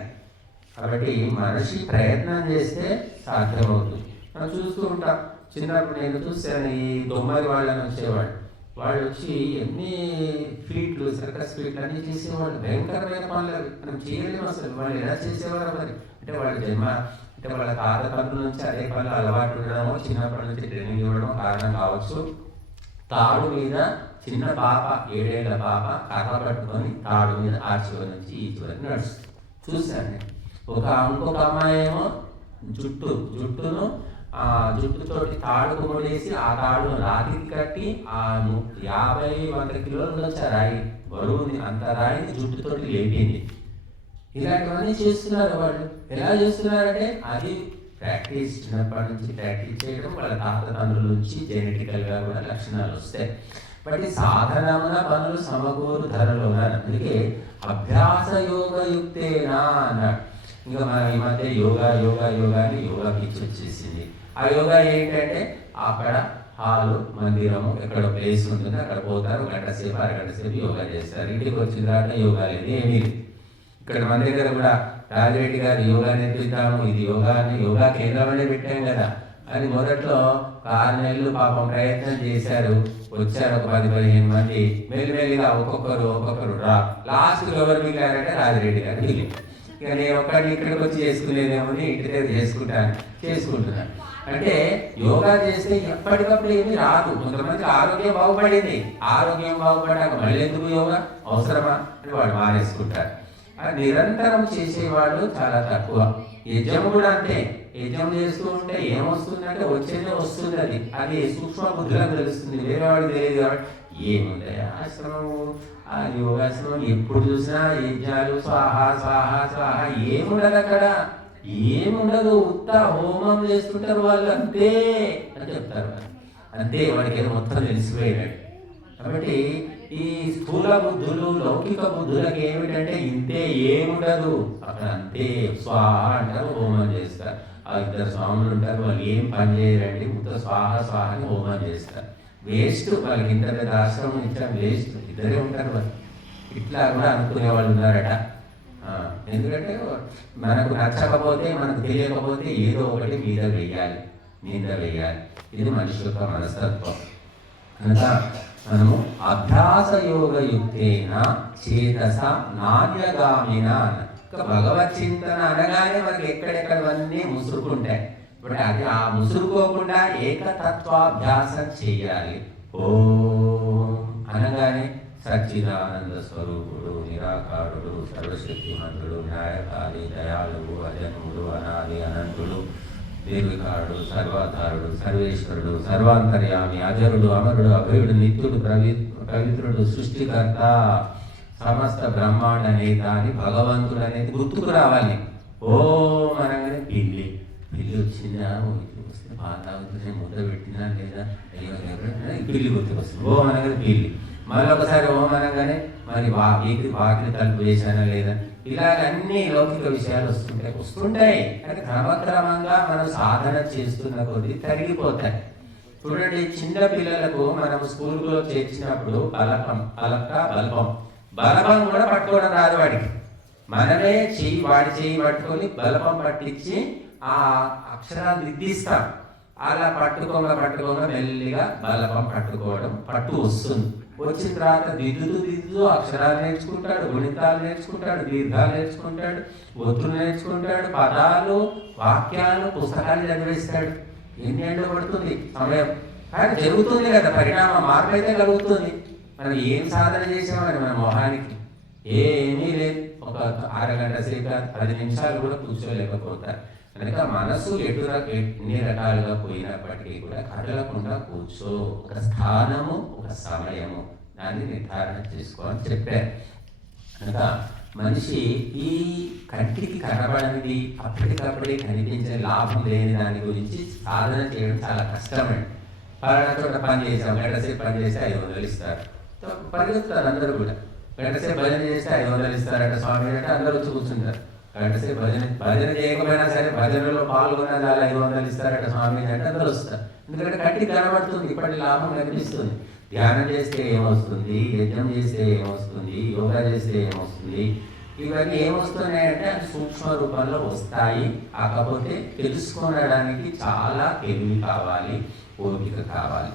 కాబట్టి మనిషి ప్రయత్నం చేస్తే సాధ్యమవుతుంది. మనం చూస్తూ ఉంటాం. చిన్నప్పుడు నేను చూశాను, ఈ 90 వాళ్ళని వచ్చేవాళ్ళు. వాళ్ళు వచ్చి ఎన్ని ఫీట్లు, సర్కస్ ఫీట్లు అన్నీ చేసేవాళ్ళు. భయంకరమైన పనులు అవి మనం చేయలేము అసలు. వాళ్ళు ఎలా చేసేవారు మరి అంటే వాళ్ళ జన్మ అంటే వాళ్ళ తాత పనుల నుంచి అదే పనులు అలవాటు ఉండడమో, చిన్నప్పటి నుంచి ట్రైనింగ్ ఇవ్వడమో కారణం కావచ్చు. తాడు మీద చిన్న పాప, 7 ఏళ్ల పాప కర్ర పట్టుకొని తాడు మీద ఆ చివరి నుంచి ఈ చివరికి నడుస్తుంది. చూశాను నేను. ఇంకొక అమ్మాయి ఏమో జుట్టును జుట్టుతోటి తాడుకు ముడేసి ఆ తాడును రాతికి కట్టి ఆ 50-100 కిలోలు ఉండొచ్చు ఆ రాయి, బరువుని అంత రాయిని జుట్టుతోటి లేపింది. ఇలాంటివన్నీ చేస్తున్నారు వాళ్ళు. ఎలా చేస్తున్నారంటే అది ప్రాక్టీస్, చిన్నప్పటి నుంచి ప్రాక్టీస్ చేయడం, వాళ్ళ తాతతండ్రుల నుంచి జెనెటికల్గా కూడా లక్షణాలు వస్తాయి. బట్ ఈ సాధనమున పనులు సమకూరు ధరలో. అందుకే అభ్యాస యోగయుక్తేనా అన్నాడు. ఇంకా మన ఈ మధ్య యోగా అని యోగా పిచ్చి వచ్చేసింది. ఆ యోగా ఏంటంటే అక్కడ హాలు, మందిరము, ఎక్కడ ప్లేస్ ఉంటుంది అక్కడ పోతారు, 1 గంట సేపు 1/2 గంట సేపు యోగా చేస్తారు. ఇంటికి వచ్చిన తర్వాత యోగా లేదు, ఏమీ లేదు. ఇక్కడ మన దగ్గర కూడా రాజిరెడ్డి గారు యోగా నేర్పిద్దాము, ఇది యోగా కేంద్రం అనే పెట్టాం కదా అని మొదట్లో 6 నెలలు పాపం ప్రయత్నం చేశారు. వచ్చారు ఒక 10-15 మంది. మెల్లిమెల్లిగా ఒక్కొక్కరు లాస్ట్ ఎవరు మిగిలారంటే రాజిరెడ్డి గారు మిగిలి. ఇక నేను ఒక్కడిని ఇక్కడికి వచ్చి చేసుకునేదేమో, ఇంటి దగ్గర చేసుకుంటున్నాను. అంటే యోగా చేస్తే ఎప్పటికప్పుడు ఏమీ రాదు. కొంతమంది ఆరోగ్యం బాగుపడింది, ఆరోగ్యం బాగుపడ్డాక మళ్ళీ ఎందుకు యోగా అవసరమా అని వాడు మానేసుకుంటారు. నిరంతరం చేసేవాళ్ళు చాలా తక్కువ. యజ్ఞం కూడా అంతే. యజ్ఞం చేస్తూ ఉంటే ఏమొస్తుందంటే వచ్చేదే వస్తుంది. అది సూక్ష్మ బుద్ధులకు తెలుస్తుంది, వేరే వాడికి తెలియదు. కాబట్టి ఏముంది ఆశ్రమము, ఆ యోగాశ్రమం ఎప్పుడు చూసినా యజ్ఞాలు, స్వాహ ఏముండదు అక్కడ, ఏముండదు. ఉత్త హోమం చేస్తుంటారు వాళ్ళు, అంతే అని చెప్తారు. అంతే, వాడికి ఏదో మొత్తం తెలిసిపోయినాడు. కాబట్టి ఈ స్థూల బుద్ధులు, లౌకిక బుద్ధులకు ఏమిటంటే ఇంతే, ఏముండదు అక్కడ. అంతే స్వాహ అంటారు, హోమం చేస్తారు. ఆ 2 స్వాములు ఉంటారు, వాళ్ళు ఏం పని చేయరండి, ఉత్త స్వాహ అని హోమం చేస్తారు. వేస్ట్, వాళ్ళకి ఇంత పెద్ద ఆశ్రమం ఇచ్చారు, వేస్ట్. 2 ఉంటారు వాళ్ళు. ఇట్లా కూడా అనుకునే వాళ్ళు ఉన్నారట. ఎందుకంటే మనకు నచ్చకపోతే, మనకు తెలియకపోతే ఏదో ఒకటి మీద వేయాలి. ఇది మనిషి యొక్క మనస్తత్వం. కనుక మనము అభ్యాస యోగయుక్తేన చేతస నాణ్యగామిన. భగవత్ చింతన అనగానే మనకి ఎక్కడెక్కడవన్నీ ముసురుకుంటాయి. ఇప్పుడు అది ఆ ముసురుకోకుండా ఏకతత్వాభ్యాసం చేయాలి. ఓం అనగానే సచ్చిదానంద స్వరూపుడు, నిరాకారుడు, సర్వశక్తిమంతుడు, న్యాయకారి, దయాళువు, అజనుడు, అనాది అనంతుడు, దీర్ఘకారుడు, సర్వాధారుడు, సర్వేశ్వరుడు, సర్వాంతర్యామి, అజరుడు, అమరుడు, అభయుడు, నిత్యుడు, పవిత్రుడు, సృష్టికర్త, సమస్త బ్రహ్మాండ నేత అని భగవంతుడు అనేది గుర్తుకు రావాలి. ఓం అనగానే పిల్లి వచ్చిందా, వస్తే బాగా అవుతుంది, ముద్ద పెట్టినా లేదా, పిల్లి గుర్తుకు వస్తుంది. ఓం అనగానే పిల్లి. మళ్ళీ ఒకసారి ఓం అనగానే మరి వాకిలి తలుపు వేసానా లేదా, ఇలాగ అన్ని లౌకిక విషయాలు వస్తుంటాయి. కానీ క్రమక్రమంగా మనం సాధన చేస్తున్న కొద్దీ తరిగిపోతాయి. చూడండి, చిన్న పిల్లలకు మనం స్కూల్లో చేర్చినప్పుడు బలపం కూడా పట్టుకోవడం రాదు వాడికి. మనమే వాడి చెయ్యి పట్టుకొని బలపం పట్టించి ఆ అక్షరాలు దిద్దిస్తాం. అలా పట్టుకోగా మెల్లిగా బలపం పట్టు వస్తుంది. వచ్చిన తర్వాత దిద్దుతూ అక్షరాలు నేర్చుకుంటాడు, గుణితాలు నేర్చుకుంటాడు, దీర్ఘాలు నేర్చుకుంటాడు, ఒత్తులు నేర్చుకుంటాడు, పదాలు, వాక్యాలు, పుస్తకాలు చదివేస్తాడు. ఎన్ని ఏళ్ళు పడుతుంది సమయం, కానీ జరుగుతుంది కదా, పరిణామం, మార్పు అయితే కలుగుతుంది. మనం ఏం సాధన చేసామని మన మొహానికి ఏమీ లేదు. ఒక 6 గంటల సేపు 10 నిమిషాలు కూడా కూర్చోలేకపోతారు. కనుక మనసు ఎన్ని రకాలుగా పోయినప్పటికీ కూడా కదలకుండా కూర్చో. ఒక స్థానము, ఒక సమయము, దాన్ని నిర్ధారణ చేసుకోవాలని చెప్పారు. కనుక మనిషి ఈ కంటికి కనబడనిది, అప్పటికప్పుడే కనిపించే లాభం లేని దాని గురించి సాధన చేయడం చాలా కష్టమండి. పలానా చోట పని చేసాం, గంట సేపు పని చేస్తే 500 ఇస్తారు. పరిగెత్తారు అందరూ కూడా. గంట సేపు భజన చేస్తే 500 ఇస్తారట స్వామి అంటే అందరూ వచ్చి కూర్చుంటారు. గంట సేపు భజన చేయకపోయినా సరే భజనలో పాల్గొన్న చాలా 500 ఇస్తారట స్వామి అంటే అందరూ వస్తారు. ఎందుకంటే కంటికి కనబడుతుంది, ఇప్పటి లాభం కనిపిస్తుంది. ధ్యానం చేస్తే ఏమొస్తుంది, యజ్ఞం చేస్తే ఏమొస్తుంది, యోగా చేస్తే ఏమొస్తుంది, ఇవన్నీ ఏమొస్తున్నాయంటే అది సూక్ష్మ రూపంలో వస్తాయి. కాకపోతే తెలుసుకోవడానికి చాలా తెలివి కావాలి, ఓపిక కావాలి.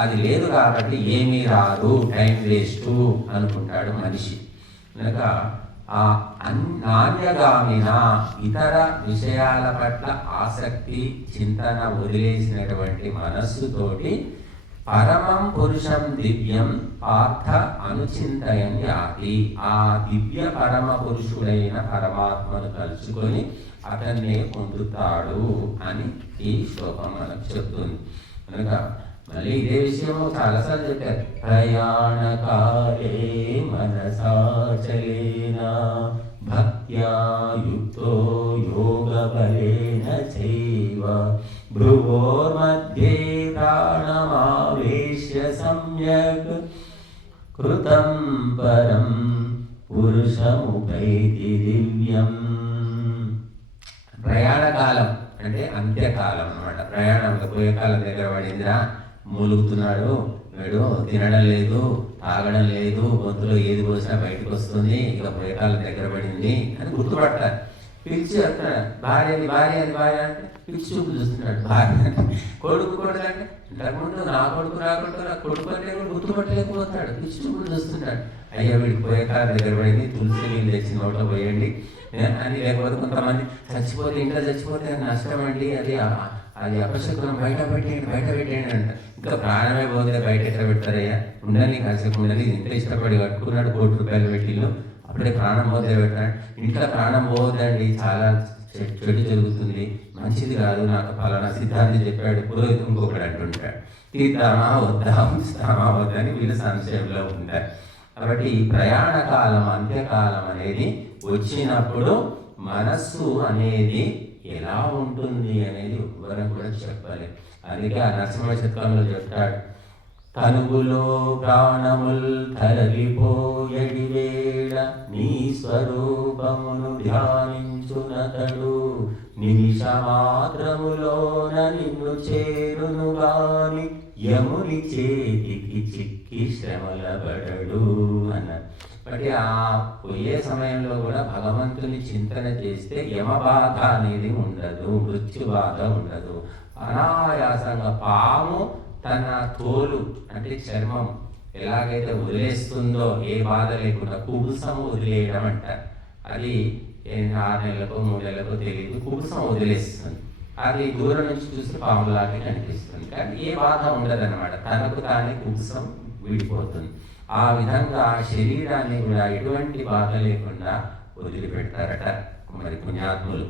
అది లేదు కాబట్టి ఏమీ రాదు, టైం వేస్ట్ అనుకుంటాడు మనిషి. కనుక ఆ నాణ్యగామిన ఇతర విషయాల పట్ల ఆసక్తి చింతన వదిలేసినటువంటి మనస్సుతోటి పరమం పురుషం దివ్యం పార్థ అనుచింతయం యాతి. ఆ దివ్య పరమ పురుషుడైన పరమాత్మను కలుసుకొని అతన్నే పొందుతాడు అని ఈ శ్లోకం మనకు చెప్తుంది. కనుక మళ్ళీ ఇదే విషయము చాలాసార్లు చెప్పారు. ప్రయాణకాలే మనసాచలేన భక్త్యా యుక్తో యోగబలేన చైవ భ్రువోర్मध्ये ప్రాణమావేశ్య సమ్యక్ కృతం పరం పురుషముపైతి దివ్యం. ప్రయాణకాలం అంటే అంత్యకాలం అన్నమాట. ప్రయాణంలో పోయే కాలం దగ్గర పడిందిరా, మూలుగుతున్నాడు, వీడు తినడం లేదు, తాగడం లేదు, గొంతులో ఏది పోసినా బయటకు వస్తుంది, ఇక పోయే కాలం దగ్గర పడింది అని గుర్తుపడతారు. పిలిచి వస్తున్నాడు, భార్య అంటే పిలిచి చూపు చూస్తున్నాడు. భార్య కొడుకు అంటే ఇంతకుముందు నా కొడుకు రాకుండా నా కొడుకు అంటే కూడా గుర్తుపట్టలేకపోతున్నాడు, పిలిచి చూపులు చూస్తున్నాడు. అయ్యా వీడికి పోయే కాలం దగ్గర పడింది, తులసి నీళ్ళు తెచ్చి నోట్లో పోయండి అని. లేకపోతే కొంతమంది చచ్చిపోతే ఇంట్లో చచ్చిపోతే నష్టం అండి, అది అపశకునం, బయట పెట్టేయండి అంట. ఇంకా ప్రాణమే పోతే బయట ఎక్కడ పెడతారయ్యా, ఉండాలి కాసేపు ఉండాలి. ఇంత ఇష్టపడి కట్టుకున్నాడు, ₹1,00,00,000 పెట్టిళ్ళు, అప్పుడే ప్రాణం పోతే పెట్టాడు. ఇంట్లో ప్రాణం పోవద్దండి, చాలా చెడు జరుగుతుంది, మంచిది కాదు, నాకు ఫలానా సిద్ధాంతి చెప్పాడు, పురోహితుడు ఇంకొకటి అంటుంటాడు. తీద్దామా వద్దా, ఉంచుతామా వద్దా అని వీళ్ళు సంశయంలో ఉంటారు. కాబట్టి ఈ ప్రయాణ కాలం, అంత్యకాలం అనేది వచ్చినప్పుడు మనస్సు అనేది ఎలా ఉంటుంది అనేది ఎవరు కూడా చెప్పాలి. అందుకే ఆ నరసింహ శతకంలో చెప్తాడు, తనుగులో ప్రాణముల్ తరలిపోయడి వేళ నీ స్వరూపమును ధ్యానించునతడు నిమిష మాత్రములోన నిన్ను చేరును గాని యముని చేతికి చిక్కి శ్రమల పడడు అన్నారు. బట్టి ఆ పోయే సమయంలో కూడా భగవంతుని చింతన చేస్తే యమబాధ అనేది ఉండదు, మృత్యు బాధ ఉండదు. అనాయాసంగా పాము తన తోలు అంటే చర్మం ఎలాగైతే వదిలేస్తుందో ఏ బాధ లేకుండా, కుబుసం వదిలేయడం అంటారు. అది 6 నెలలకో 3 నెలలకో తెలియదు, కుబుసం వదిలేస్తుంది. అది దూరం నుంచి చూస్తే పాములాగే కనిపిస్తుంది, కానీ ఏ బాధ ఉండదు అనమాట. తనకు తానే కుబుసం విడిపోతుంది. ఆ విధంగా శరీరాన్ని కూడా ఎటువంటి బాధ లేకుండా వదిలిపెడతారట మరి పుణ్యాత్ములు.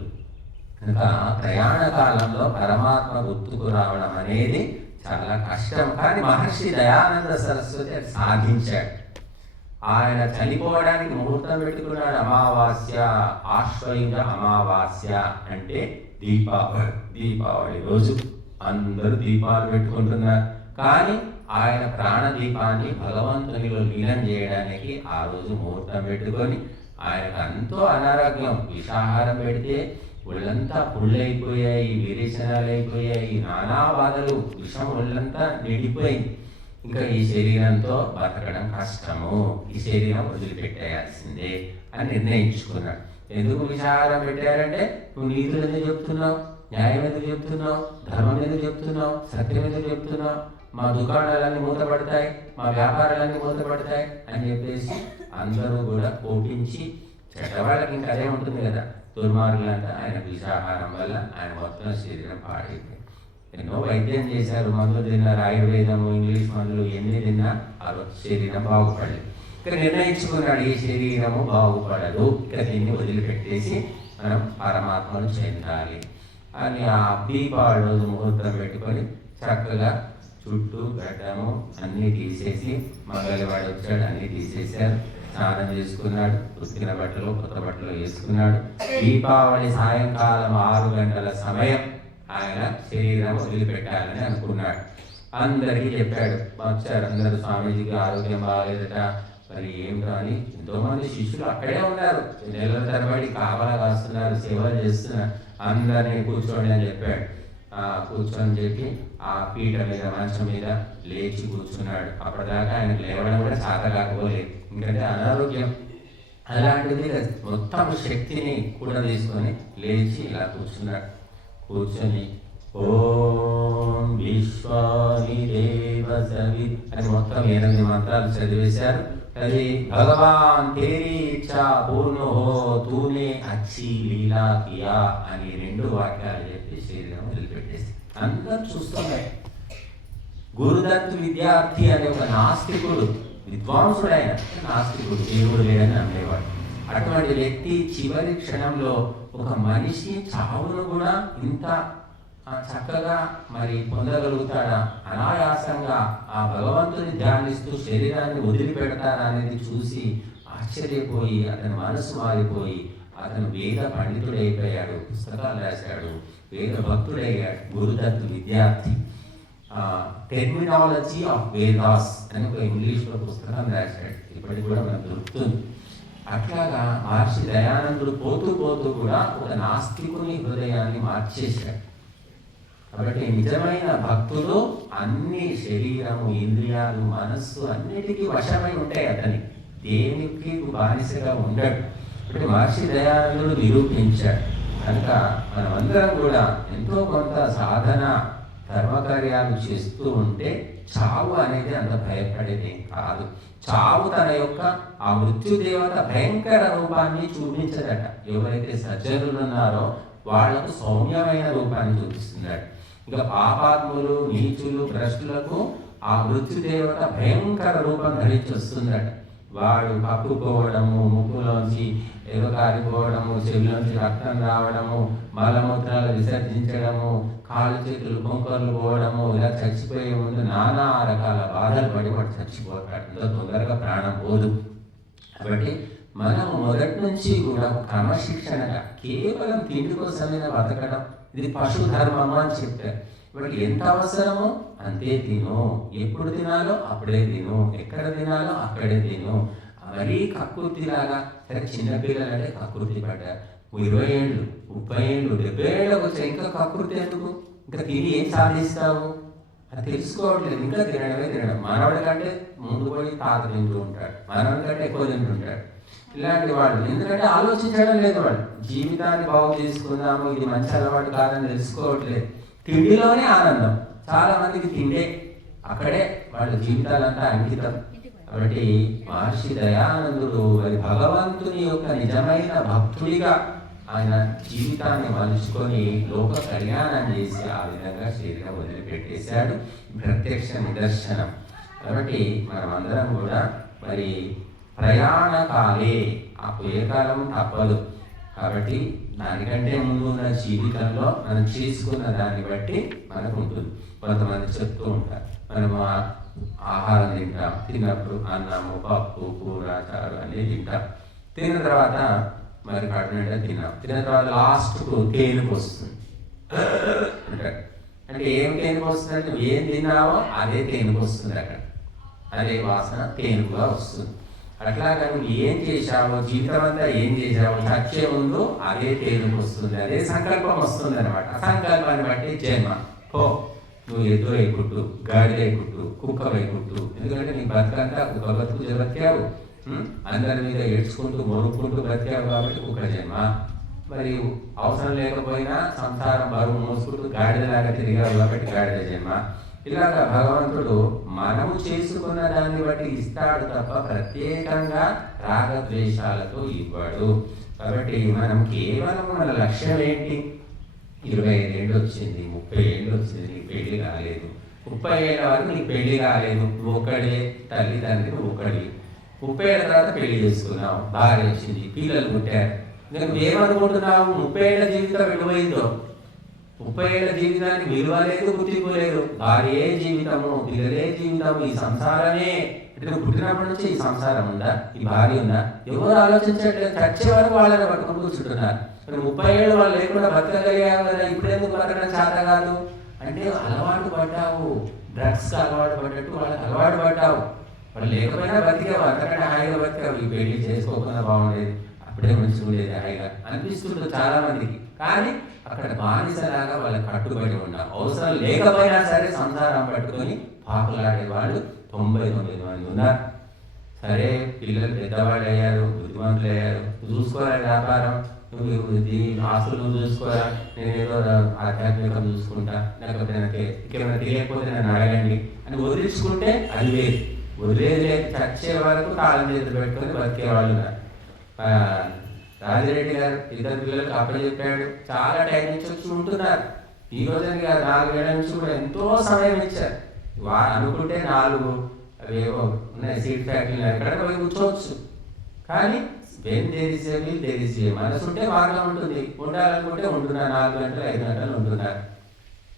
ఇంకా ప్రయాణ కాలంలో పరమాత్మ గుర్తుకు రావడం అనేది చాలా కష్టం. కానీ మహర్షి దయానంద సరస్వతి అది సాధించాడు. ఆయన చనిపోవడానికి ముహూర్తం పెట్టుకున్నాడు. అమావాస్య, ఆశ్వయుజ అమావాస్య అంటే దీపావళి రోజు అందరూ దీపాలు పెట్టుకుంటున్నారు. కానీ ఆయన ప్రాణదీపాన్ని భగవంతునిలో లీనం చేయడానికి ఆ రోజు ముహూర్తం పెట్టుకొని, ఆయనకు ఎంతో అనారోగ్యం, విషాహారం పెడితే ఒళ్ళంతా పుళ్ళైపోయాయి, విరేచనాలు అయిపోయాయి, నానా బాధలు, విషం ఒళ్ళంతా నిండిపోయింది. ఇంకా ఈ శరీరంతో బతకడం కష్టము, ఈ శరీరం వదిలిపెట్టేయాల్సిందే అని నిర్ణయించుకున్నాడు. ఎందుకు విషాహారం పెట్టారంటే, నువ్వు నీతులు ఎందుకు చెప్తున్నావు, న్యాయం ఎందుకు చెప్తున్నావు, ధర్మం ఎందుకు చెప్తున్నావు, సత్యం ఎందుకు చెప్తున్నావు, మా దుకాణాలన్నీ మూతపడతాయి, మా వ్యాపారాలన్నీ మూతపడతాయి అని చెప్పేసి అందరూ కూడా కోపించి, చెడ్డవాళ్ళకి ఇంకా అదే ఉంటుంది కదా, దుర్మార్గులంతా ఆయన విషాహారం వల్ల ఆయన మొత్తం శరీరం పాడైపోయింది. ఎన్నో వైద్యం చేశారు, మందులు తిన్నారు, ఆయుర్వేదము, ఇంగ్లీష్ మందులు ఎన్ని తిన్నా ఆ శరీరం బాగుపడలేదు. ఇక్కడ నిర్ణయించుకున్నాడు, ఈ శరీరము బాగుపడదు, ఇక్కడ దీన్ని వదిలిపెట్టేసి మనం పరమాత్మను చెందాలి అని ఆ దీపావళి రోజు ముహూర్తం పెట్టుకొని చక్కగా చుట్టూ గడ్డము అన్నీ తీసేసి, మంగళవాడు వచ్చాడు, అన్నీ తీసేశారు, స్నానం చేసుకున్నాడు, ఉతికిన బట్టలు కొత్త బట్టలు వేసుకున్నాడు. దీపావళి సాయంకాలం 6 గంటల సమయం ఆయన శరీరం వదిలిపెట్టాలని అనుకున్నాడు. అందరికీ చెప్పాడు. వచ్చారు అందరూ, స్వామీజీకి ఆరోగ్యం బాగాలేదట, మరి ఏం కానీ ఎంతోమంది శిష్యులు అక్కడే ఉన్నారు, నెలల తరబడి కాపలా కాస్తున్నారు, సేవలు చేస్తున్నారు. అందరినీ కూర్చోండి అని చెప్పాడు. కూర్చొని చెప్పి ఆ పీట మీద మంచం మీద లేచి కూర్చున్నాడు. అప్పటిదాకా ఆయన లేవడం కూడా చేత కాకపోలేదు, ఎందుకంటే అనారోగ్యం. అలాంటిది మొత్తం శక్తిని కూడా తీసుకొని లేచి ఇలా కూర్చున్నాడు. కూర్చొని ఓం విశ్వాని దేవ సవి అని మొత్తం 8 మంత్రాలు చదివేశారు. అది భగవాన్ తేరీ ఇచ్చా పూర్ణ హో తూనే అచ్చి లీలా కియా అని 2 వాక్యాలు చెప్పి శరీరం వదిలిపెట్టేసి అందరూ చూస్తున్నాయి. గురుదత్ విద్యార్థి అనే ఒక నాస్తికుడు, విద్వాంసుడు, ఆయన నాస్తికుడు, దేవుడు లేడని నమ్మేవాడు. అటువంటి వ్యక్తి చివరి క్షణంలో ఒక మనిషి చావును కూడా ఇంత చక్కగా మరి పొందగలుగుతాడా, అనాయాసంగా ఆ భగవంతుని ధ్యానిస్తూ శరీరాన్ని వదిలిపెడతాడా అనేది చూసి ఆశ్చర్యపోయి అతని మనసు మారిపోయి అతను వేద పండితుడైపోయాడు, పుస్తకాలు రాశాడు, వేద భక్తుడయ్యాడు, గురుదత్తు విద్యార్థి. టెర్మినాలజీ ఆఫ్ వేదాస్ అని ఒక ఇంగ్లీష్లో పుస్తకం రాశాడు, ఇప్పటికి కూడా మనకు దొరుకుతుంది. అట్లాగా మహర్షి దయానందుడు పోతూ పోతూ కూడా ఒక నాస్తికుని హృదయాన్ని మార్చేశాడు. కాబట్టి నిజమైన భక్తులు అన్ని శరీరము, ఇంద్రియాలు, మనస్సు అన్నిటికీ వశమై ఉంటాయి. అతని దేనికి బానిసగా ఉండడు. అంటే మహర్షి దయానందుడు నిరూపించాడు. కనుక మనమందరం కూడా ఎంతో కొంత సాధన ధర్మకార్యాలు చేస్తూ ఉంటే చావు అనేది అంత భయపడేది కాదు. చావు తన యొక్క ఆ మృత్యుదేవత భయంకర రూపాన్ని చూపించదట. ఎవరైతే సజ్జనులు ఉన్నారో వాళ్లకు సౌమ్యమైన రూపాన్ని చూపిస్తున్నాడు. ఇక పాపాత్ములు, నీచులు, భ్రష్టులకు ఆ మృత్యుదేవత భయంకర రూపం ధరించి వస్తుందట. వాడు కక్కుకోవడము, ముక్కులోంచి ఏదో కారిపోవడము, చెవిలోంచి రక్తం రావడము, మలమూత్రాలు విసర్జించడము, కాళ్ళు చేతులు కొంకర్లు పోవడము, ఇలా చచ్చిపోయే ముందు నానా రకాల బాధలు పడి వాడు చచ్చిపోతాడు. ఎంతో తొందరగా ప్రాణం పోదు. కాబట్టి మనం మొదటి నుంచి కూడా క్రమశిక్షణగా కేవలం తిండి కోసమైనా బతకడం, ఇది పశు ధర్మము అని చెప్పారు. ఇప్పుడు ఎంత అవసరమో అంతే తిను, ఎప్పుడు తినాలో అప్పుడే తిను, ఎక్కడ తినాలో అక్కడే తిను. మరీ కక్కుర్తిలాగా, సరే చిన్నపిల్లలు అంటే కక్కుర్తి పడ్డారు, 20 ఏళ్ళు, 30 ఏళ్ళు, 70 ఏళ్ళకి వచ్చా ఇంకా కక్కుర్తి ఎందుకు? ఇంకా తిని ఏం సాధిస్తావు? అది తెలుసుకోవట్లేదు, ఇంకా తినడం. మనవాడి కంటే ముందు పోయి తాత తింటూ ఉంటాడు, మనవాడి కంటే ఎక్కువ తింటుంటాడు. ఇలాంటి వాళ్ళు ఎందుకంటే ఆలోచించడం లేదు, వాళ్ళు జీవితాన్ని బాగు చేసుకుందాము, ఇది మంచి అలవాటు కాదని తెలుసుకోవట్లేదు. తిండిలోనే ఆనందం. చాలా మందికి తిండే, అక్కడే వాళ్ళ జీవితాలంతా అంకితం. కాబట్టి మహర్షి దయానందుడు మరి భగవంతుని యొక్క నిజమైన భక్తుడిగా ఆయన జీవితాన్ని మలుచుకొని లోక కళ్యాణం చేసి ఆ విధంగా శరీరం వదిలిపెట్టేశాడు. ప్రత్యక్ష నిదర్శనం. కాబట్టి మనమందరం కూడా మరి ప్రయాణకాలే, ఆ పోయే కాలం తప్పదు. కాబట్టి దానికంటే ముందు ఉన్న జీవితంలో మనం చేసుకున్న దాన్ని బట్టి మనకు ఉంటుంది. కొంతమంది చెప్తూ ఉంటారు, మనం ఆహారం తింటాం, తిన్నప్పుడు అన్నము, పప్పు, కూర, చారు అన్నీ తింటాం. తిన్న తర్వాత మరి కడుపు నిండా తిన్న తర్వాత లాస్ట్కు తేనుకు వస్తుంది అంటారు. అంటే ఏం తేనుకు వస్తుంది అంటే నువ్వు ఏం తిన్నావో అదే తేనుకు వస్తుంది, అక్కడ అదే వాసన తేనుకుగా వస్తుంది. అట్లాగా నువ్వు ఏం చేశావో, జీవితం అంతా ఏం చేశావో, చచ్చే ముందు అదే తేనుకు వస్తుంది, అదే సంకల్పం వస్తుంది అనమాట. ఆ సంకల్పాన్ని బట్టి జన్మ. పో, నువ్వు ఎద్దు వేయకుట్టు, గాడి వేయకుట్టు, కుక్క వేయకుట్టు. ఎందుకంటే నీ బతుకంతా కుక్క బతుకు బ్రతికావు, అందరి మీద ఏడ్చుకుంటూ మొరుక్కుంటూ బ్రతికావు కాబట్టి కుక్క జన్మ. మరి అవసరం లేకపోయినా సంసారం బరువు మోసుకుంటూ గాడిదలాగా తిరిగావు కాబట్టి గాడిద జన్మ. ఇలాగా భగవంతుడు మనము చేసుకున్న దాన్ని బట్టి ఇస్తాడు తప్ప ప్రత్యేకంగా రాగద్వేషాలతో ఇవ్వడు. కాబట్టి మనం కేవలం మన లక్ష్యం ఏంటి? 25 ఏళ్ళు వచ్చింది, 30 ఏళ్ళు వచ్చింది, నీకు పెళ్లి కాలేదు, 30 ఏళ్ళ వరకు నీకు పెళ్లి కాలేదు, నువ్వు ఒక్కడే, తల్లిదండ్రులు నువ్వు ఒక్కడి. 30 ఏళ్ళ తర్వాత పెళ్లి చేసుకున్నావు, భార్య వచ్చింది, పిల్లలు పుట్టారు. నువ్వు ఏమనుకుంటున్నావు? 30 ఏళ్ళ జీవితం విలువైందో, 30 ఏళ్ళ జీవితానికి విలువ లేదు, గుర్తింపు లేదు. భార్యే జీవితము, పిల్లలే జీవితము, ఈ సంసారమే. అంటే నువ్వు పుట్టినప్పటి నుంచి ఈ సంసారం ఉందా, ఈ భార్య ఉందా? ఎవరు ఆలోచించట్లేదు. చచ్చే వరకు వాళ్ళని పట్టుకుని కూర్చుంటున్నారు. 30 ఏళ్ళు వాళ్ళు లేకుండా బతకగలిగావు కదా, ఇప్పుడెందుకు బతకడం చేత కాదు అంటే అలవాటు పడ్డావు. డ్రగ్స్కి అలవాటు పడ్డట్టు వాళ్ళకి అలవాటు పడ్డావు. వాళ్ళు లేకపోయినా బతికేవు, అంతకంటే హాయిగా బతికావు. ఈ పెళ్లి చేసుకోకుండా బాగుండేది, అప్పుడే మంచిగా ఉండేది హాయిగా అనిపిస్తుంది చాలా మందికి. కానీ అక్కడ బానిసలాగా వాళ్ళకి కట్టుబడి ఉన్నాం. అవసరం లేకపోయినా సరే సంసారం పట్టుకొని పాకులాడే వాళ్ళు 99 మంది ఉన్నారు. సరే, పిల్లలు పెద్దవాళ్ళు అయ్యారు, బుద్ధిమంతులు అయ్యారు, చూసుకోవాలి వ్యాపారం, నువ్వు దీని ఆస్తులు చూసుకోరా, నేనేదో ఆధ్యాత్మికం చూసుకుంటా, లేకపోతే నాకు ఇంకేమైనా తెలియకపోతే నన్ను అడగండి అని వదిలించుకుంటే అది లేదు. వదిలేదు లేదు, చచ్చే వరకు తాళం చేతులు పెట్టుకొని బతికే వాళ్ళు ఉన్నారు. రాజిరెడ్డి గారు 2 పిల్లలకు అప్పచెప్పాడు, చాలా టైం నుంచి వచ్చి ఉంటున్నారు. ఈ రోజున గారు 4 ఏళ్ల నుంచి కూడా ఎంతో సమయం ఇచ్చారు. వారు అనుకుంటే 4 అవేవో ఉన్నాయి సీడ్ ఫ్యాక్టరీలు, ఎక్కడ పోయి కూర్చోవచ్చు. కానీ మనసు ఉంటే మార్గం ఉంటుంది. ఉండాలనుకుంటే ఉంటున్నారు, 4 గంటలు 5 గంటలు ఉంటున్నారు.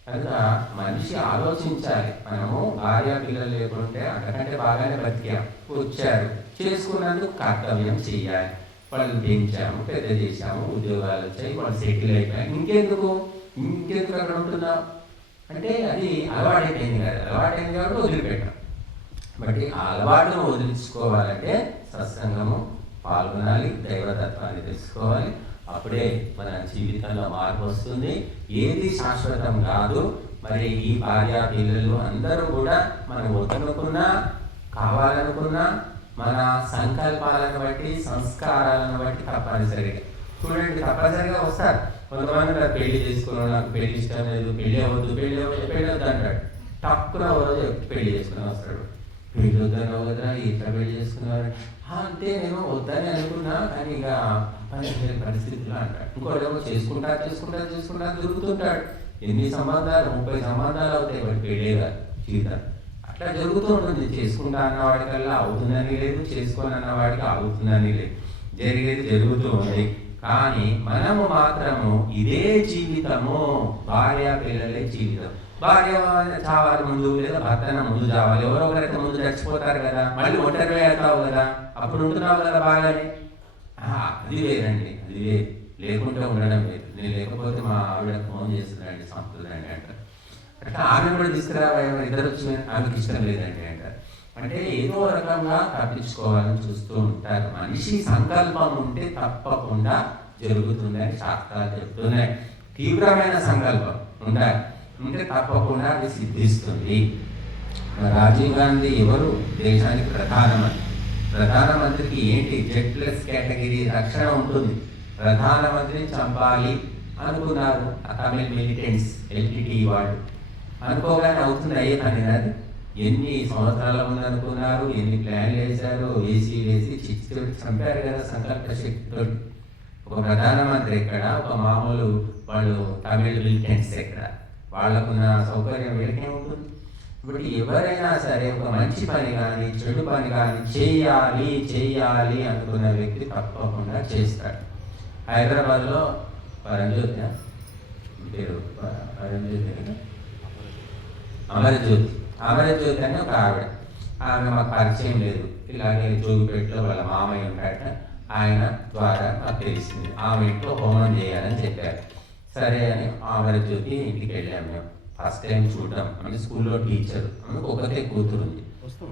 కనుక మనిషి ఆలోచించాలి. మనము భార్య పిల్లలు లేకుంటే అంతకంటే బాగానే బతికాం. వచ్చారు, చేసుకున్నందుకు కర్తవ్యం చేయాలి. వాళ్ళు పెంచాము, పెద్ద చేశాము, ఉద్యోగాలు వచ్చాయి, వాళ్ళు సెటిల్ అయిపోయాయి. ఇంకెందుకు అక్కడ ఉంటున్నాం అంటే అది అలవాటైపోయింది కదా. అలవాటైంది కాబట్టి వదిలిపెట్టాం. బట్టి ఆ అలవాటును వదిలించుకోవాలంటే సత్సంగము పాల్గొనాలి, దైవతత్వాన్ని తెలుసుకోవాలి. అప్పుడే మన జీవితంలో మార్పు వస్తుంది. ఏది శాశ్వతం కాదు. మరి ఈ భార్య పిల్లలు అందరూ కూడా మనం వద్దనుకున్నా, కావాలనుకున్నా, మన సంకల్పాలను బట్టి, సంస్కారాలను బట్టి తప్పనిసరిగా చూడండి, తప్పనిసరిగా వస్తారు. కొంతమంది నాకు పెళ్లి చేసుకున్నాను, నాకు పెళ్లి ఇష్టం లేదు, పెళ్ళి అవ్వద్దు అంటాడు. తక్కువ రోజు పెళ్లి చేసుకుని వస్తాడు. పెళ్లి వద్దన్నావు కదా, ఇట్లా పెళ్లి చేసుకున్నారు అంటే నేను వద్దని అనుకున్నా, కానీ ఇక తప్పనిసరి పరిస్థితులు అంటాడు. ఇంకోటేమో చేసుకుంటా జరుగుతుంటాడు. ఎన్ని సంబంధాలు, 30 సంబంధాలు అవుతాయి వాటి పెళ్ళేగా జీవితం. అట్లా జరుగుతూ ఉంటుంది. చేసుకుంటా అన్నవాడికల్లా అవుతుందని లేదు, చేసుకోని అన్నవాడికి అవుతుందని లేదు. జరిగేది జరుగుతూ ఉంది. కానీ మనము మాత్రము ఇదే జీవితము, భార్య పిల్లలే జీవితం. భార్య చావాలి ముందు, లేదా భర్తన ముందు చావాలి. ఎవరో ఒకరైతే ముందు చచ్చిపోతారు కదా, మళ్ళీ ఒంటరి అవుతావు కదా, అప్పుడు ఉంటున్నావు కదా బాగానే. అది వేరండి, అది వేరు. లేకుంటే ఉండడం లేదు. నేను లేకపోతే మా ఆవిడ ఫోన్ చేస్తున్నాండి, సంపదండి అంటారు. అట్లా ఆమె కూడా తీసుకురావా, ఇద్దరు వచ్చి ఆమెకి ఇష్టం లేదండి అంటారు. అంటే ఏదో రకంగా తప్పించుకోవాలని చూస్తూ ఉంటారు. మనిషి సంకల్పం ఉంటే తప్పకుండా జరుగుతుందని శాస్త్రాలు చెప్తున్నాయి. తీవ్రమైన సంకల్పం ఉండాలి, ఉంటే తప్పకుండా అది సిద్ధిస్తుంది. రాజీవ్ గాంధీ ఎవరు? దేశానికి ప్రధానమంత్రికి ఏంటి జెడ్లెస్ కేటగిరీ రక్షణ ఉంటుంది. ప్రధానమంత్రిని చంపాలి అనుకున్నారు తమిళ్ మిలిటెంట్స్, ఎల్టీటీ వాళ్ళు. అనుకోగానే అవుతుంది, అయ్యే పని అది. ఎన్ని సంవత్సరాల ముందు అనుకున్నారు, ఎన్ని ప్లాన్లు వేశారు, వేసి చిచ్చి చంపారు కదా సంకల్ప శక్తితో. ఒక ప్రధానమంత్రి ఎక్కడ, ఒక మామూలు వాళ్ళు తమిళ్ మిలిటెంట్స్ ఎక్కడ, వాళ్ళకున్న సౌకర్యం వీళ్ళకే ఉంటుంది. ఇప్పుడు ఎవరైనా సరే ఒక మంచి పని కానీ చెడు పని కానీ చేయాలి అనుకున్న వ్యక్తి తప్పకుండా చేస్తాడు. హైదరాబాద్లో పరంజ్యోతి పేరు, అమరజ్యోతి అని ఒక ఆవిడ. ఆమె మాకు పరిచయం లేదు. ఇలాగే జోగిపేటలో వాళ్ళ మామయ్య ఉంటాడట, ఆయన ద్వారా మాకు తెలిసింది. ఆమె ఇంట్లో హోమం చేయాలని చెప్పారు. సరే అని అమరజ్యోతి ఇంటికి వెళ్ళాము మేము. ఫస్ట్ టైం చూడడం, అంటే స్కూల్లో టీచర్, ఆమెకు ఒకటే కూతురు ఉంది.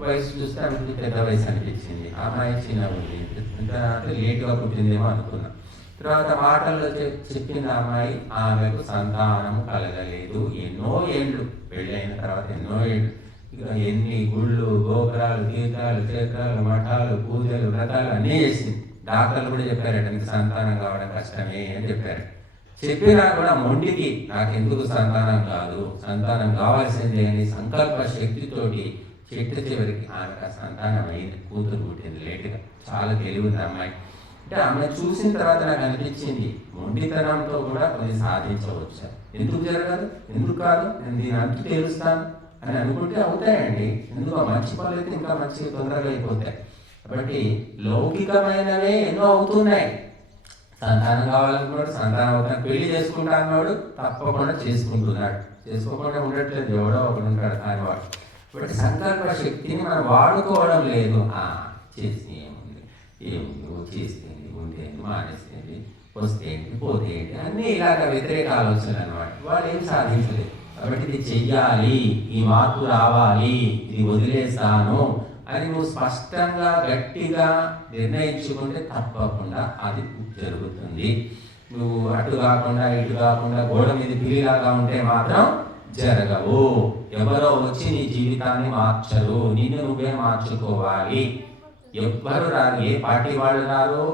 వయసు చూస్తే ఆమెకి పెద్ద వయసు అనిపించింది. అమ్మాయి చిన్న ఉంది, అంటే లేట్గా పుట్టిందేమో అనుకున్నాం. తర్వాత మాటల్లో చెప్పింది అమ్మాయి, ఆమెకు సంతానం కలగలేదు. ఎన్నో ఏళ్ళు, పెళ్ళైన తర్వాత ఎన్నో ఏళ్ళు, ఇక ఎన్ని గుళ్ళు, గోపురాలు, తీర్థాలు, క్షేత్రాలు, మఠాలు, పూజలు, వ్రతాలు అన్నీ చేసింది. డాక్టర్లు కూడా చెప్పారట, మీకు సంతానం కావడం కష్టమే అని చెప్పారు. చెప్పినా కూడా మొండికి నాకు ఎందుకు సంతానం కాదు, సంతానం కావాల్సిందే అని సంకల్ప శక్తితోటి చెట్టు చివరికి ఆమెకు సంతానం అయింది. కూతురు పుట్టింది లేటుగా. చాలా తెలివింది అమ్మాయి. అంటే ఆమె చూసిన తర్వాత నాకు అనిపించింది, మొండితనంతో కూడా కొన్ని సాధించవచ్చు. ఎందుకు జరగదు, ఎందుకు కాదు, నేను దీని అంతు తెలుస్తాను అని అనుకుంటే అవుతాయండి. ఎందుకు మంచి పనులు అయితే ఇంకా మంచి తొందరగా అయిపోతాయి. కాబట్టి లౌకికమైనవే ఎన్నో అవుతున్నాయి. సంతానం కావాలనుకున్నాడు, సంతానం అవుతాను, పెళ్లి చేసుకుంటా అన్నాడు, తప్పకుండా చేసుకుంటున్నాడు. చేసుకోకుండా ఉండట్లేదు, ఎవడో ఒకడు ఉంటాడు కాని వాడు. కాబట్టి సంకల్ప శక్తిని మనం వాడుకోవడం లేదు. చేసి ఏముంది, చేస్తే ఉంటే మానేసేది, వస్తే ఏంటి, పోతే ఏంటి, అన్నీ ఇలాగ వ్యతిరేక ఆలోచనలు అన్నమాట. వాడు ఏం సాధించలేదు. కాబట్టి ఇది చెయ్యాలి, ఈ మార్పు రావాలి, ఇది వదిలేస్తాను అని నువ్వు స్పష్టంగా గట్టిగా నిర్ణయించుకుంటే తప్పకుండా అది జరుగుతుంది. నువ్వు అటు కాకుండా ఇటు కాకుండా గోడ మీద పిల్లిలాగా ఉంటే మాత్రం జరగవు. ఎవరో వచ్చి నీ జీవితాన్ని మార్చరు, నిన్ను నువ్వే మార్చుకోవాలి. ఎవ్వరు రారు, ఏ పార్టీ వాళ్ళు రారు,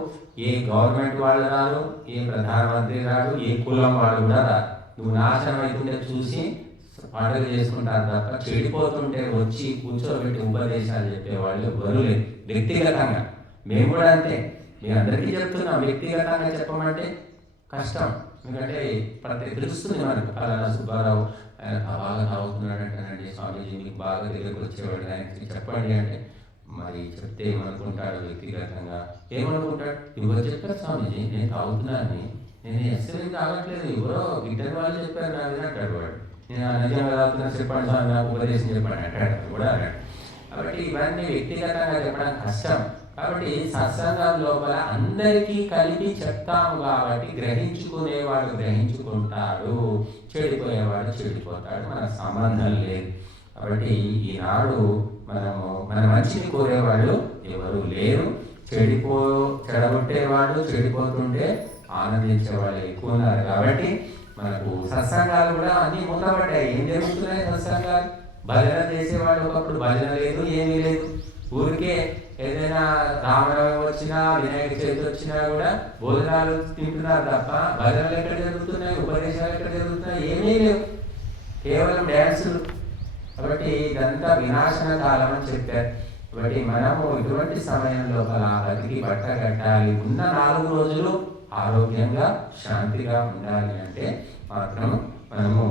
ఏ గవర్నమెంట్ వాళ్ళు రారు, ఏ ప్రధానమంత్రి రారు, ఏ కులం వాళ్ళు కూడా రారు. నువ్వు నాశనం అవుతుంటే చూసి పండుగ చేసుకుంటారు తప్ప చెడిపోతుంటే వచ్చి కూర్చోబెట్టి ఉపదేశాలు చెప్పేవాళ్ళు ఎవ్వరూ లేదు. వ్యక్తిగతంగా మేము కూడా అంతే, మీ అందరికీ చెప్తున్నాం. వ్యక్తిగతంగా చెప్పమంటే కష్టం, ఎందుకంటే తెలుస్తుంది మనకు. ఫలానా సుబ్బారావు ఆయన బాగా తాగుతున్నాడు అంటానండి, స్వామీజీ మీకు బాగా దగ్గరకు వచ్చేవాడు, ఆయనకి చెప్పండి అంటే మరి చెప్తే ఏమనుకుంటాడు? వ్యక్తిగతంగా ఏమనుకుంటాడు? ఎవరు చెప్పారు స్వామీజీ నేను తాగుతున్నానని? నేను ఎస్ఎల్ తాగట్లేదు, ఎవరో ఇద్దరు వాళ్ళు చెప్పారు నా మీద అంటాడు వాడు. నేను నిజంగా తాగుతున్నా చెప్పండి స్వామి, నాకు ఉపదేశం చెప్పండి అంటాడు కూడా అన్నాడు. కాబట్టి ఇవన్నీ వ్యక్తిగతంగా చెప్పడం కష్టం. కాబట్టి సత్సంగం లోపల అందరికీ కలిపి చెప్తాము కాబట్టి గ్రహించుకునేవాడు గ్రహించుకుంటాడు, చెడిపోయేవాడు చెడిపోతాడు, మనకు సంబంధం లేదు. కాబట్టి ఈనాడు మన మంచిని కోరేవాళ్ళు ఎవరు లేరు. చెడగొట్టేవాళ్ళు, చెడిపోతుంటే ఆనందించేవాళ్ళు ఎక్కువ ఉన్నారు. కాబట్టి మనకు సత్సంగాలు కూడా అన్నీ మూతపడ్డాయి. ఏం జరుగుతున్నాయి సత్సంగాలు? భజన చేసేవాళ్ళు ఒకప్పుడు భజన లేదు, ఏమీ లేదు. ఊరికే ఏదైనా రామనవమి వచ్చినా వినాయక చవితి వచ్చినా కూడా భోజనాలు తింటున్నారు తప్ప భజనలు ఎక్కడ జరుగుతున్నాయి, ఉపదేశాలు ఎక్కడ జరుగుతున్నాయి? ఏమీ లేవు, కేవలం డ్యాన్సులు. కాబట్టి ఇదంతా వినాశన కాలం అని చెప్పారు. కాబట్టి మనము ఇటువంటి సమయం లోపల బతికి బట్ట కట్టాలి. ఉన్న 4 రోజులు ఆరోగ్యంగా శాంతిగా ఉండాలి అంటే మాత్రం మనము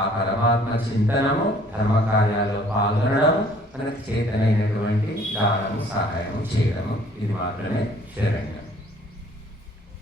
ఆ పరమాత్మ చింతనము, ధర్మ కార్యాల్లో పాల్గొనడం, మనకు చేతనైనటువంటి దానము, సహాయము చేయడము, ఇది మాత్రమే శరణ్యం.